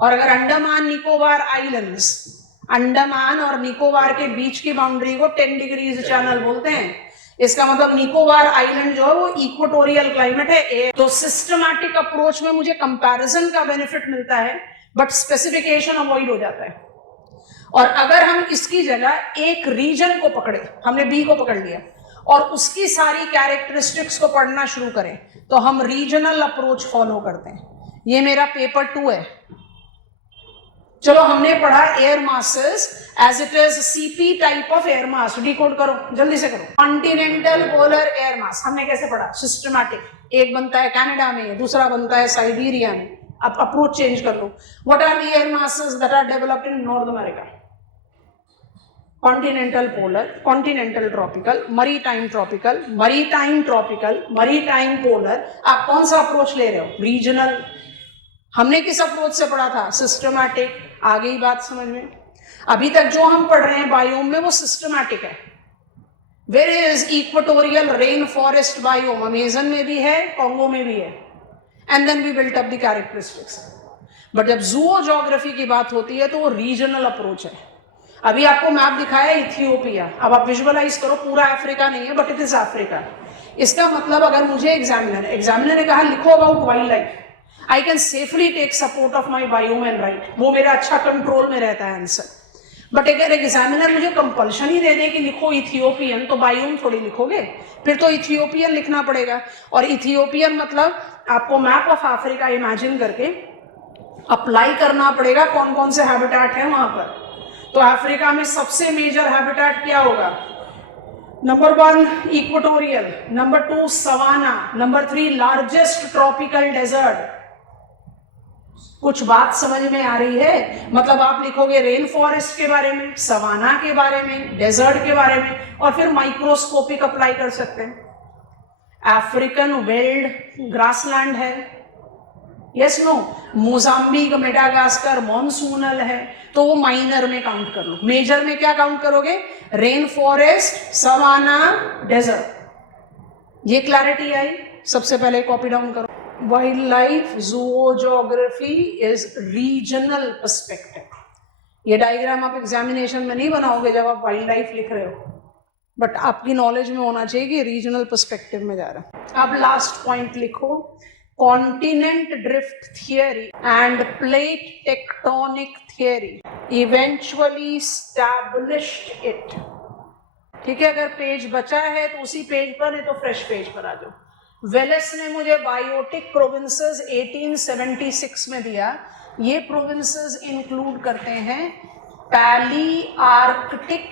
और अगर अंडमान निकोबार आइलैंड्स, अंडमान और निकोबार के बीच की बाउंड्री को 10 डिग्रीज चैनल बोलते हैं, इसका मतलब निकोबार आइलैंड जो है वो इक्वेटोरियल क्लाइमेट है। तो सिस्टमैटिक अप्रोच में मुझे कंपैरिजन का बेनिफिट मिलता है, बट स्पेसिफिकेशन अवॉइड हो जाता है। और अगर हम इसकी जगह एक रीजन को पकड़े, हमने B को पकड़ लिया, और उसकी सारी कैरेक्टरिस्टिक्स को पढ़ना शुरू करें, तो हम रीजनल अप्रोच फॉलो करते हैं। ये मेरा पेपर 2 है। चलो, हमने पढ़ा air masses as it is CP type of air mass. Decode करो, जल्दी से करो। कॉन्टिनेंटल पोलर एयर मास हमने कैसे पढ़ा? सिस्टमैटिक। एक बनता है कनाडा में, दूसरा बनता है साइबेरिया में। अब अप्रोच चेंज कर लो। What are the air masses that are developed in North America? Continental polar, continental tropical, maritime tropical, maritime tropical, maritime polar. आप कौन सा अप्रोच ले रहे हो? रीजनल। हमने किस अप्रोच से पढ़ा था? सिस्टमैटिक। आ गई बात समझ में? अभी तक जो हम पढ़ रहे हैं बायोम में वो सिस्टमैटिक है। Where is equatorial rain forest biome? Amazon में भी है, कांगो में भी है। And then we built up the characteristics. But जब जूओ ज्योग्राफी की बात होती है तो वो रीजनल अप्रोच है। अभी आपको मैप दिखाया इथियोपिया। अब आप विजुअलाइज करो, पूरा अफ्रीका नहीं है, बट इट इज अफ्रीका। इसका मतलब अगर मुझे एग्जामिनर ने कहा लिखो about wild life, I can safely take support of my biome and right, वो मेरा अच्छा कंट्रोल में रहता है आंसर। बट अगर एग्जामिनर मुझे कंपल्शन ही दे दे कि लिखो इथियोपियन, तो बायोम थोड़ी लिखोगे, फिर तो इथियोपियन लिखना पड़ेगा। और इथियोपियन मतलब आपको मैप ऑफ अफ्रीका इमेजिन करके अप्लाई करना पड़ेगा कौन कौन से हैबिटेट है वहां पर। तो अफ्रीका में सबसे मेजर हैबिटेट क्या होगा? Number 1 equatorial, number 2 savanna, number 3 largest tropical desert. कुछ बात समझ में आ रही है? मतलब आप लिखोगे रेन फॉरेस्ट के बारे में, सवाना के बारे में, डेजर्ट के बारे में, और फिर माइक्रोस्कोपिक अप्लाई कर सकते हैं। अफ्रीकन वेल्ड ग्रासलैंड है, yes no. Mozambique Madagascar monsoonal है, तो वो माइनर में काउंट कर लो। मेजर में क्या काउंट करोगे? Rain forest, savanna, desert. ये क्लैरिटी आई? सबसे पहले कॉपी डाउन करो। Wild life zoogeography is regional perspective. ये डायग्राम आप एग्जामिनेशन में नहीं बनाओगे जब आप वाइल्ड लाइफ लिख रहे हो, बट आपकी नॉलेज में होना चाहिए कि रीजनल पर्सपेक्टिव में जा रहा है। अब लास्ट पॉइंट लिखो, continent drift theory end plate tectonic theory eventually established it. ठीक है, अगर पेज बचा है तो उसी पेज पर, नहीं तो फ्रेश पेज पर आ जाओ। वेलेस ने मुझे बायोटिक प्रोविंसेस 1876 में दिया। ये प्रोविंसेस इंक्लूड करते हैं पैली आर्कटिक,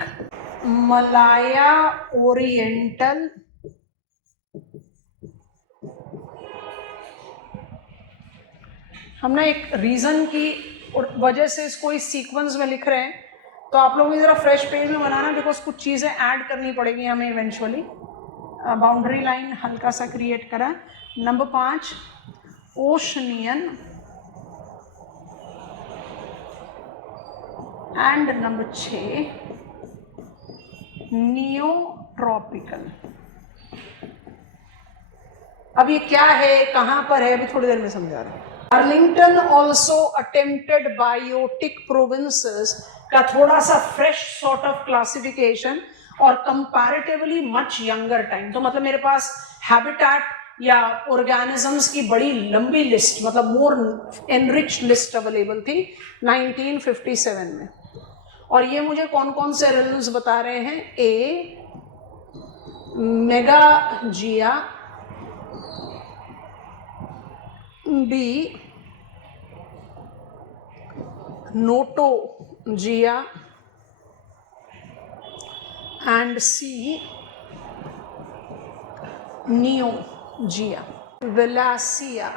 मलाया ओरिएंटल, हमने एक रीजन की वजह से इसको इस सीक्वेंस में लिख रहे हैं, तो आप लोग भी जरा फ्रेश पेज में बनाना, बिकॉज कुछ चीजें ऐड करनी पड़ेगी हमें इवेंचुअली। बाउंड्री लाइन हल्का सा क्रिएट करा। Number 5 Oceanian and number 6 Neotropical. अब ये क्या है, कहां पर है, अभी थोड़ी देर में समझा रहा हूं। Arlington also attempted biotic provinces का थोड़ा सा fresh sort of classification और comparatively much younger time। तो मतलब मेरे पास habitat या organisms की बड़ी लंबी लिस्ट, मतलब more enriched list available थी 1957 में। और ये मुझे कौन कौन से realms बता रहे हैं? A मेगाजिया, B नोटोजिया and C नियोजिया। Wallacea,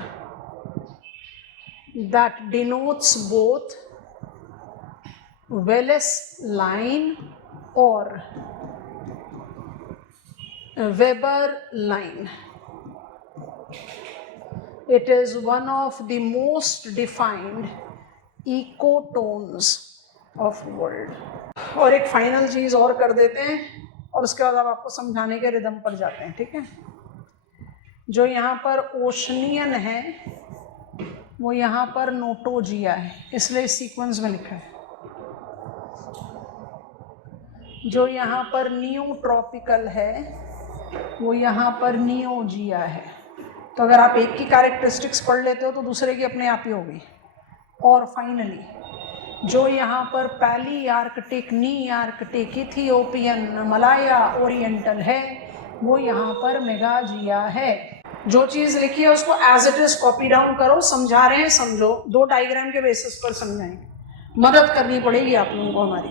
that denotes both Wallace line or Weber line. It is one of the most defined ecotones of world. और एक फाइनल चीज और कर देते हैं और उसके बाद अब आपको समझाने के रिदम पर जाते हैं, ठीक है? जो यहाँ पर ओशनियन है वो यहाँ पर नोटोजिया है, इसलिए इस सीक्वेंस में लिखा है। जो यहाँ पर नियोट्रॉपिकल है वो यहाँ पर नियोजिया है। तो अगर आप एक की कैरेक्टरिस्टिक्स पढ़ लेते हो तो दूसरे की अपने आप ही होगी। और फाइनली जो यहाँ पर पैली आर्कटिक, नी आर्कटिक, इथियोपियन, मलाया ओरिएंटल है वो यहाँ पर मेगाजिया है। जो चीज़ लिखी है उसको as it is copy down करो, समझा रहे हैं समझो, 2 डायग्राम के बेसिस पर समझाएंगे, मदद करनी पड़ेगी आप लोगों को हमारी।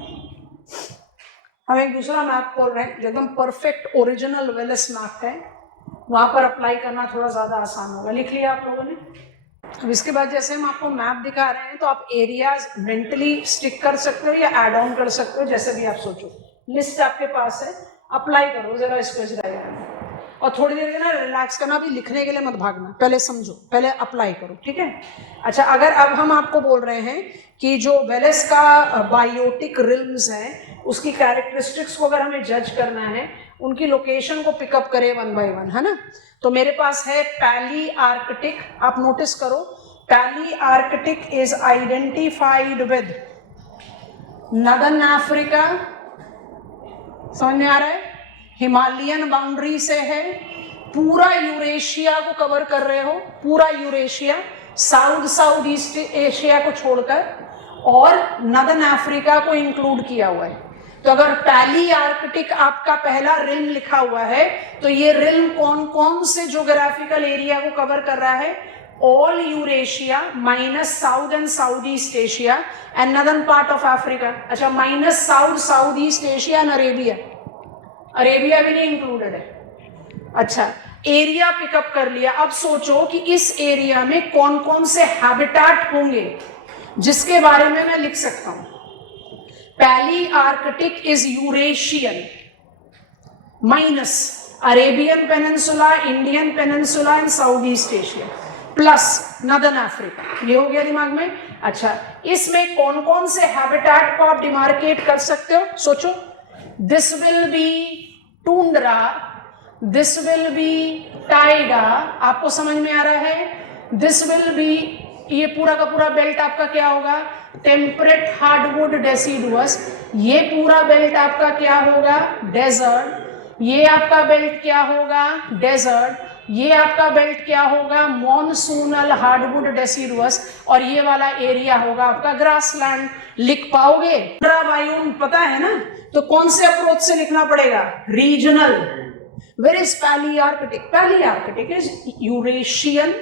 हम एक दूसरा मैप खोल रहे हैं जो एकदम परफेक्ट ओरिजिनल वेलेस मैप है, वहां पर अप्लाई करना थोड़ा ज्यादा आसान होगा। लिख लिया आप लोगों ने? अब इसके बाद जैसे हम आपको मैप दिखा रहे हैं तो आप एरियाज मेंटली स्टिक कर सकते हो या ऐड ऑन कर सकते हो, जैसे भी आप सोचो। लिस्ट आपके पास है, अप्लाई करो जरा इसको इस डायग्राम में। और थोड़ी देर के ना रिलैक्स करना, भी लिखने के लिए मत भागना, पहले समझो, पहले अप्लाई करो, ठीक है? अच्छा, अगर अब हम आपको बोल रहे हैं कि जो वेलेस का बायोटिक रिल्म्स है उसकी कैरेक्टरिस्टिक्स को अगर हमें जज करना है, उनकी लोकेशन को पिकअप करें 1 by 1, है ना? तो मेरे पास है पैली आर्कटिक। आप नोटिस करो, पैली Arctic is identified with northern Africa, समझ में आ रहा है? हिमालयन बाउंड्री से है, पूरा यूरेशिया को कवर कर रहे हो, पूरा यूरेशिया, साउथ ईस्ट एशिया को छोड़कर, और नदर्न अफ्रीका को इंक्लूड किया हुआ है। तो अगर पैली आर्कटिक आपका पहला रिल्म लिखा हुआ है, तो ये रिल्म कौन कौन से ज्योग्राफिकल एरिया को कवर कर रहा है? All Eurasia minus south and South East Asia and northern part of Africa. अच्छा, minus South East Asia and Arabia, Arabia भी नहीं इंक्लूडेड है। अच्छा, एरिया पिकअप कर लिया। अब सोचो कि इस एरिया में कौन कौन से हैबिटाट होंगे जिसके बारे में मैं लिख सकता हूं। पैली Arctic is Eurasian minus Arabian peninsula, Indian peninsula and South East Asia plus northern Africa. ये हो गया दिमाग में। अच्छा, इसमें कौन कौन से हैबिटाट को आप डिमार्केट कर सकते हो? सोचो, this will be tundra, this will be taiga, आपको समझ में आ रहा है? दिस विल बी, ये पूरा का पूरा बेल्ट आपका क्या होगा? Temperate hardwood deciduous. ये पूरा बेल्ट आपका क्या होगा? डेजर्ट। ये आपका बेल्ट क्या होगा? डेजर्ट। ये आपका बेल्ट क्या होगा? Monsoonal hardwood deciduous. और ये वाला एरिया होगा आपका ग्रासलैंड। लिख पाओगे? बायोम पता है ना, तो कौन से अप्रोच से लिखना पड़ेगा? रीजनल। वेयर इज पैली आर्कटिक? पैली Arctic is Eurasian,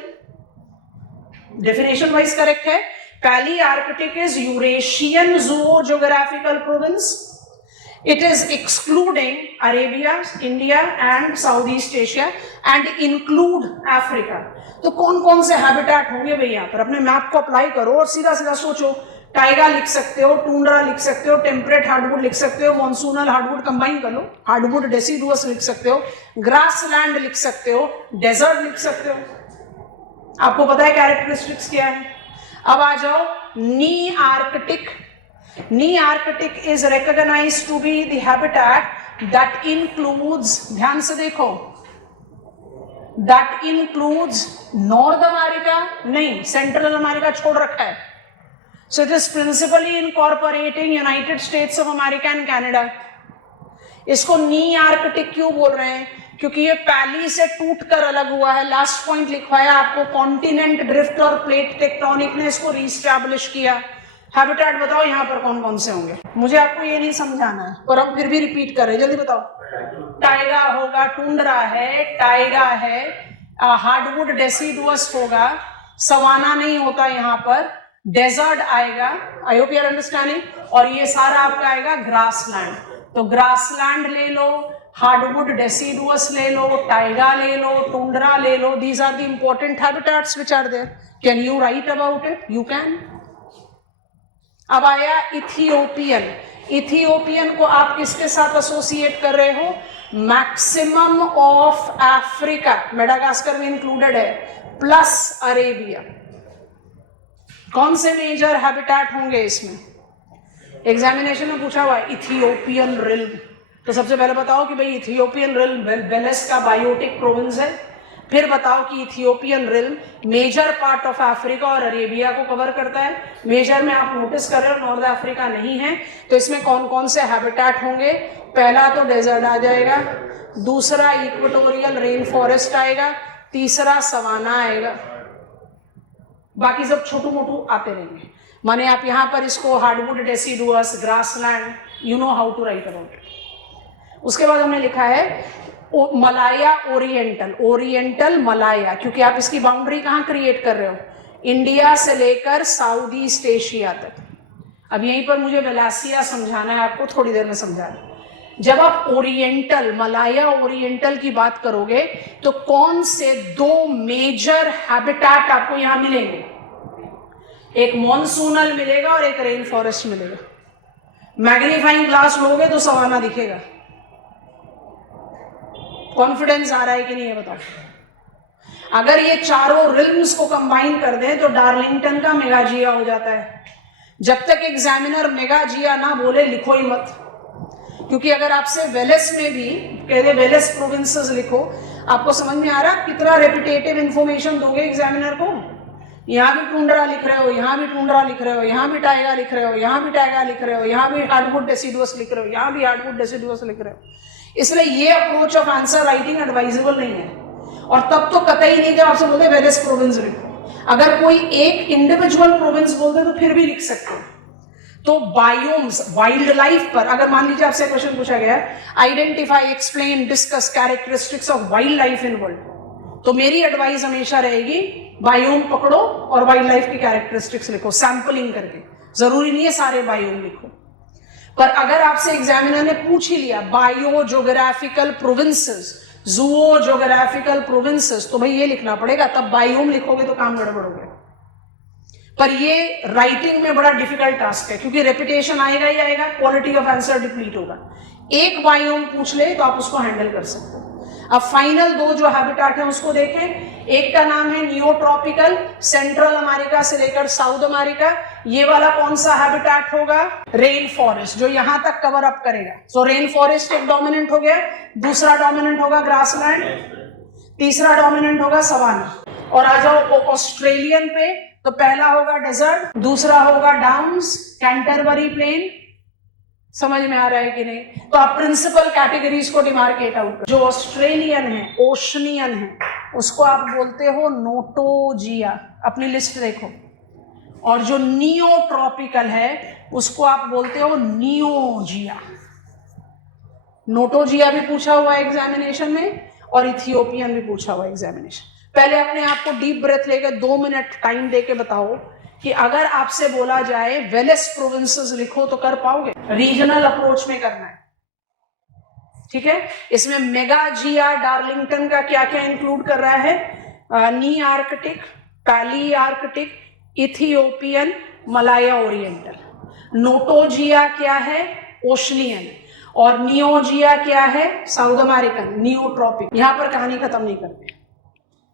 definition wise correct है। पैली Arctic is Eurasian zoographical province. It is excluding Arabia, India and Southeast Asia and include Africa. तो कौन कौन से हैबिटेट होंगे भाई? यहाँ पर अपने मैप को अप्लाई करो और सीधा सीधा सोचो। टाइगा लिख सकते हो, टूंड्रा लिख सकते हो, टेम्परेट हार्डवुड लिख सकते हो, मॉनसूनल हार्डवुड कंबाइन कर लो, हार्डवुड डेसिडुअस लिख सकते हो, ग्रासलैंड लिख सकते हो, डेजर्ट लिख सकते हो। आपको पता है कैरेक्टरिस्टिक्स क्या है। अब आ जाओ Nearctic. Nearctic is recognized to be the habitat that includes, ध्यान से देखो, दैट इंक्लूड्स नॉर्थ अमेरिका, नहीं सेंट्रल अमेरिका छोड़ रखा है। So it is principally incorporating United States of America and Canada. इसको नी आर्कटिक क्यों बोल रहे हैं? क्योंकि ये पैली से टूटकर अलग हुआ है। लास्ट पॉइंट लिखवाया आपको, कॉन्टिनेंट ड्रिफ्ट और प्लेट टेक्टोनिक ने इसको रीस्टैब्लिश किया। हैबिटेट बताओ यहाँ पर कौन कौन से होंगे? मुझे आपको ये नहीं समझाना है, पर हम फिर भी रिपीट कर रहे हैं, जल्दी बताओ। टाइगा होगा, टूंड्रा है, टाइगा है, हार्डवुड डेसिडुअस होगा, सवाना नहीं होता यहाँ पर, डेजर्ट आएगा, I hope you are understanding, और ये सारा आपका आएगा ग्रासलैंड। तो ग्रासलैंड ले लो, हार्डवुड डेसिडुअस ले लो, टाइगा ले लो, टूंड्रा ले लो। These are the important habitats which are there. Can you write about it? You can. अब आया इथियोपियन। इथियोपियन को आप किसके साथ एसोसिएट कर रहे हो? मैक्सिमम ऑफ अफ्रीका, मेडागास्कर में इंक्लूडेड है, प्लस अरेबिया। कौन से मेजर हैबिटेट होंगे इसमें? एग्जामिनेशन में पूछा हुआ है इथियोपियन रिल्म। तो सबसे पहले बताओ कि भाई इथियोपियन रिल्म बेलेस का बायोटिक प्रोविंस है। फिर बताओ कि Ethiopian realm major part of Africa और अरेबिया को कवर करता है। मेजर में आप नोटिस कर रहे हो नॉर्थ अफ्रीका नहीं है। तो इसमें कौन कौन से हैबिटेट होंगे? पहला तो डेजर्ट आ जाएगा, दूसरा इक्वेटोरियल रेन फॉरेस्ट आएगा, तीसरा सवाना आएगा, बाकी सब छोटू मोटू आते रहेंगे। माने आप यहाँ पर इसको hardwood deciduous, grassland, you know how to write about it. उसके बाद हमने लिखा है मलाया ओरिएंटल, ओरिएंटल मलाया, क्योंकि आप इसकी बाउंड्री कहाँ क्रिएट कर रहे हो? इंडिया से लेकर साउथ ईस्ट एशिया तक। अब यहीं पर मुझे वेलासिया समझाना है आपको, थोड़ी देर में समझाना। जब आप ओरिएंटल, मलाया ओरिएंटल की बात करोगे तो कौन से दो मेजर हैबिटेट आपको यहां मिलेंगे? एक मॉनसूनल मिलेगा और एक रेन फॉरेस्ट मिलेगा। मैग्नीफाइंग ग्लास लोगे तो सवाना दिखेगा। कॉन्फिडेंस आ रहा है कि नहीं, ये बताओ। अगर ये चारों रिल्म्स को कंबाइन कर दें तो डार्लिंगटन का मेगाजिया हो जाता है। जब तक एग्जामिनर मेगाजिया ना बोले लिखो ही मत, क्योंकि अगर आपसे वेलेस में भी कह दे वेलेस प्रोविंसेस लिखो, आपको समझ में आ रहा है कितना रेपिटेटिव इंफॉर्मेशन दोगे एग्जामिनर को। यहाँ भी टूंड्रा लिख रहे हो, यहाँ भी टूंड्रा लिख रहे हो, यहाँ भी टाइगा लिख रहे हो, यहाँ भी टाइगा लिख रहे हो, यहाँ भी हार्डवुड डेसिडुअस लिख रहे हो, यहाँ भी हार्डवुड डेसिडुअस लिख रहे हो। इसलिए ये approach of answer writing advisable नहीं है। और तब तो कतई नहीं जब आपसे बोलते वेलेस प्रोविंस लिखो। अगर कोई एक इंडिविजुअल प्रोविंस बोलते तो फिर भी लिख सकते हो। तो बायोम्स, वाइल्ड लाइफ पर अगर मान लीजिए आपसे क्वेश्चन पूछा गया identify, explain, discuss characteristics of wild life in world, तो मेरी एडवाइस हमेशा रहेगी बायोम पकड़ो और वाइल्ड लाइफ की कैरेक्टरिस्टिक्स लिखो, सैंपलिंग करके। जरूरी नहीं है सारे बायोम लिखो, पर अगर आपसे एग्जामिनर ने पूछ ही लिया bio geographical provinces, zoo geographical provinces, तो भाई ये लिखना पड़ेगा, तब बायोम लिखोगे तो काम गड़बड़ हो गया। पर ये राइटिंग में बड़ा डिफिकल्ट टास्क है, क्योंकि रेपिटेशन आएगा ही आएगा, क्वालिटी ऑफ आंसर डिप्लीट होगा। एक बायोम पूछ ले तो आप उसको हैंडल कर सकते हो। अब फाइनल दो जो हैबिटाट है उसको देखें। एक का नाम है नियोट्रॉपिकल, सेंट्रल अमेरिका से लेकर साउथ अमेरिका। ये वाला कौन सा हैबिटाट होगा? रेन फॉरेस्ट, जो यहां तक कवर अप करेगा। सो रेन फॉरेस्ट एक डोमिनेंट हो गया, दूसरा डोमिनेंट होगा ग्रासलैंड, तीसरा डोमिनेंट होगा सवाना। और आ जाओ ऑस्ट्रेलियन पे, तो पहला होगा डेजर्ट, दूसरा होगा डाउन्स, कैंटरबरी प्लेन। समझ में आ रहा है कि नहीं? तो आप प्रिंसिपल कैटेगरीज को डिमार्केट आउट करो। जो ऑस्ट्रेलियन है, ओशनियन है, उसको आप बोलते हो नोटोजिया, अपनी लिस्ट देखो। और जो नियोट्रॉपिकल है उसको आप बोलते हो नियोजिया। नोटोजिया भी पूछा हुआ है एग्जामिनेशन में, और इथियोपियन भी पूछा हुआ है एग्जामिनेशन। पहले अपने आप को डीप ब्रेथ लेकर 2 मिनट टाइम देके बताओ कि अगर आपसे बोला जाए वेलेस प्रोविंसेस लिखो तो कर पाओगे? रीजनल अप्रोच में करना है, ठीक है। इसमें मेगाजिया डार्लिंगटन का क्या क्या इंक्लूड कर रहा है? Nearctic, Palearctic, Ethiopian, Malaya Oriental. Notogaea क्या है? ओशनियन। और नियोजिया क्या है? South American, Neotropic. यहां पर कहानी खत्म नहीं करते।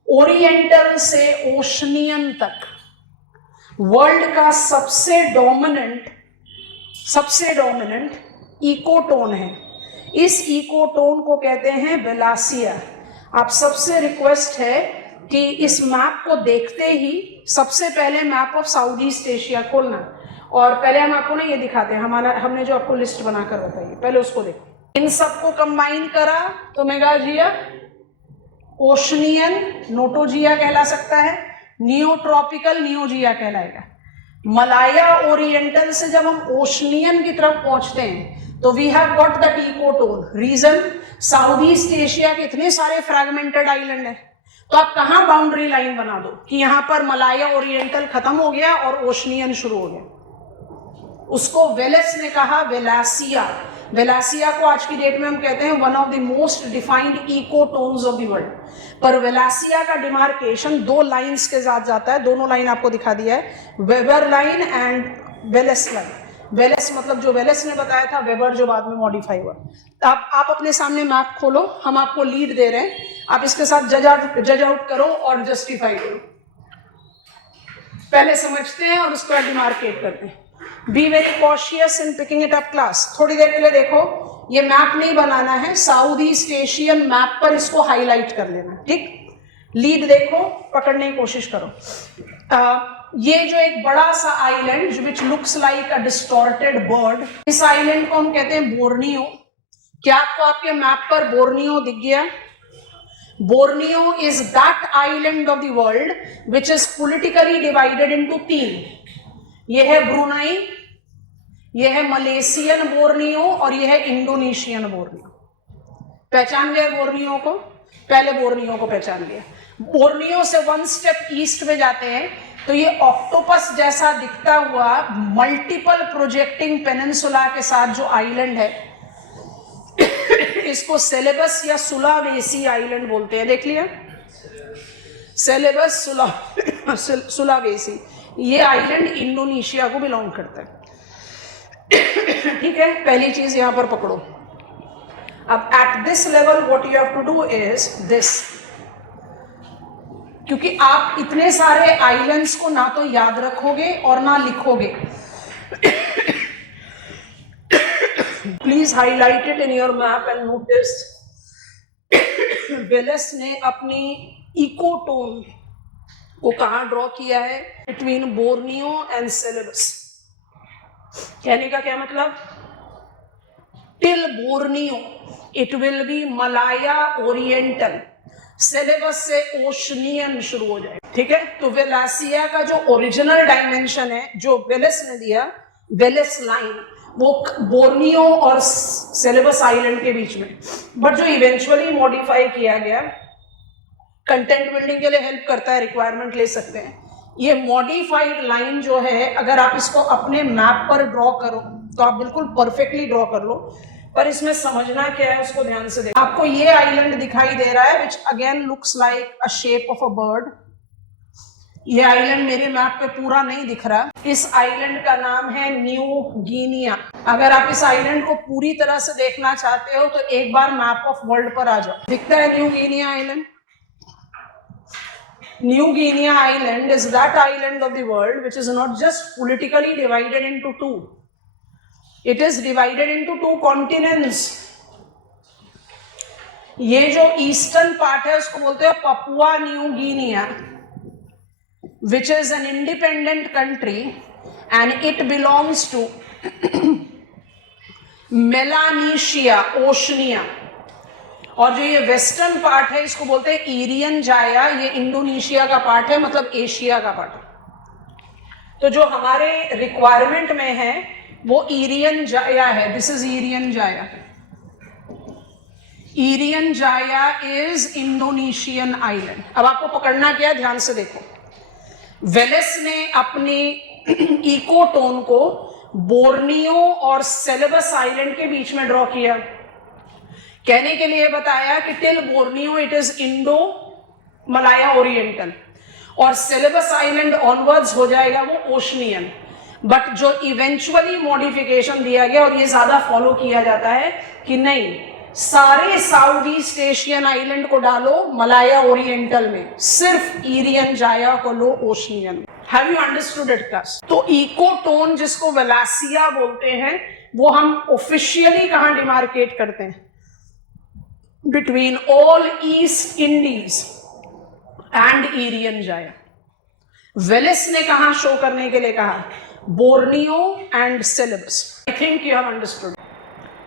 ओरिएंटल से ओशनियन तक वर्ल्ड का सबसे डोमिनेंट इकोटोन है। इस इकोटोन को कहते हैं वेलासिया। आप सबसे रिक्वेस्ट है कि इस मैप को देखते ही सबसे पहले map of south East Asia खोलना, और पहले हम आपको ना ये दिखाते हैं, हमने जो आपको लिस्ट बनाकर बताई है, पहले उसको देखो। इन सबको कंबाइन करा तो मेगाजिया, ओशनियन नोटोजिया कहला सकता है, नियोट्रॉपिकल नियोजिया कहलाएगा। मलाया ओरिएंटल से जब हम ओशनियन की तरफ पहुंचते हैं तो we have got that ecotone. Region, South East Asia के इतने सारे फ्रैगमेंटेड आइलैंड है, तो आप कहां बाउंड्री लाइन बना दो कि यहां पर मलाया ओरिएंटल खत्म हो गया और ओशनियन शुरू हो गया। उसको वेलेस ने कहा वेलासिया। वेलासिया को आज की डेट में हम कहते हैं one of the most defined ecotones of the world. पर वेलासिया का डिमार्केशन 2 लाइंस के साथ जाता है, दोनों लाइन आपको दिखा दिया है, weber line and Wallace line. Wallace मतलब जो वेलेस ने बताया था, वेबर जो बाद में मॉडिफाई हुआ। तो आप अपने सामने मैप खोलो, हम आपको लीड दे रहे हैं, आप इसके साथ जज आउट करो और जस्टिफाई करो। पहले समझते हैं और उसको डिमार्केट करते हैं। Be very cautious in picking it up class. थोड़ी देर के लिए देखो, ये मैप नहीं बनाना है, साउथ ईस्ट एशियन मैप पर इसको हाईलाइट कर लेना, ठीक। लीड देखो, पकड़ने की कोशिश करो। ये जो एक बड़ा सा island which looks like a distorted bird, इस आइलैंड को हम कहते हैं बोर्नियो। क्या आपको आपके मैप पर बोर्नियो दिख गया? Borneo is that island of the world which is politically divided into 3। ये है ब्रुनाई, ये है मलेशियन बोर्नियो और ये है इंडोनेशियन बोर्नियो। पहचान गए बोर्नियो को? पहले बोर्नियो को पहचान लिया। बोर्नियो से 1 स्टेप ईस्ट में जाते हैं तो ये ऑक्टोपस जैसा दिखता हुआ मल्टीपल प्रोजेक्टिंग पेनिनसुला के साथ जो आइलैंड है, इसको सेलेबस या सुलावेसी आइलैंड बोलते हैं। देख लिया, सेलेबस सुलावेसी। ये आइलैंड इंडोनेशिया को बिलोंग करता है, ठीक है। पहली चीज यहां पर पकड़ो। अब at this level what you have to do is this, क्योंकि आप इतने सारे आइलैंड्स को ना तो याद रखोगे और ना लिखोगे। Please highlight it in your map and notice Wallace ने अपनी इकोटोन को कहां ड्रॉ किया है? Between Borneo and Celebes. कहने का क्या मतलब? Till Borneo it will be Malaya oriental, Celebes से ओशनियन शुरू हो जाएगा, ठीक है। तो वेलासिया का जो ओरिजिनल डायमेंशन है जो वेलेस ने दिया, वेलेस लाइन, वो बोर्नियो और सेलेबस आइलैंड के बीच में, बट जो इवेंचुअली मॉडिफाई किया गया, कंटेंट बिल्डिंग के लिए हेल्प करता है, रिक्वायरमेंट ले सकते हैं। ये मॉडिफाइड लाइन जो है, अगर आप इसको अपने मैप पर ड्रॉ करो तो आप बिल्कुल परफेक्टली ड्रॉ कर लो, पर इसमें समझना क्या है उसको ध्यान से देखो। आपको ये आइलैंड दिखाई दे रहा है which again looks like a shape of a bird. ये आइलैंड मेरे मैप पे पूरा नहीं दिख रहा। इस आइलैंड का नाम है न्यू गिनिया। अगर आप इस आइलैंड को पूरी तरह से देखना चाहते हो तो एक बार मैप ऑफ वर्ल्ड पर आ जाओ। दिखता है new Guinea island? New Guinea Island is that island of the world which is not just politically divided into two. It is divided into two continents. ये जो ईस्टर्न पार्ट है उसको बोलते हैं Papua new Guinea, which is an independent country and it belongs to Melanesia, Oceania. और जो ये western part है इसको बोलते हैं ईरियन जाया, ये इंडोनेशिया का पार्ट है, मतलब एशिया का पार्ट है। तो जो हमारे रिक्वायरमेंट में है वो ईरियन जाया है। दिस इज ईरियन जाया। ईरियन जाया इज इंडोनेशियन आइलैंड। अब आपको पकड़ना क्या है, ध्यान से देखो। वेलेस ने अपनी इकोटोन को बोर्नियो और सेलेबस आइलैंड के बीच में ड्रॉ किया, कहने के लिए बताया कि till Borneo it is Indo Malaya oriental और सेलेबस आइलैंड ऑनवर्ड्स हो जाएगा वो ओशनियन। बट जो इवेंचुअली मॉडिफिकेशन दिया गया और ये ज्यादा फॉलो किया जाता है कि नहीं, सारे साउथ ईस्ट एशियन आइलैंड को डालो मलाया ओरिएंटल में, सिर्फ ईरियन जाया को लो ओशनियन में। Have you understood it class? तो इकोटोन जिसको वेलासिया बोलते हैं वो हम ऑफिशियली कहां डिमार्केट करते हैं? Between all East Indies and Irian Jaya. Wallace ने कहा शो करने के लिए कहा? Borneo and Celebes. I think you have understood.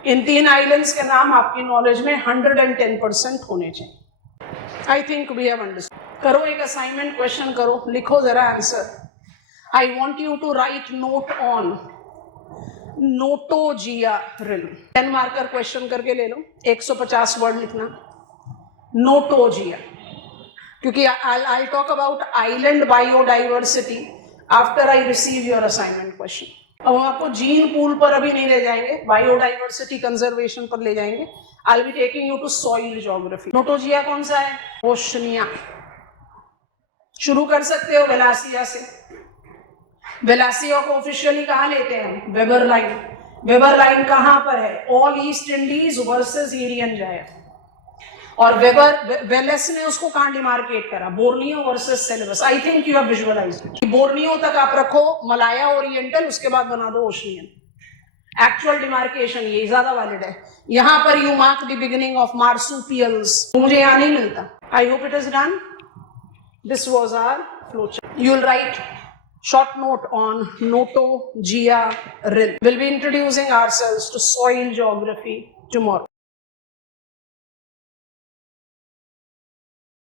इन तीन आइलैंड्स के नाम आपकी नॉलेज में 110% होने चाहिए। I think we have understood. करो एक असाइनमेंट क्वेश्चन करो, लिखो जरा answer. I want you to write note on Notogaea realm. 10 marker question करके ले लो, 150 वर्ड लिखना। नोटोजिया, क्योंकि I talk about island biodiversity after I receive your assignment question. अब हम आपको जीन पूल पर अभी नहीं ले जाएंगे, बायोडाइवर्सिटी कंजर्वेशन पर ले जाएंगे। I will be taking you to soil geography. Notogaea कौन सा है? ओशनिया। शुरू कर सकते हो वेलासिया से। वेलासिया को ऑफिशियली कहां लेते हैं? Weber line. वेबर लाइन कहां पर है? All East Indies versus Irian Jaya. और वेलेस ने उसको कहां डिमार्केट करा? Borneo versus Celebes. I think you have visualised it. Borneo तक आप रखो मलाया ओरिएंटल, उसके बाद बना दो ओशनियन। एक्चुअल डिमार्केशन ये ज्यादा वैलिड है। यहां पर you mark the beginning of marsupials, मुझे यहां नहीं मिलता। I hope it is done. This was our flow chart. You will write short note on Notogia Rill. We'll be introducing ourselves to soil geography tomorrow.